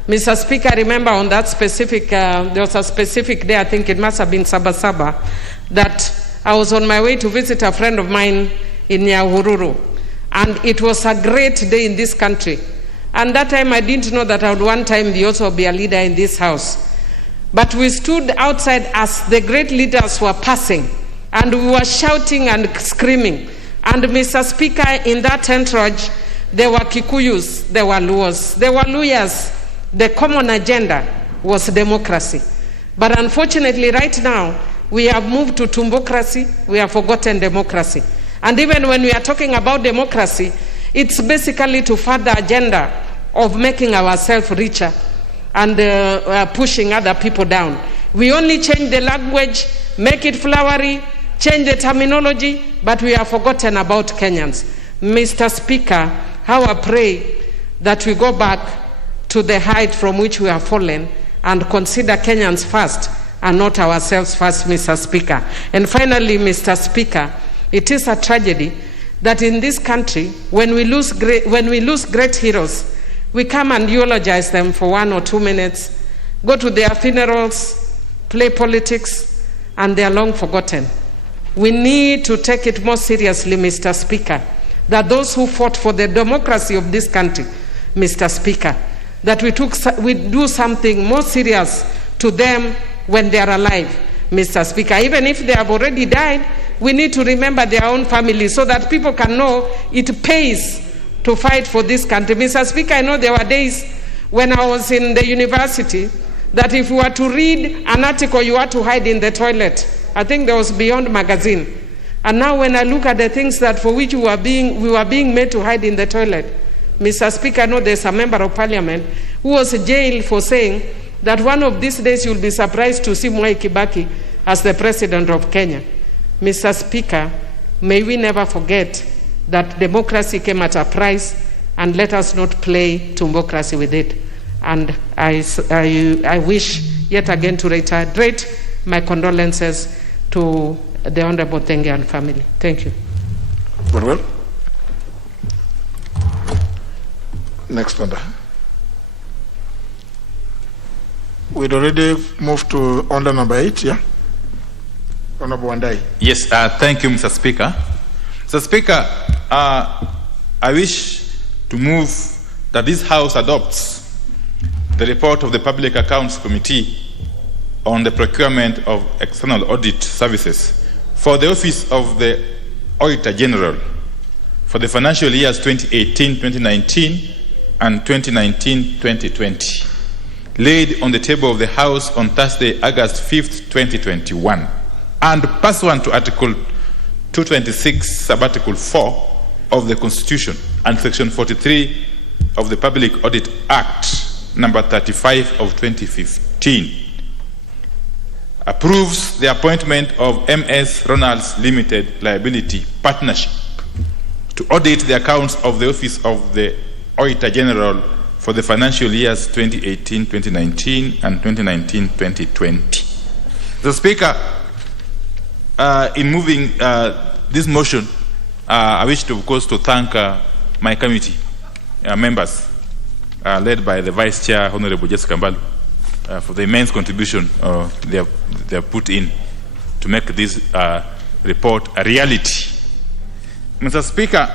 Mr. Speaker, I remember on that specific, there was a specific day, I think it must have been Sabasaba, that I was on my way to visit a friend of mine in Nyahururu. And it was a great day in this country. And that time I didn't know that I would one time also be a leader in this house. But we stood outside as the great leaders were passing, and we were shouting and screaming. And Mr. Speaker, in that entourage, there were Kikuyus, there were Luos, there were Luyas. The common agenda was democracy. But unfortunately, right now, we have moved to tumbocracy, we have forgotten democracy. And even when we are talking about democracy, it's basically to further agenda of making ourselves richer and pushing other people down. We only change the language, make it flowery, change the terminology, but we have forgotten about Kenyans. Mr. Speaker, how I pray that we go back to the height from which we have fallen and consider Kenyans first and not ourselves first, Mr. Speaker. And finally, Mr. Speaker, it is a tragedy that in this country, when we lose great heroes, we come and eulogize them for 1 or 2 minutes, go to their funerals, play politics, and they are long forgotten. We need to take it more seriously, Mr. Speaker, that those who fought for the democracy of this country, Mr. Speaker, that we do something more serious to them when they are alive, Mr. Speaker. Even if they have already died, we need to remember their own families so that people can know it pays to fight for this country. Mr. Speaker, I know there were days when I was in the university that if you were to read an article, you had to hide in the toilet. I think there was Beyond magazine. And now when I look at the things that for which we were being made to hide in the toilet, Mr. Speaker, I know there's a member of parliament who was jailed for saying that one of these days you'll be surprised to see Mwai Kibaki as the president of Kenya. Mr. Speaker, may we never forget that democracy came at a price, and let us not play democracy with it. And I wish yet again to reiterate my condolences to the Honorable Thenge and family. Thank you. Very well. Next order. We'd already moved to order number 8, yeah? Honorable Wandai. Yes, thank you, Mr. Speaker. Mr. Speaker, I wish to move that this House adopts the report of the Public Accounts Committee on the procurement of external audit services for the Office of the Auditor General for the financial years 2018-2019 and 2019-2020, laid on the table of the House on Thursday, August 5th, 2021, and pursuant to Article 226, Sub-Article 4 of the Constitution and Section 43 of the Public Audit Act, number 35 of 2015, approves the appointment of MS Ronalds Limited Liability Partnership to audit the accounts of the Office of the Auditor General for the financial years 2018-2019 and 2019-2020. The Speaker, in moving this motion, I wish to, of course, to thank my committee members, led by the Vice Chair, Honorable Jessica Mbalu, for the immense contribution they have put in to make this report a reality. Mr. Speaker,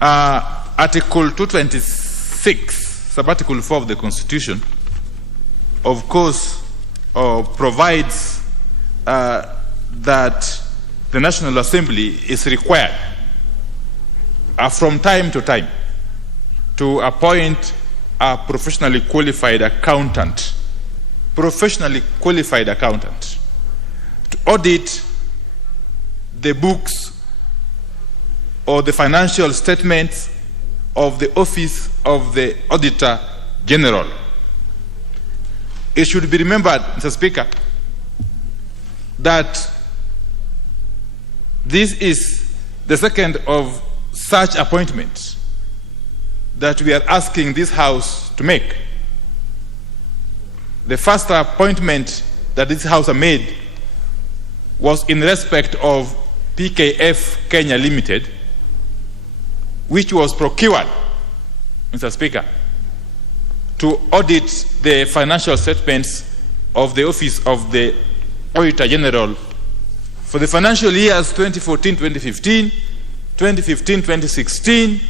Article 226, Sub-Article 4 of the Constitution, of course, provides that the National Assembly is required from time to time to appoint a professionally qualified accountant to audit the books or the financial statements of the Office of the Auditor General. It should be remembered, Mr. Speaker, that this is the second of such appointments that we are asking this House to make. The first appointment that this House has made was in respect of PKF Kenya Limited, which was procured, Mr. Speaker, to audit the financial statements of the Office of the Auditor General for the financial years 2014-2015, 2015-2016,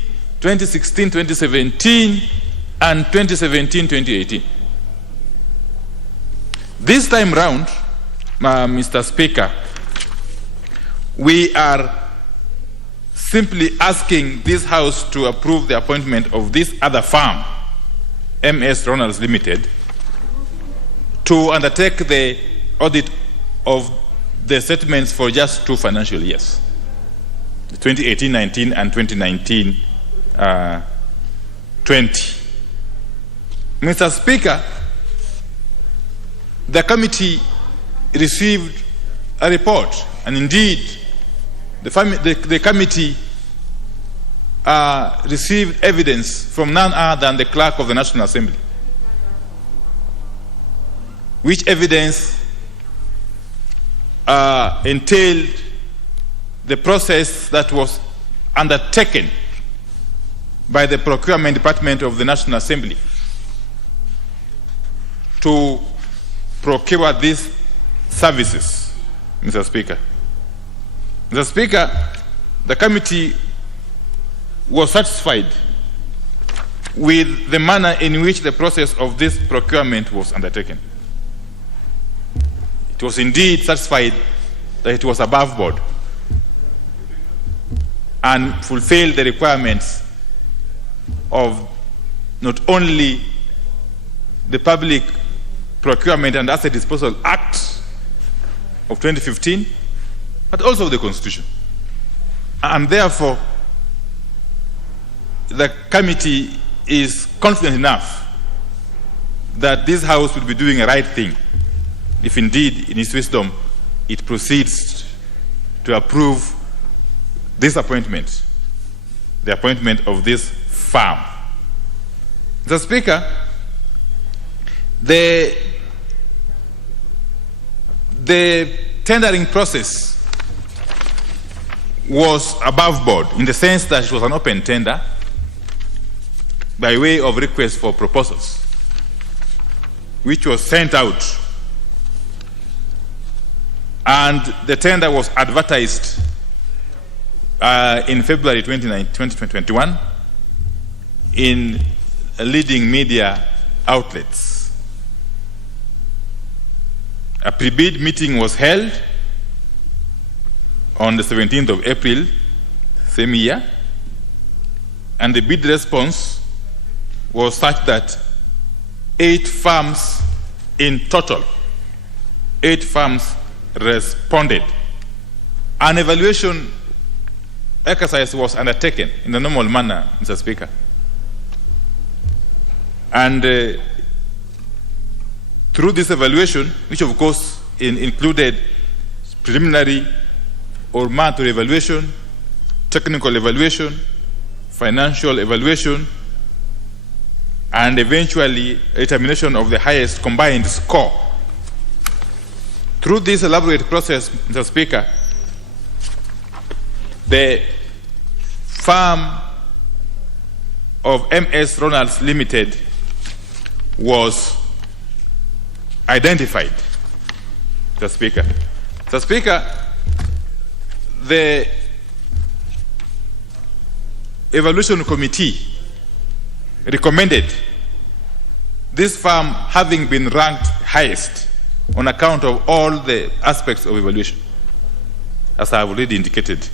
2016-2017, and 2017-2018. This time round, Mr. Speaker, we are simply asking this House to approve the appointment of this other firm, MS Ronalds Limited, to undertake the audit of the statements for just 2 financial years, 2018-19 and 2019-20. Mr. Speaker, the committee received a report, and indeed the committee received evidence from none other than the Clerk of the National Assembly, which evidence entailed the process that was undertaken by the Procurement Department of the National Assembly to procure these services, Mr. Speaker. Mr. Speaker, the committee was satisfied with the manner in which the process of this procurement was undertaken. It was indeed satisfied that it was above board. and fulfill the requirements of not only the Public Procurement and Asset Disposal Act of 2015, but also the Constitution. And therefore, the committee is confident enough that this House will be doing a right thing if indeed, in its wisdom, it proceeds to approve this appointment, the appointment of this firm. Mr. Speaker, the tendering process was above board in the sense that it was an open tender by way of request for proposals, which was sent out, and the tender was advertised in February 2021 in leading media outlets. A pre-bid meeting was held on the 17th of April, same year, and the bid response was such that 8 firms in total, 8 firms responded. An evaluation exercise was undertaken in the normal manner, Mr. Speaker. And through this evaluation, which of course included preliminary or mandatory evaluation, technical evaluation, financial evaluation, and eventually a determination of the highest combined score. Through this elaborate process, Mr. Speaker, the firm of MS Ronalds Limited was identified, Mr. Speaker. Mr. Speaker, the evaluation committee recommended this firm having been ranked highest on account of all the aspects of evaluation, as I have already indicated.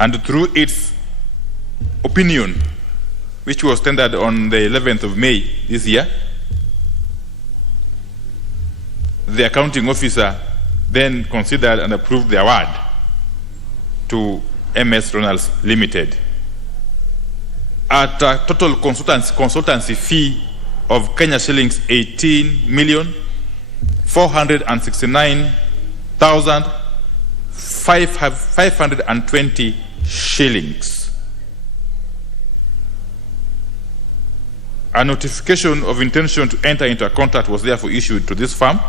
And through its opinion, which was tendered on the 11th of May this year, the accounting officer then considered and approved the award to MS Ronalds Limited at a total consultancy fee of Kenya shillings 18,469,520 shillings. A notification of intention to enter into a contract was therefore issued to this firm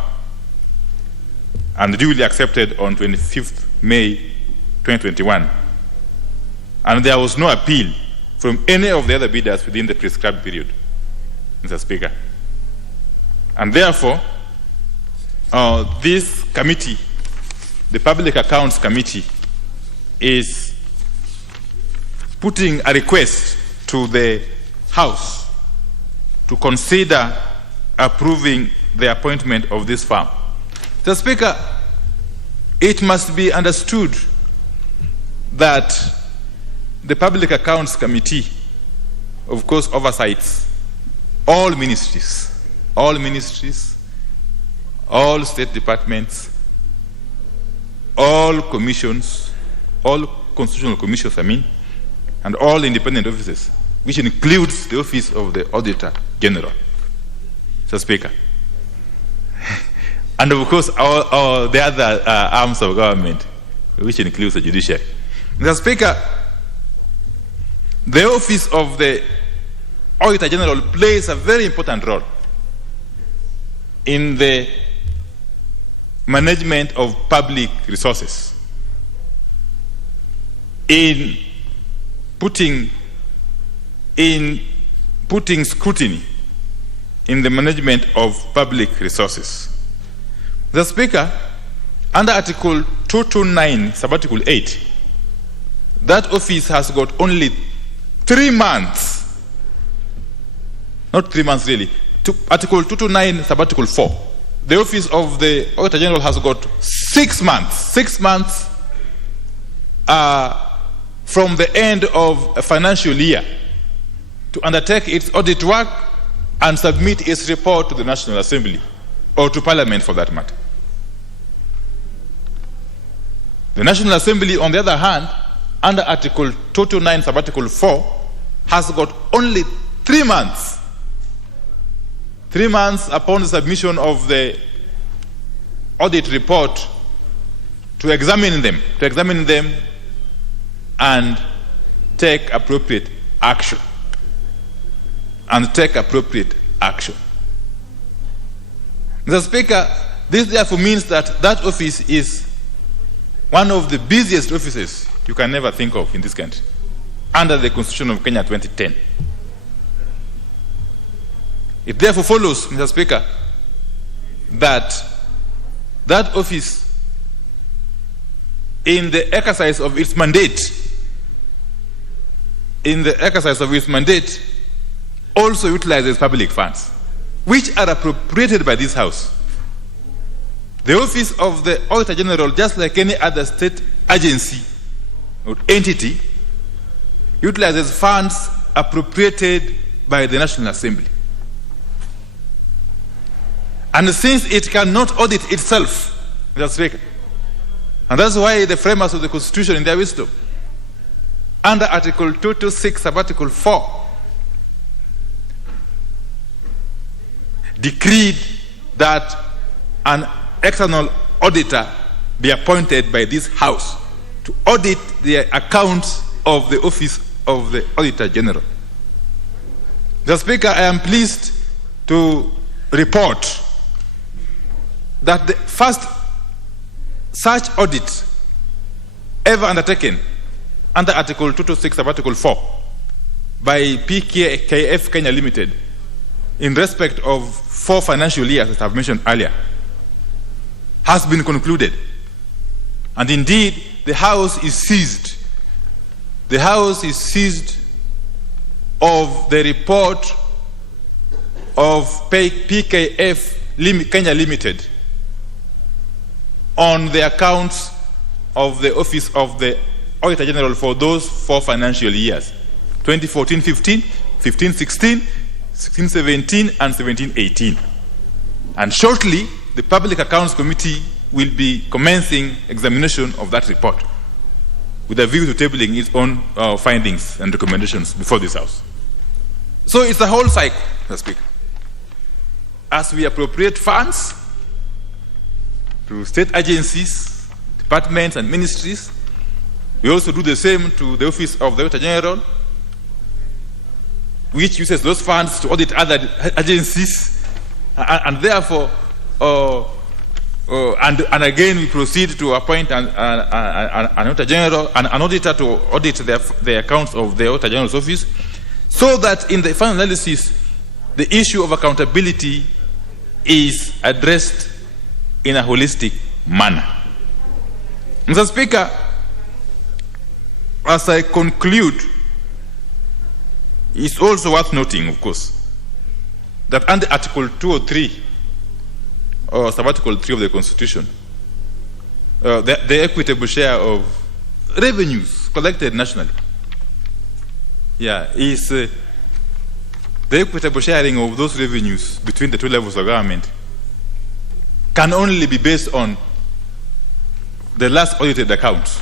and duly accepted on 25th May 2021. And there was no appeal from any of the other bidders within the prescribed period, Mr. Speaker. And therefore, this committee, the Public Accounts Committee, is putting a request to the House to consider approving the appointment of this firm. Mr. Speaker, it must be understood that the Public Accounts Committee, of course, oversights all ministries, all state departments, all commissions, all constitutional commissions, and all independent offices, which includes the Office of the Auditor General, Mr. Speaker. And of course, all the other arms of government, which includes the judiciary. Mr. Speaker, the Office of the Auditor General plays a very important role in the management of public resources, in putting scrutiny in the management of public resources. The Speaker, under Article 229, Subarticle 8, that office has got only 3 months, not 3 months really, Article 229, Subarticle 4. The Office of the Auditor General has got 6 months, from the end of a financial year to undertake its audit work and submit its report to the National Assembly or to Parliament for that matter. The National Assembly, on the other hand, under Article 229, Sub-Article 4, has got only 3 months. 3 months upon the submission of the audit report to examine them and take appropriate action. Mr. Speaker, this therefore means that that office is one of the busiest offices you can never think of in this country, under the Constitution of Kenya 2010. It therefore follows, Mr. Speaker, that that office, in the exercise of its mandate, also utilizes public funds, which are appropriated by this House. The Office of the Auditor General, just like any other state agency or entity, utilizes funds appropriated by the National Assembly. And since it cannot audit itself, Mr. Speaker, and that's why the framers of the Constitution, in their wisdom, under Article 226, Sub-Article 4, decreed that an external auditor be appointed by this House to audit the accounts of the Office of the Auditor General. Mr. Speaker, I am pleased to report that the first such audit ever undertaken under Article 226 of Article 4 by PKF Kenya Limited in respect of 4 financial years, as I've mentioned earlier, has been concluded. And indeed, the House is seized. The House is seized of the report of PKF Kenya Limited on the accounts of the Office of the Auditor General for those 4 financial years, 2014-15, 15-16, 16-17, and 17-18. And shortly, the Public Accounts Committee will be commencing examination of that report with a view to tabling its own findings and recommendations before this House. So it's a whole cycle, Mr. Speaker. As we appropriate funds to state agencies, departments, and ministries, we also do the same to the Office of the Auditor General, which uses those funds to audit other agencies, and therefore, and again we proceed to appoint an Auditor General, an auditor to audit the accounts of the Auditor General's office, so that in the final analysis, the issue of accountability is addressed in a holistic manner. Mr. Speaker, as I conclude, it's also worth noting, of course, that under Article 203 or Sub-Article 3 of the Constitution, the equitable share of revenues collected nationally, is the equitable sharing of those revenues between the 2 levels of government can only be based on the last audited accounts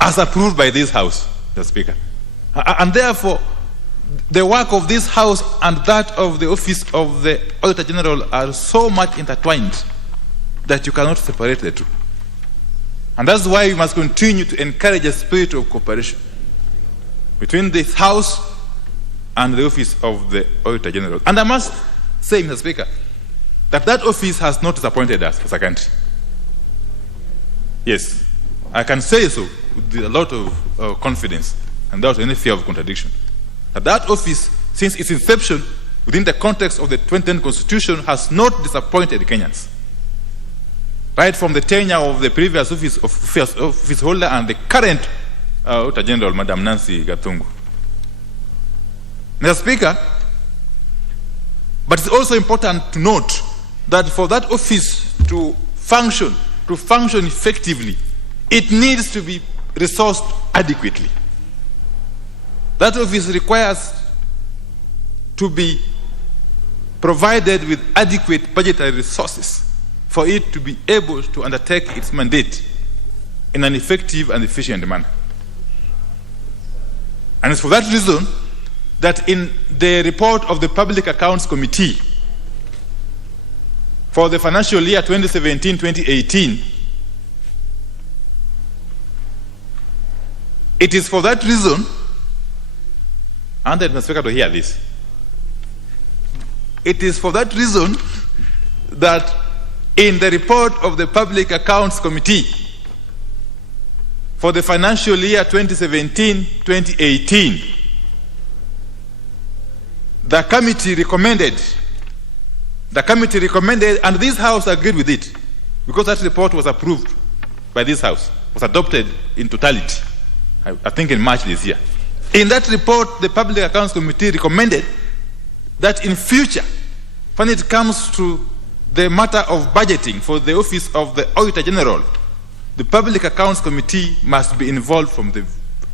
as approved by this House, the Speaker. And therefore, the work of this House and that of the Office of the Auditor General are so much intertwined that you cannot separate the two. And that's why we must continue to encourage a spirit of cooperation between this House and the Office of the Auditor General. And I must say, Mr. Speaker, that office has not disappointed us as a country. Yes, I can say so with a lot of confidence and without any fear of contradiction. That office, since its inception within the context of the 2010 Constitution, has not disappointed Kenyans. Right from the tenure of the previous office holder and the current Auditor General, Madam Nancy Gathungu. Mr. Speaker, but it's also important to note that for that office to function effectively it needs to be resourced adequately. That office requires to be provided with adequate budgetary resources for it to be able to undertake its mandate in an effective and efficient manner. And it's for that reason that in the report of the Public Accounts Committee for the financial year 2017-2018, it is for that reason, and Mr. Speaker to hear this, it is for that reason that in the report of the Public Accounts Committee for the financial year 2017-2018, the committee recommended, and this House agreed with it, because that report was approved by this House, was adopted in totality, I think in March this year. In that report, the Public Accounts Committee recommended that in future, when it comes to the matter of budgeting for the Office of the Auditor General, the Public Accounts Committee must be involved from the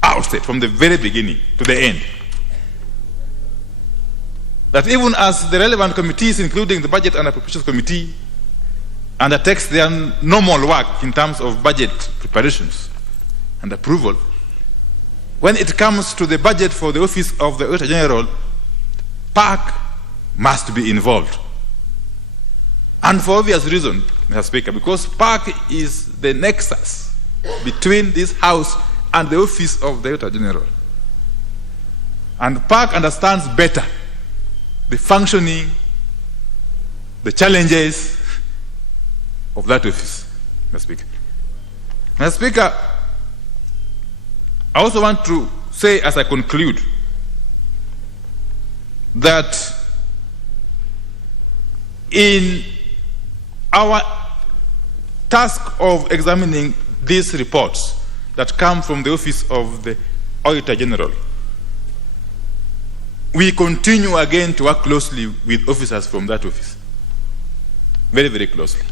outset, from the very beginning to the end. That even as the relevant committees, including the Budget and Appropriations Committee, undertakes their normal work in terms of budget preparations and approval, when it comes to the budget for the Office of the Auditor General, PAC must be involved. And for obvious reason, Mr. Speaker, because PAC is the nexus between this House and the Office of the Auditor General. And PAC understands better the functioning, the challenges of that office, Mr. Speaker. Mr. Speaker, I also want to say as I conclude that in our task of examining these reports that come from the Office of the Auditor General, we continue again to work closely with officers from that office. Very, very closely.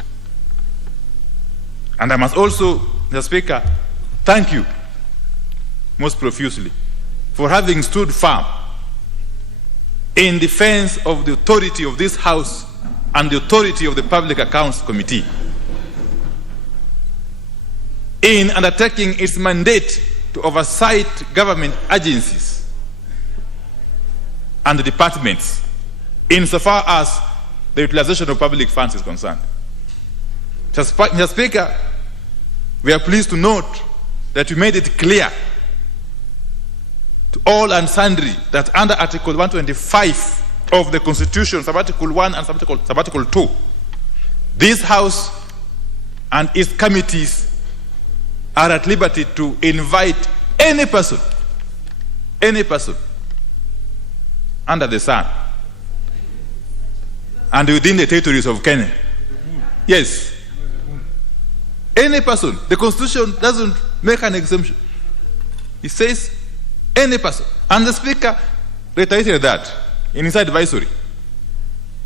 And I must also, Mr. Speaker, thank you most profusely for having stood firm in defense of the authority of this House and the authority of the Public Accounts Committee in undertaking its mandate to oversight government agencies and the departments insofar as the utilization of public funds is concerned. Mr. Speaker, we are pleased to note that you made it clear to all and sundry that under Article 125 of the Constitution, Sub-Article 1 and Sub-Article 2, this House and its committees are at liberty to invite any person under the sun and within the territories of Kenya. Yes. Any person. The Constitution doesn't make an exemption. It says any person. And the Speaker reiterated that in his advisory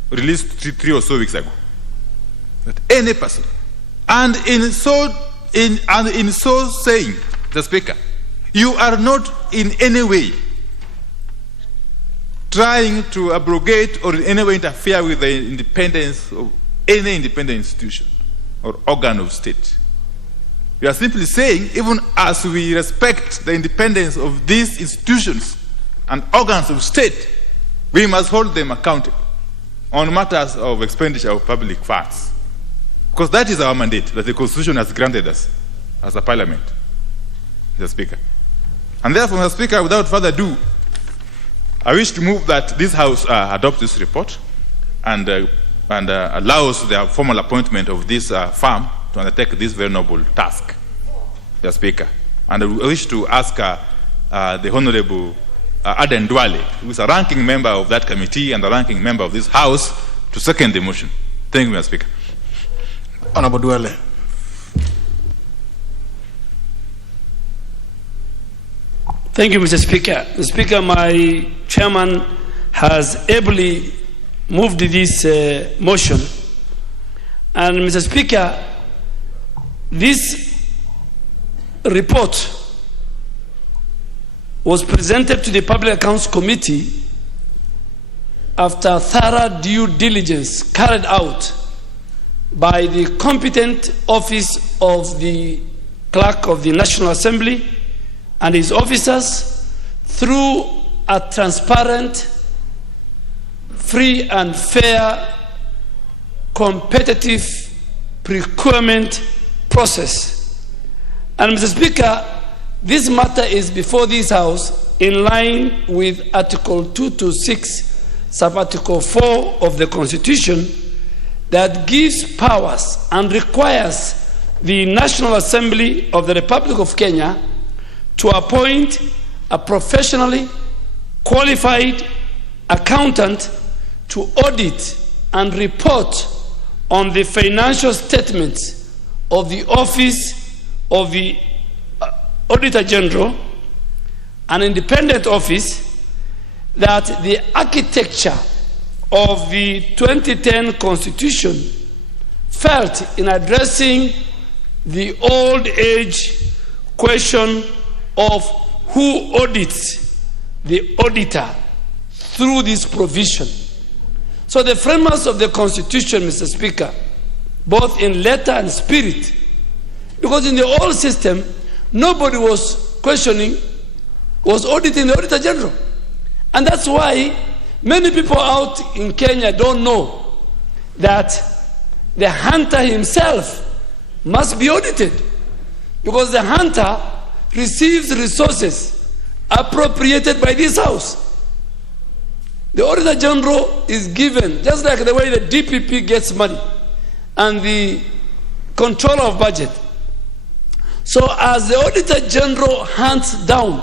released three or so weeks ago. That any person. And in so saying, the Speaker, you are not in any way trying to abrogate or in any way interfere with the independence of any independent institution or organ of state. We are simply saying, even as we respect the independence of these institutions and organs of state, we must hold them accountable on matters of expenditure of public funds. Because that is our mandate that the Constitution has granted us as a parliament, Mr. Speaker. And therefore, Mr. Speaker, without further ado, I wish to move that this House adopt this report and allows the formal appointment of this firm to undertake this very noble task, Mr. Speaker. And I wish to ask the Honorable Aden Duale, who is a ranking member of that committee and a ranking member of this House, to second the motion. Thank you, Mr. Speaker. Honorable Duale. Thank you, Mr. Speaker. Mr. Speaker, my chairman has ably moved this motion. And Mr. Speaker, this report was presented to the Public Accounts Committee after thorough due diligence carried out by the competent office of the Clerk of the National Assembly and his officers through a transparent, free and fair, competitive procurement process. And Mr. Speaker, this matter is before this House in line with Article 226, Sub-Article 4 of the Constitution that gives powers and requires the National Assembly of the Republic of Kenya to appoint a professionally qualified accountant to audit and report on the financial statements of the Office of the Auditor General, an independent office, that the architecture of the 2010 Constitution felt in addressing the old age question of who audits the auditor through this provision. So the framers of the Constitution, Mr. Speaker, both in letter and spirit, because in the old system, nobody was questioning, was auditing the Auditor General. And that's why many people out in Kenya don't know that the hunter himself must be audited, because the hunter receives resources appropriated by this House. The Auditor General is given, just like the way the DPP gets money and the controller of budget. So as the Auditor General hunts down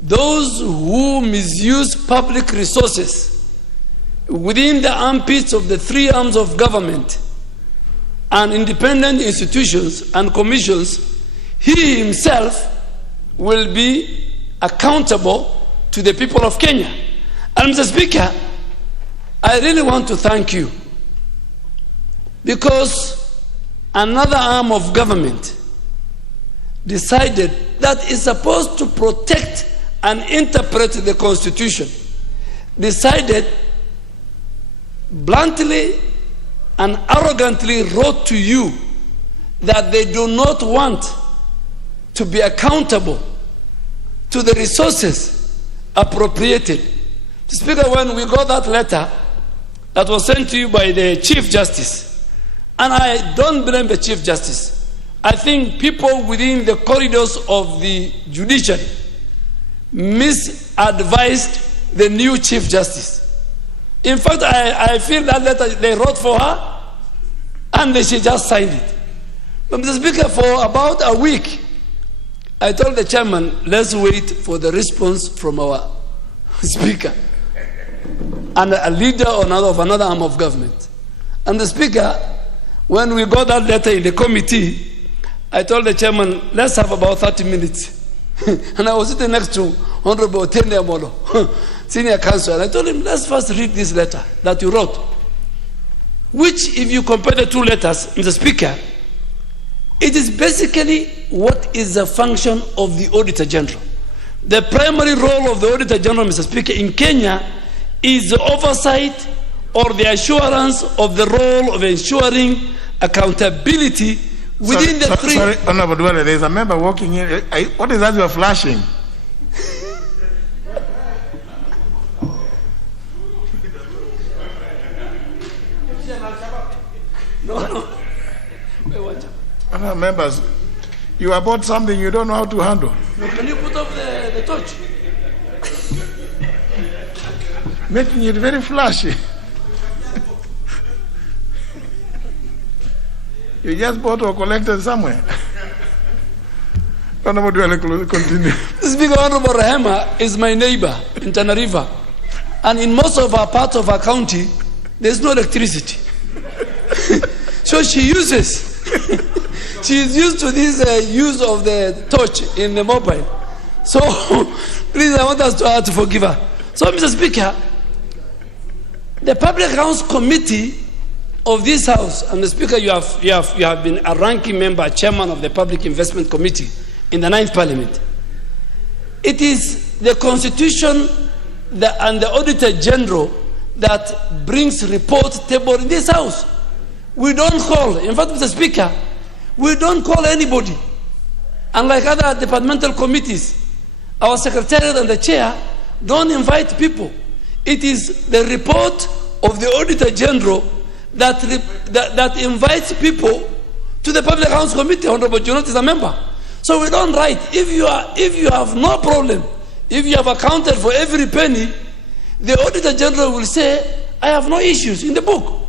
those who misuse public resources within the armpits of the three arms of government and independent institutions and commissions, he himself will be accountable to the people of Kenya. And Mr. Speaker, I really want to thank you, because another arm of government decided that it's supposed to protect and interpret the Constitution, decided bluntly and arrogantly wrote to you that they do not want to be accountable to the resources appropriated. Speaker, when we got that letter that was sent to you by the Chief Justice, and I don't blame the Chief Justice, I think people within the corridors of the judiciary misadvised the new Chief Justice. In fact, I feel that letter they wrote for her, and she just signed it. But Mr. Speaker, for about a week, I told the chairman, let's wait for the response from our Speaker and a leader of another arm of government. And the Speaker, when we got that letter in the committee, I told the chairman, let's have about 30 minutes. And I was sitting next to Honorable Tende Amolo, senior counsel, and I told him, let's first read this letter that you wrote, which, if you compare the two letters, Mr. Speaker, it is basically what is the function of the Auditor General. The primary role of the Auditor General, Mr. Speaker, in Kenya is the oversight or the assurance of the role of ensuring accountability within the three... Sorry, Honorable Dwele, there's a member walking in. What is that you are flashing? No. Other members, you are bought something you don't know how to handle. No, can you put off the torch? Making it very flashy. You just bought or collected somewhere. Honorable Dwele, continue. Speaker, Honorable Rahema is my neighbor in Tana River. And in most of our parts of our county, there's no electricity. So she uses, she is used to this use of the torch in the mobile. So please, I want us to forgive her. So, Mr. Speaker, the Public Accounts Committee of this House, and the Speaker, you have been a ranking member, chairman of the Public Investment Committee in the 9th Parliament. It is the Constitution and the Auditor General that brings report table in this House. We don't call, in fact, Mr. Speaker, we don't call anybody. Unlike other departmental committees, our secretariat and the chair don't invite people. It is the report of the Auditor General that invites people to the Public Accounts Committee. Honorable Junot is a member. So we don't write. If you have no problem, if you have accounted for every penny, the Auditor General will say, I have no issues in the book.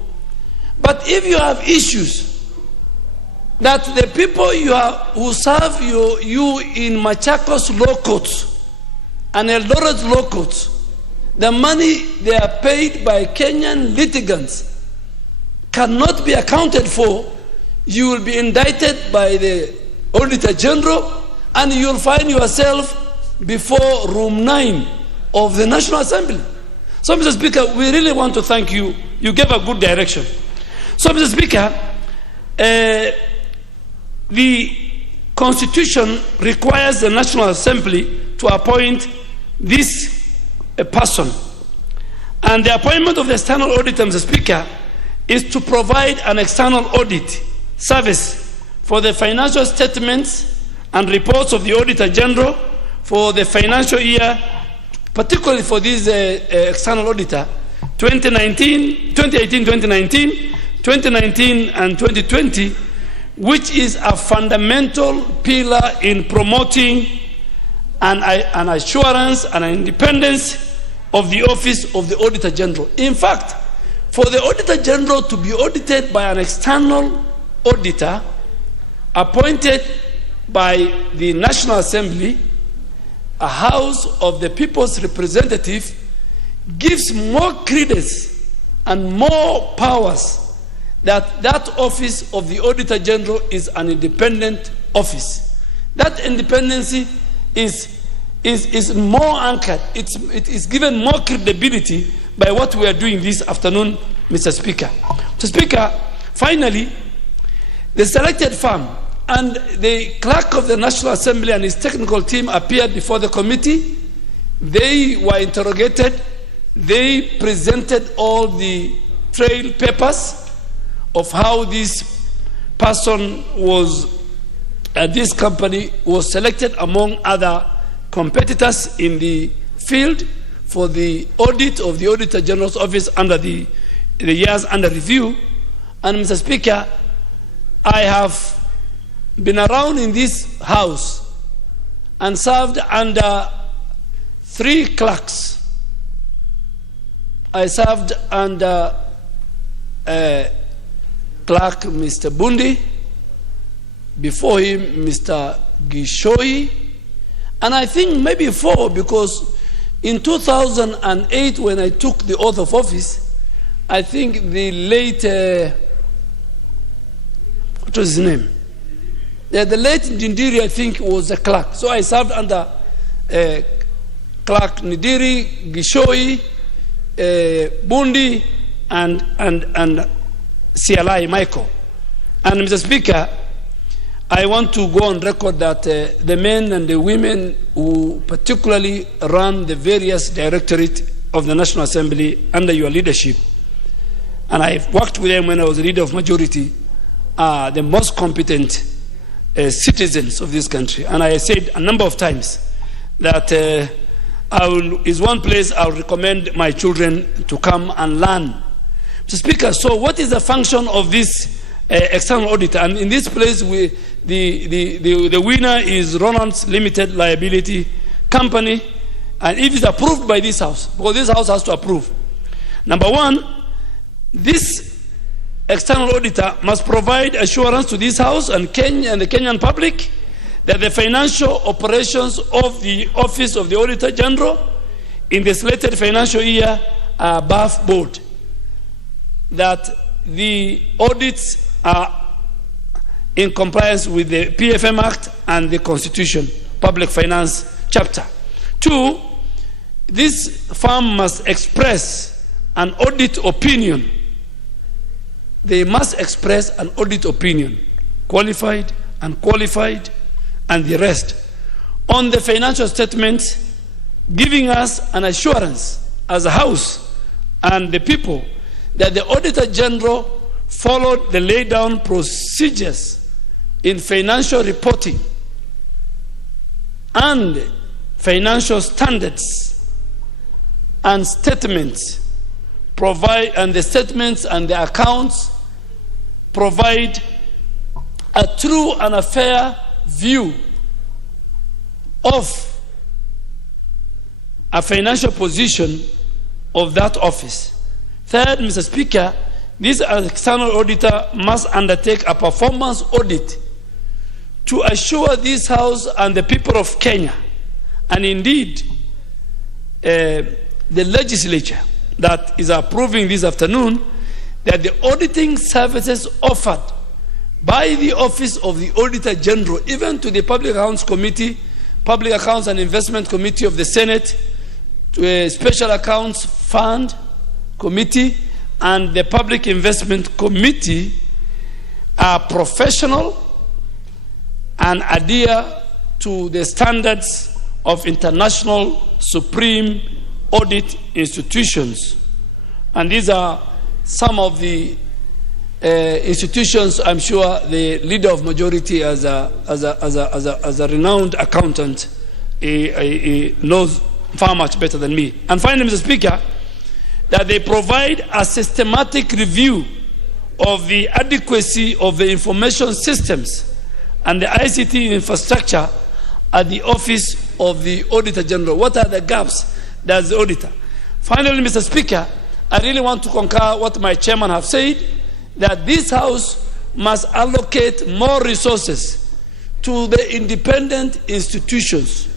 But if you have issues, that the people who serve you in Machakos law courts and Eldoret law courts, the money they are paid by Kenyan litigants cannot be accounted for, you will be indicted by the Auditor General and you will find yourself before room 9 of the National Assembly. So, Mr. Speaker, we really want to thank you. You gave a good direction. So, Mr. Speaker, the Constitution requires the National Assembly to appoint this person. And the appointment of the external auditor, Mr. Speaker, is to provide an external audit service for the financial statements and reports of the Auditor General for the financial year, particularly for this external auditor, 2018, 2019, 2019 and 2020, which is a fundamental pillar in promoting an assurance and an independence of the office of the Auditor General. In fact, for the Auditor General to be audited by an external auditor appointed by the National Assembly, a House of the People's Representative, gives more credence and more powers that office of the Auditor General is an independent office. That independency is more anchored. It is given more credibility by what we are doing this afternoon, Mr. Speaker. Mr. Speaker, finally, the selected firm and the clerk of the National Assembly and his technical team appeared before the committee. They were interrogated. They presented all the trail papers of how this person this company was selected among other competitors in the field for the audit of the Auditor General's office under the years under review. And Mr. Speaker, I have been around in this House and served under 3 clerks. I served under clerk Mr. Bundi, before him Mr. Gishoi, and I think maybe 4, because in 2008 when I took the oath of office, I think the late what was his name? The late Ndiri, I think, was a clerk. So I served under clerk Ndiri, Gishoi, Bundi, and CLI Michael. And Mr. Speaker, I want to go on record that the men and the women who particularly run the various directorates of the National Assembly under your leadership, and I've worked with them when I was leader of majority, are the most competent citizens of this country. And I said a number of times that is one place I will recommend my children to come and learn. Mr. Speaker, so what is the function of this external auditor? And in this place, the winner is Ronald's Limited Liability Company, and if it's approved by this House, because this House has to approve. Number 1, this external auditor must provide assurance to this House and the Kenyan public that the financial operations of the Office of the Auditor General in the slated financial year are above board, that the audits are in compliance with the PFM Act and the Constitution, Public Finance Chapter. 2, this firm must express an audit opinion they must express an audit opinion, qualified, unqualified, and the rest, on the financial statements, giving us an assurance as a House and the people that the Auditor General followed the laid down procedures in financial reporting and financial standards and statements and the statements and the accounts provide a true and a fair view of a financial position of that office. Third, Mr. Speaker, this external auditor must undertake a performance audit to assure this House and the people of Kenya, and indeed the legislature that is approving this afternoon, that the auditing services offered by the Office of the Auditor General, even to the Public Accounts Committee, Public Accounts and Investment Committee of the Senate, to a Special Accounts Fund Committee, and the Public Investment Committee are professional and adhere to the standards of international supreme audit institutions. And these are some of the institutions I'm sure the leader of majority as a renowned accountant knows far much better than me. And finally, Mr. Speaker, that they provide a systematic review of the adequacy of the information systems and the ICT infrastructure at the Office of the Auditor General. What are the gaps? That's the auditor. Finally, Mr. Speaker, I really want to concur what my chairman have said, that this House must allocate more resources to the independent institutions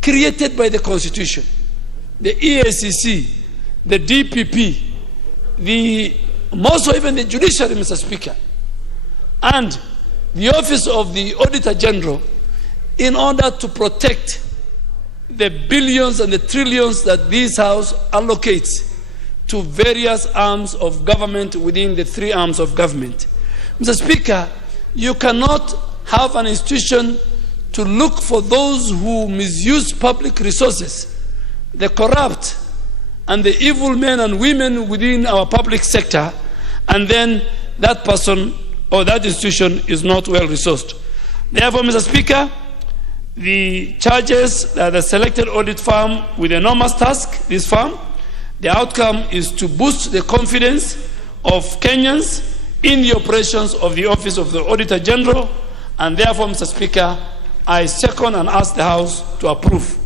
created by the Constitution, the EACC, the DPP, more so even the judiciary, Mr. Speaker, and the Office of the Auditor General, in order to protect the billions and the trillions that this House allocates to various arms of government within the three arms of government. Mr. Speaker, you cannot have an institution to look for those who misuse public resources, the corrupt and the evil men and women within our public sector, and then that person or that institution is not well resourced. Therefore, Mr. Speaker, the charges that the selected audit firm with enormous task, this firm, the outcome is to boost the confidence of Kenyans in the operations of the Office of the Auditor General, and therefore, Mr. Speaker, I second and ask the House to approve.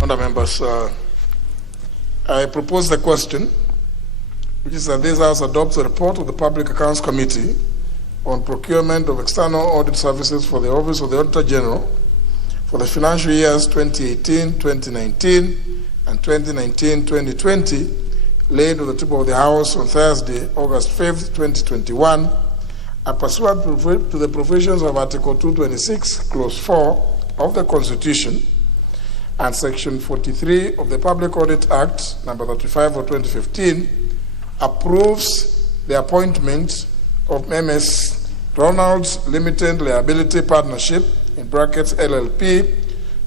Honourable members, I propose the question, which is that this House adopts a report of the Public Accounts Committee on procurement of external audit services for the Office of the Auditor General for the financial years 2018-2019 and 2019-2020, laid on the table of the House on Thursday, August 5th, 2021, are pursuant to the provisions of Article 226, Clause 4 of the Constitution and Section 43 of the Public Audit Act, number 35 of 2015, approves the appointment of MS Ronald's Limited Liability Partnership, in brackets LLP,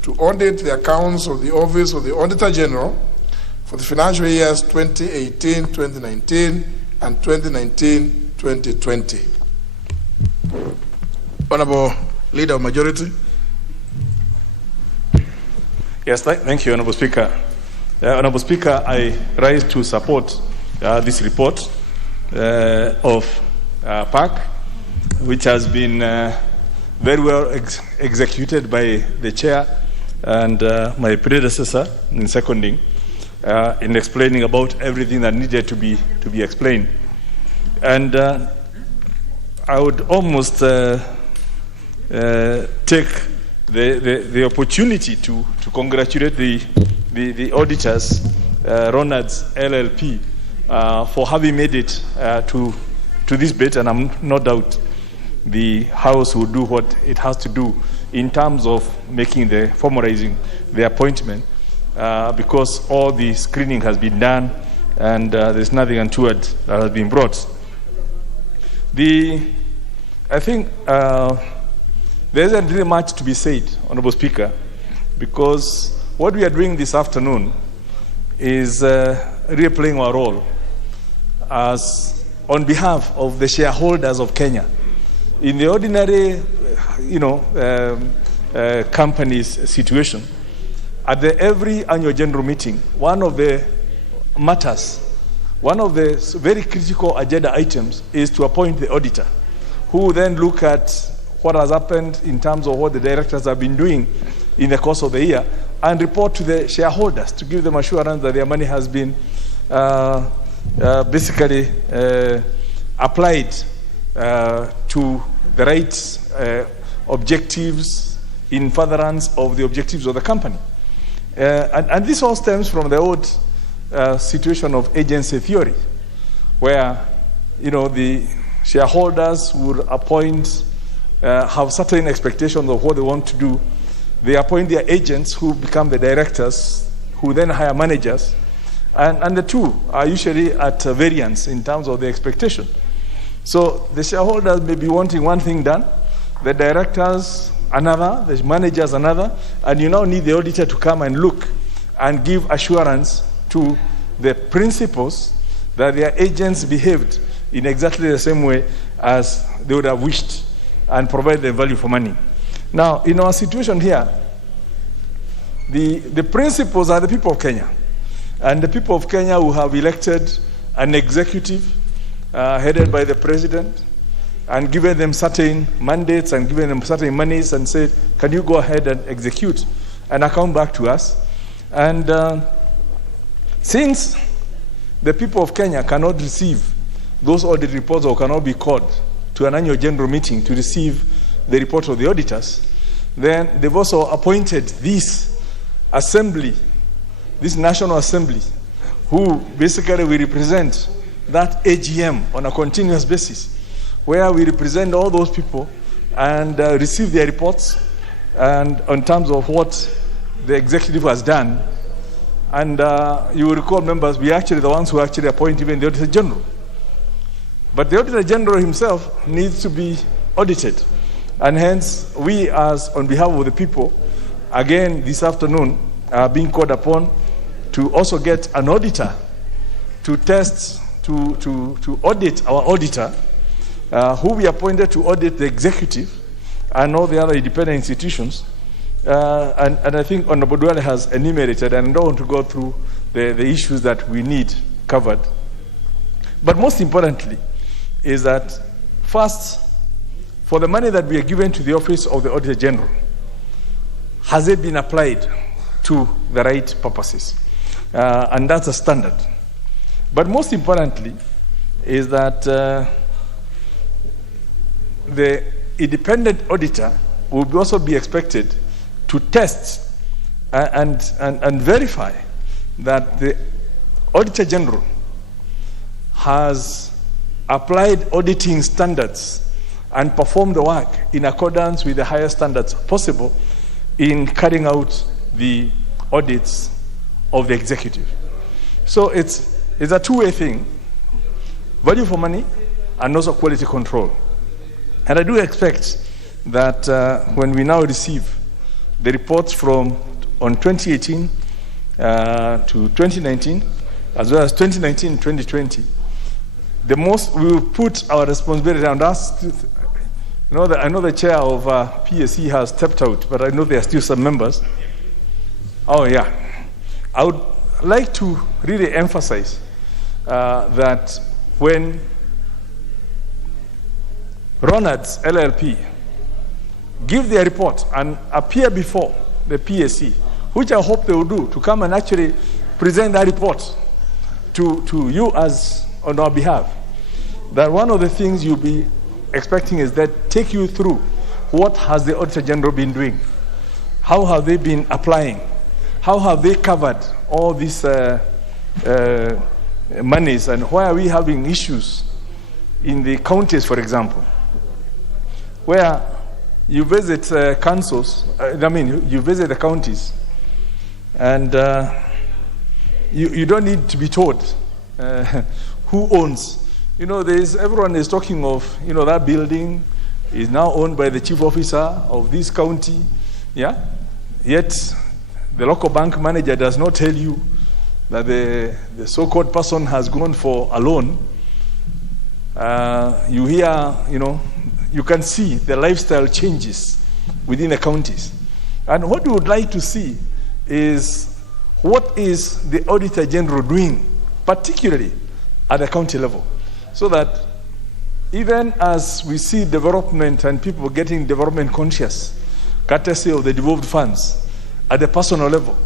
to audit the accounts of the Office of the Auditor General for the financial years 2018-2019 and 2019-2020. Honourable Leader of Majority. Yes, thank you, Honourable Speaker. Honourable Speaker, I rise to support this report of PAC, which has been very well executed by the chair and my predecessor in seconding, in explaining about everything that needed to be explained. And I would almost take the opportunity to congratulate the auditors, Ronald's LLP, for having made it to this bit, and I'm no doubt the House will do what it has to do in terms of formalizing the appointment because all the screening has been done and there's nothing untoward that has been brought. I think there isn't really much to be said, Honorable Speaker, because what we are doing this afternoon is really playing our role as on behalf of the shareholders of Kenya. In the ordinary, company's situation, at every annual general meeting, one of the matters, one of the very critical agenda items is to appoint the auditor, who will then look at what has happened in terms of what the directors have been doing in the course of the year and report to the shareholders to give them assurance that their money has been basically applied to the right objectives in furtherance of the objectives of the company. And this all stems from the old situation of agency theory, where the shareholders would appoint, have certain expectations of what they want to do. They appoint their agents who become the directors, who then hire managers, and the two are usually at variance in terms of the expectation. So the shareholders may be wanting one thing done, the directors another, the managers another, and you now need the auditor to come and look and give assurance to the principals that their agents behaved in exactly the same way as they would have wished and provide the value for money. Now, in our situation here, the principals are the people of Kenya. And the people of Kenya who have elected an executive headed by the president and given them certain mandates and given them certain monies and said, can you go ahead and execute and account back to us? And since the people of Kenya cannot receive those audit reports or cannot be called to an annual general meeting to receive the report of the auditors, then they've also appointed this assembly, this National Assembly, who basically will represent that AGM on a continuous basis, where we represent all those people and receive their reports and in terms of what the executive has done. And you will recall, members, we are actually the ones who actually appoint even the Auditor General. But the Auditor General himself needs to be audited. And hence, we as on behalf of the people, again this afternoon, are being called upon to also get an auditor to test, to audit our auditor, who we appointed to audit the executive and all the other independent institutions. And I think Honorable Duale has enumerated, and I don't want to go through the issues that we need covered. But most importantly is that, first, for the money that we are given to the Office of the Auditor General, has it been applied to the right purposes? And that's a standard. But most importantly is that the independent auditor will also be expected to test and verify that the Auditor General has applied auditing standards and performed the work in accordance with the highest standards possible in carrying out the audits of the executive. So it's a two-way thing, value for money and also quality control. And I do expect that when we now receive the reports from on 2018 to 2019, as well as 2019 2020, the most we will put our responsibility on us. I know the chair of PSC has stepped out, but I know there are still some members. Oh yeah, I would like to really emphasize that when Ronald's LLP give their report and appear before the PSC, which I hope they will do, to come and actually present that report to you as on our behalf, that one of the things you'll be expecting is that take you through what has the Auditor General been doing, how have they been applying, how have they covered all these monies, and why are we having issues in the counties, for example, where you visit councils, you visit the counties, And you don't need to be told who owns. Everyone is talking of, that building is now owned by the chief officer of this county. Yeah? Yet, the local bank manager does not tell you that the so-called person has gone for a loan. You hear, you can see the lifestyle changes within the counties. And what we would like to see is what is the Auditor General doing, particularly at the county level, so that even as we see development and people getting development conscious, courtesy of the devolved funds, at the personal level,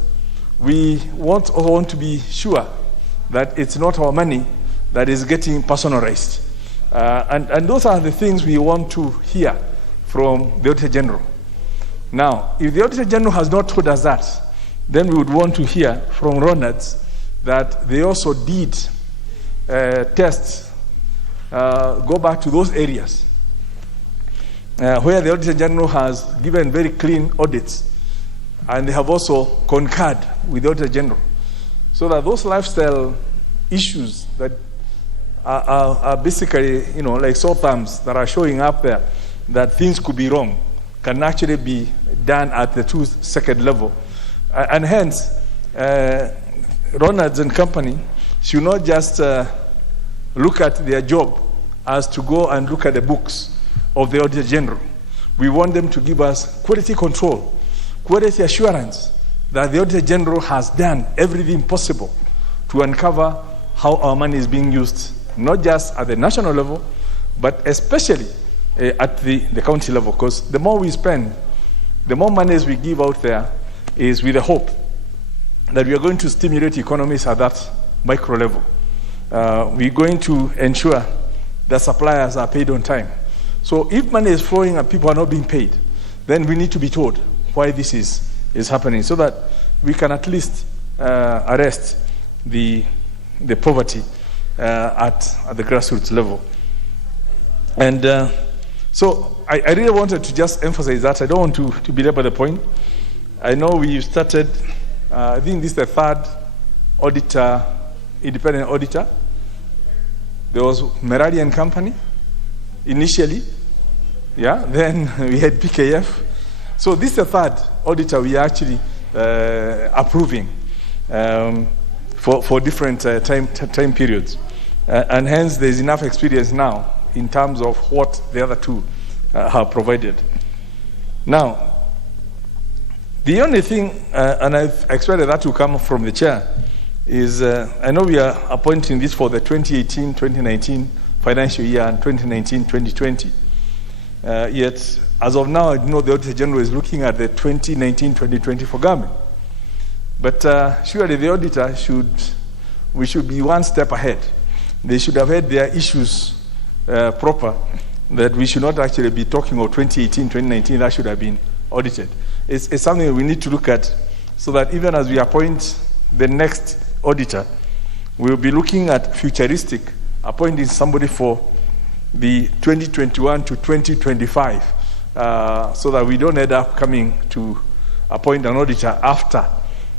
we want to be sure that it's not our money that is getting personalized. And those are the things we want to hear from the Auditor General. Now, if the Auditor General has not told us that, then we would want to hear from Ronalds that they also did tests, go back to those areas where the Auditor General has given very clean audits, and they have also concurred with the Auditor General, so that those lifestyle issues that are basically, like sore thumbs that are showing up there, that things could be wrong, can actually be done at the 2-second level. And hence, Ronalds and company should not just look at their job as to go and look at the books of the Auditor General. We want them to give us quality control, quality assurance that the Auditor General has done everything possible to uncover how our money is being used, not just at the national level, but especially at the county level. Because the more we spend, the more monies we give out there is with the hope that we are going to stimulate economies at that micro level. We're going to ensure that suppliers are paid on time. So if money is flowing and people are not being paid, then we need to be told why this is happening, so that we can at least arrest the poverty at the grassroots level. And so I really wanted to just emphasize that. I don't want to belabor the point. I know we started, I think this is the third auditor, independent auditor. There was Merari and Company initially, yeah. Then we had PKF. So this is the third auditor we are actually approving for different time periods, and hence there's enough experience now in terms of what the other two have provided. Now, the only thing, and I've expected that to come from the chair, is I know we are appointing this for the 2018-2019 financial year and 2019-2020. Yet, as of now, I know the Auditor General is looking at the 2019-2020 for government. But surely the auditor we should be one step ahead. They should have had their issues proper, that we should not actually be talking of 2018-2019, that should have been audited. It's something we need to look at, so that even as we appoint the next auditor, we'll be looking at futuristic, appointing somebody for the 2021 to 2025, so that we don't end up coming to appoint an auditor after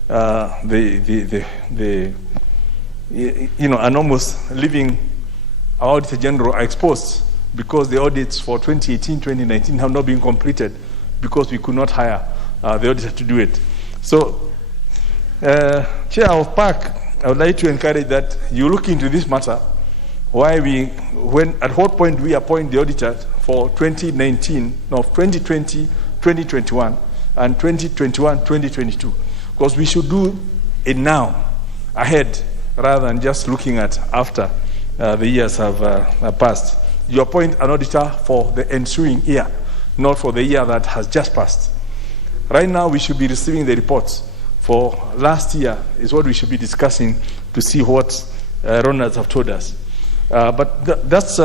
and almost leaving our Auditor General exposed because the audits for 2018-2019 have not been completed because we could not hire the auditor to do it. So, Chair of PAC, I would like to encourage that you look into this matter. At what point we appoint the auditor for 2020, 2021, and 2021-2022, because we should do it now, ahead, rather than just looking at after the years have passed. You appoint an auditor for the ensuing year, not for the year that has just passed. Right now, we should be receiving the reports for last year, is what we should be discussing to see what Ronalds have told us. But that's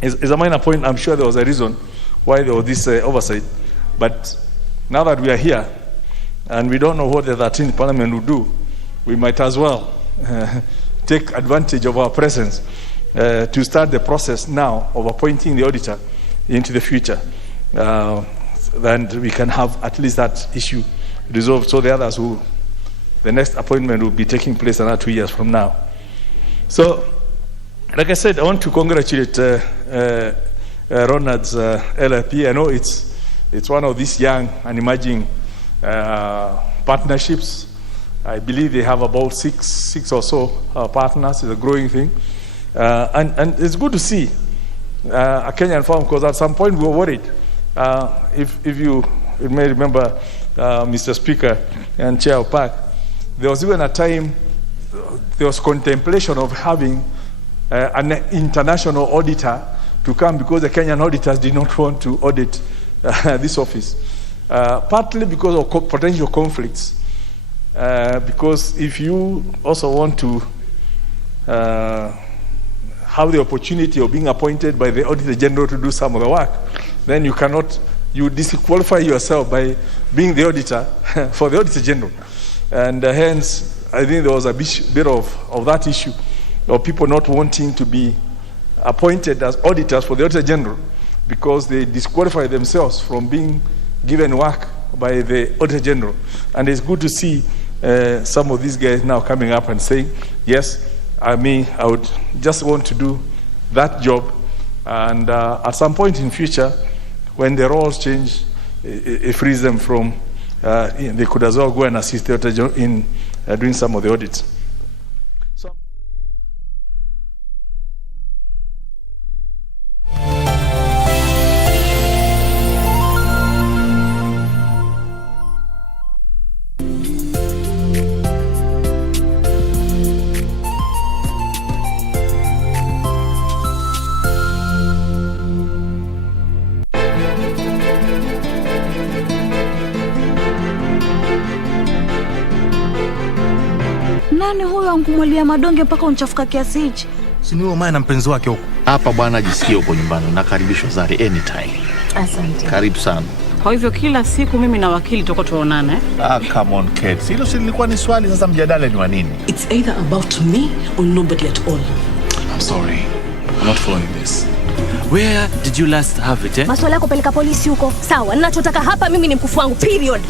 is a minor point. I'm sure there was a reason why there was this oversight. But now that we are here, and we don't know what the 13th Parliament will do, we might as well take advantage of our presence to start the process now of appointing the auditor into the future. And we can have at least that issue resolved, so the others who the next appointment will be taking place another 2 years from now. So, like I said, I want to congratulate Ronald's LLP. I know it's one of these young and emerging partnerships. I believe they have about six or so partners. It's a growing thing. And it's good to see a Kenyan firm, because at some point we were worried. If you may remember, Mr. Speaker and Chair of PAC, there was even a time there was contemplation of having an international auditor to come, because the Kenyan auditors did not want to audit this office, partly because of potential conflicts. Because if you also want to have the opportunity of being appointed by the Auditor General to do some of the work, then you disqualify yourself by being the auditor for the Auditor General. And hence, I think there was a bit of that issue of people not wanting to be appointed as auditors for the Auditor General, because they disqualify themselves from being given work by the Auditor General. And it's good to see some of these guys now coming up and saying, yes, I would just want to do that job. And at some point in future, when the roles change, it frees them from, they could as well go and assist the Auditor General in doing some of the audits. Nani huyo ankumwalia madonge mpaka unchafuka kiasi hichi? Si ni wewe na mpenzi wake huko. Hapa bwana, jisikie huko nyumbani, nakaribishwa Zari anytime. Asante. Karibu sana. Kwa hivyo kila siku mimi na wakili tuko tuonane. Come on Kate. Hilo si lilikuwa ni swali, sasa mjadala ni wa nini? It's either about me or nobody at all. I'm sorry. I'm not following this. Where did you last have it? Maswala yako peleka polisi huko. Sawa, ninachotaka hapa mimi ni mkufu wangu, period.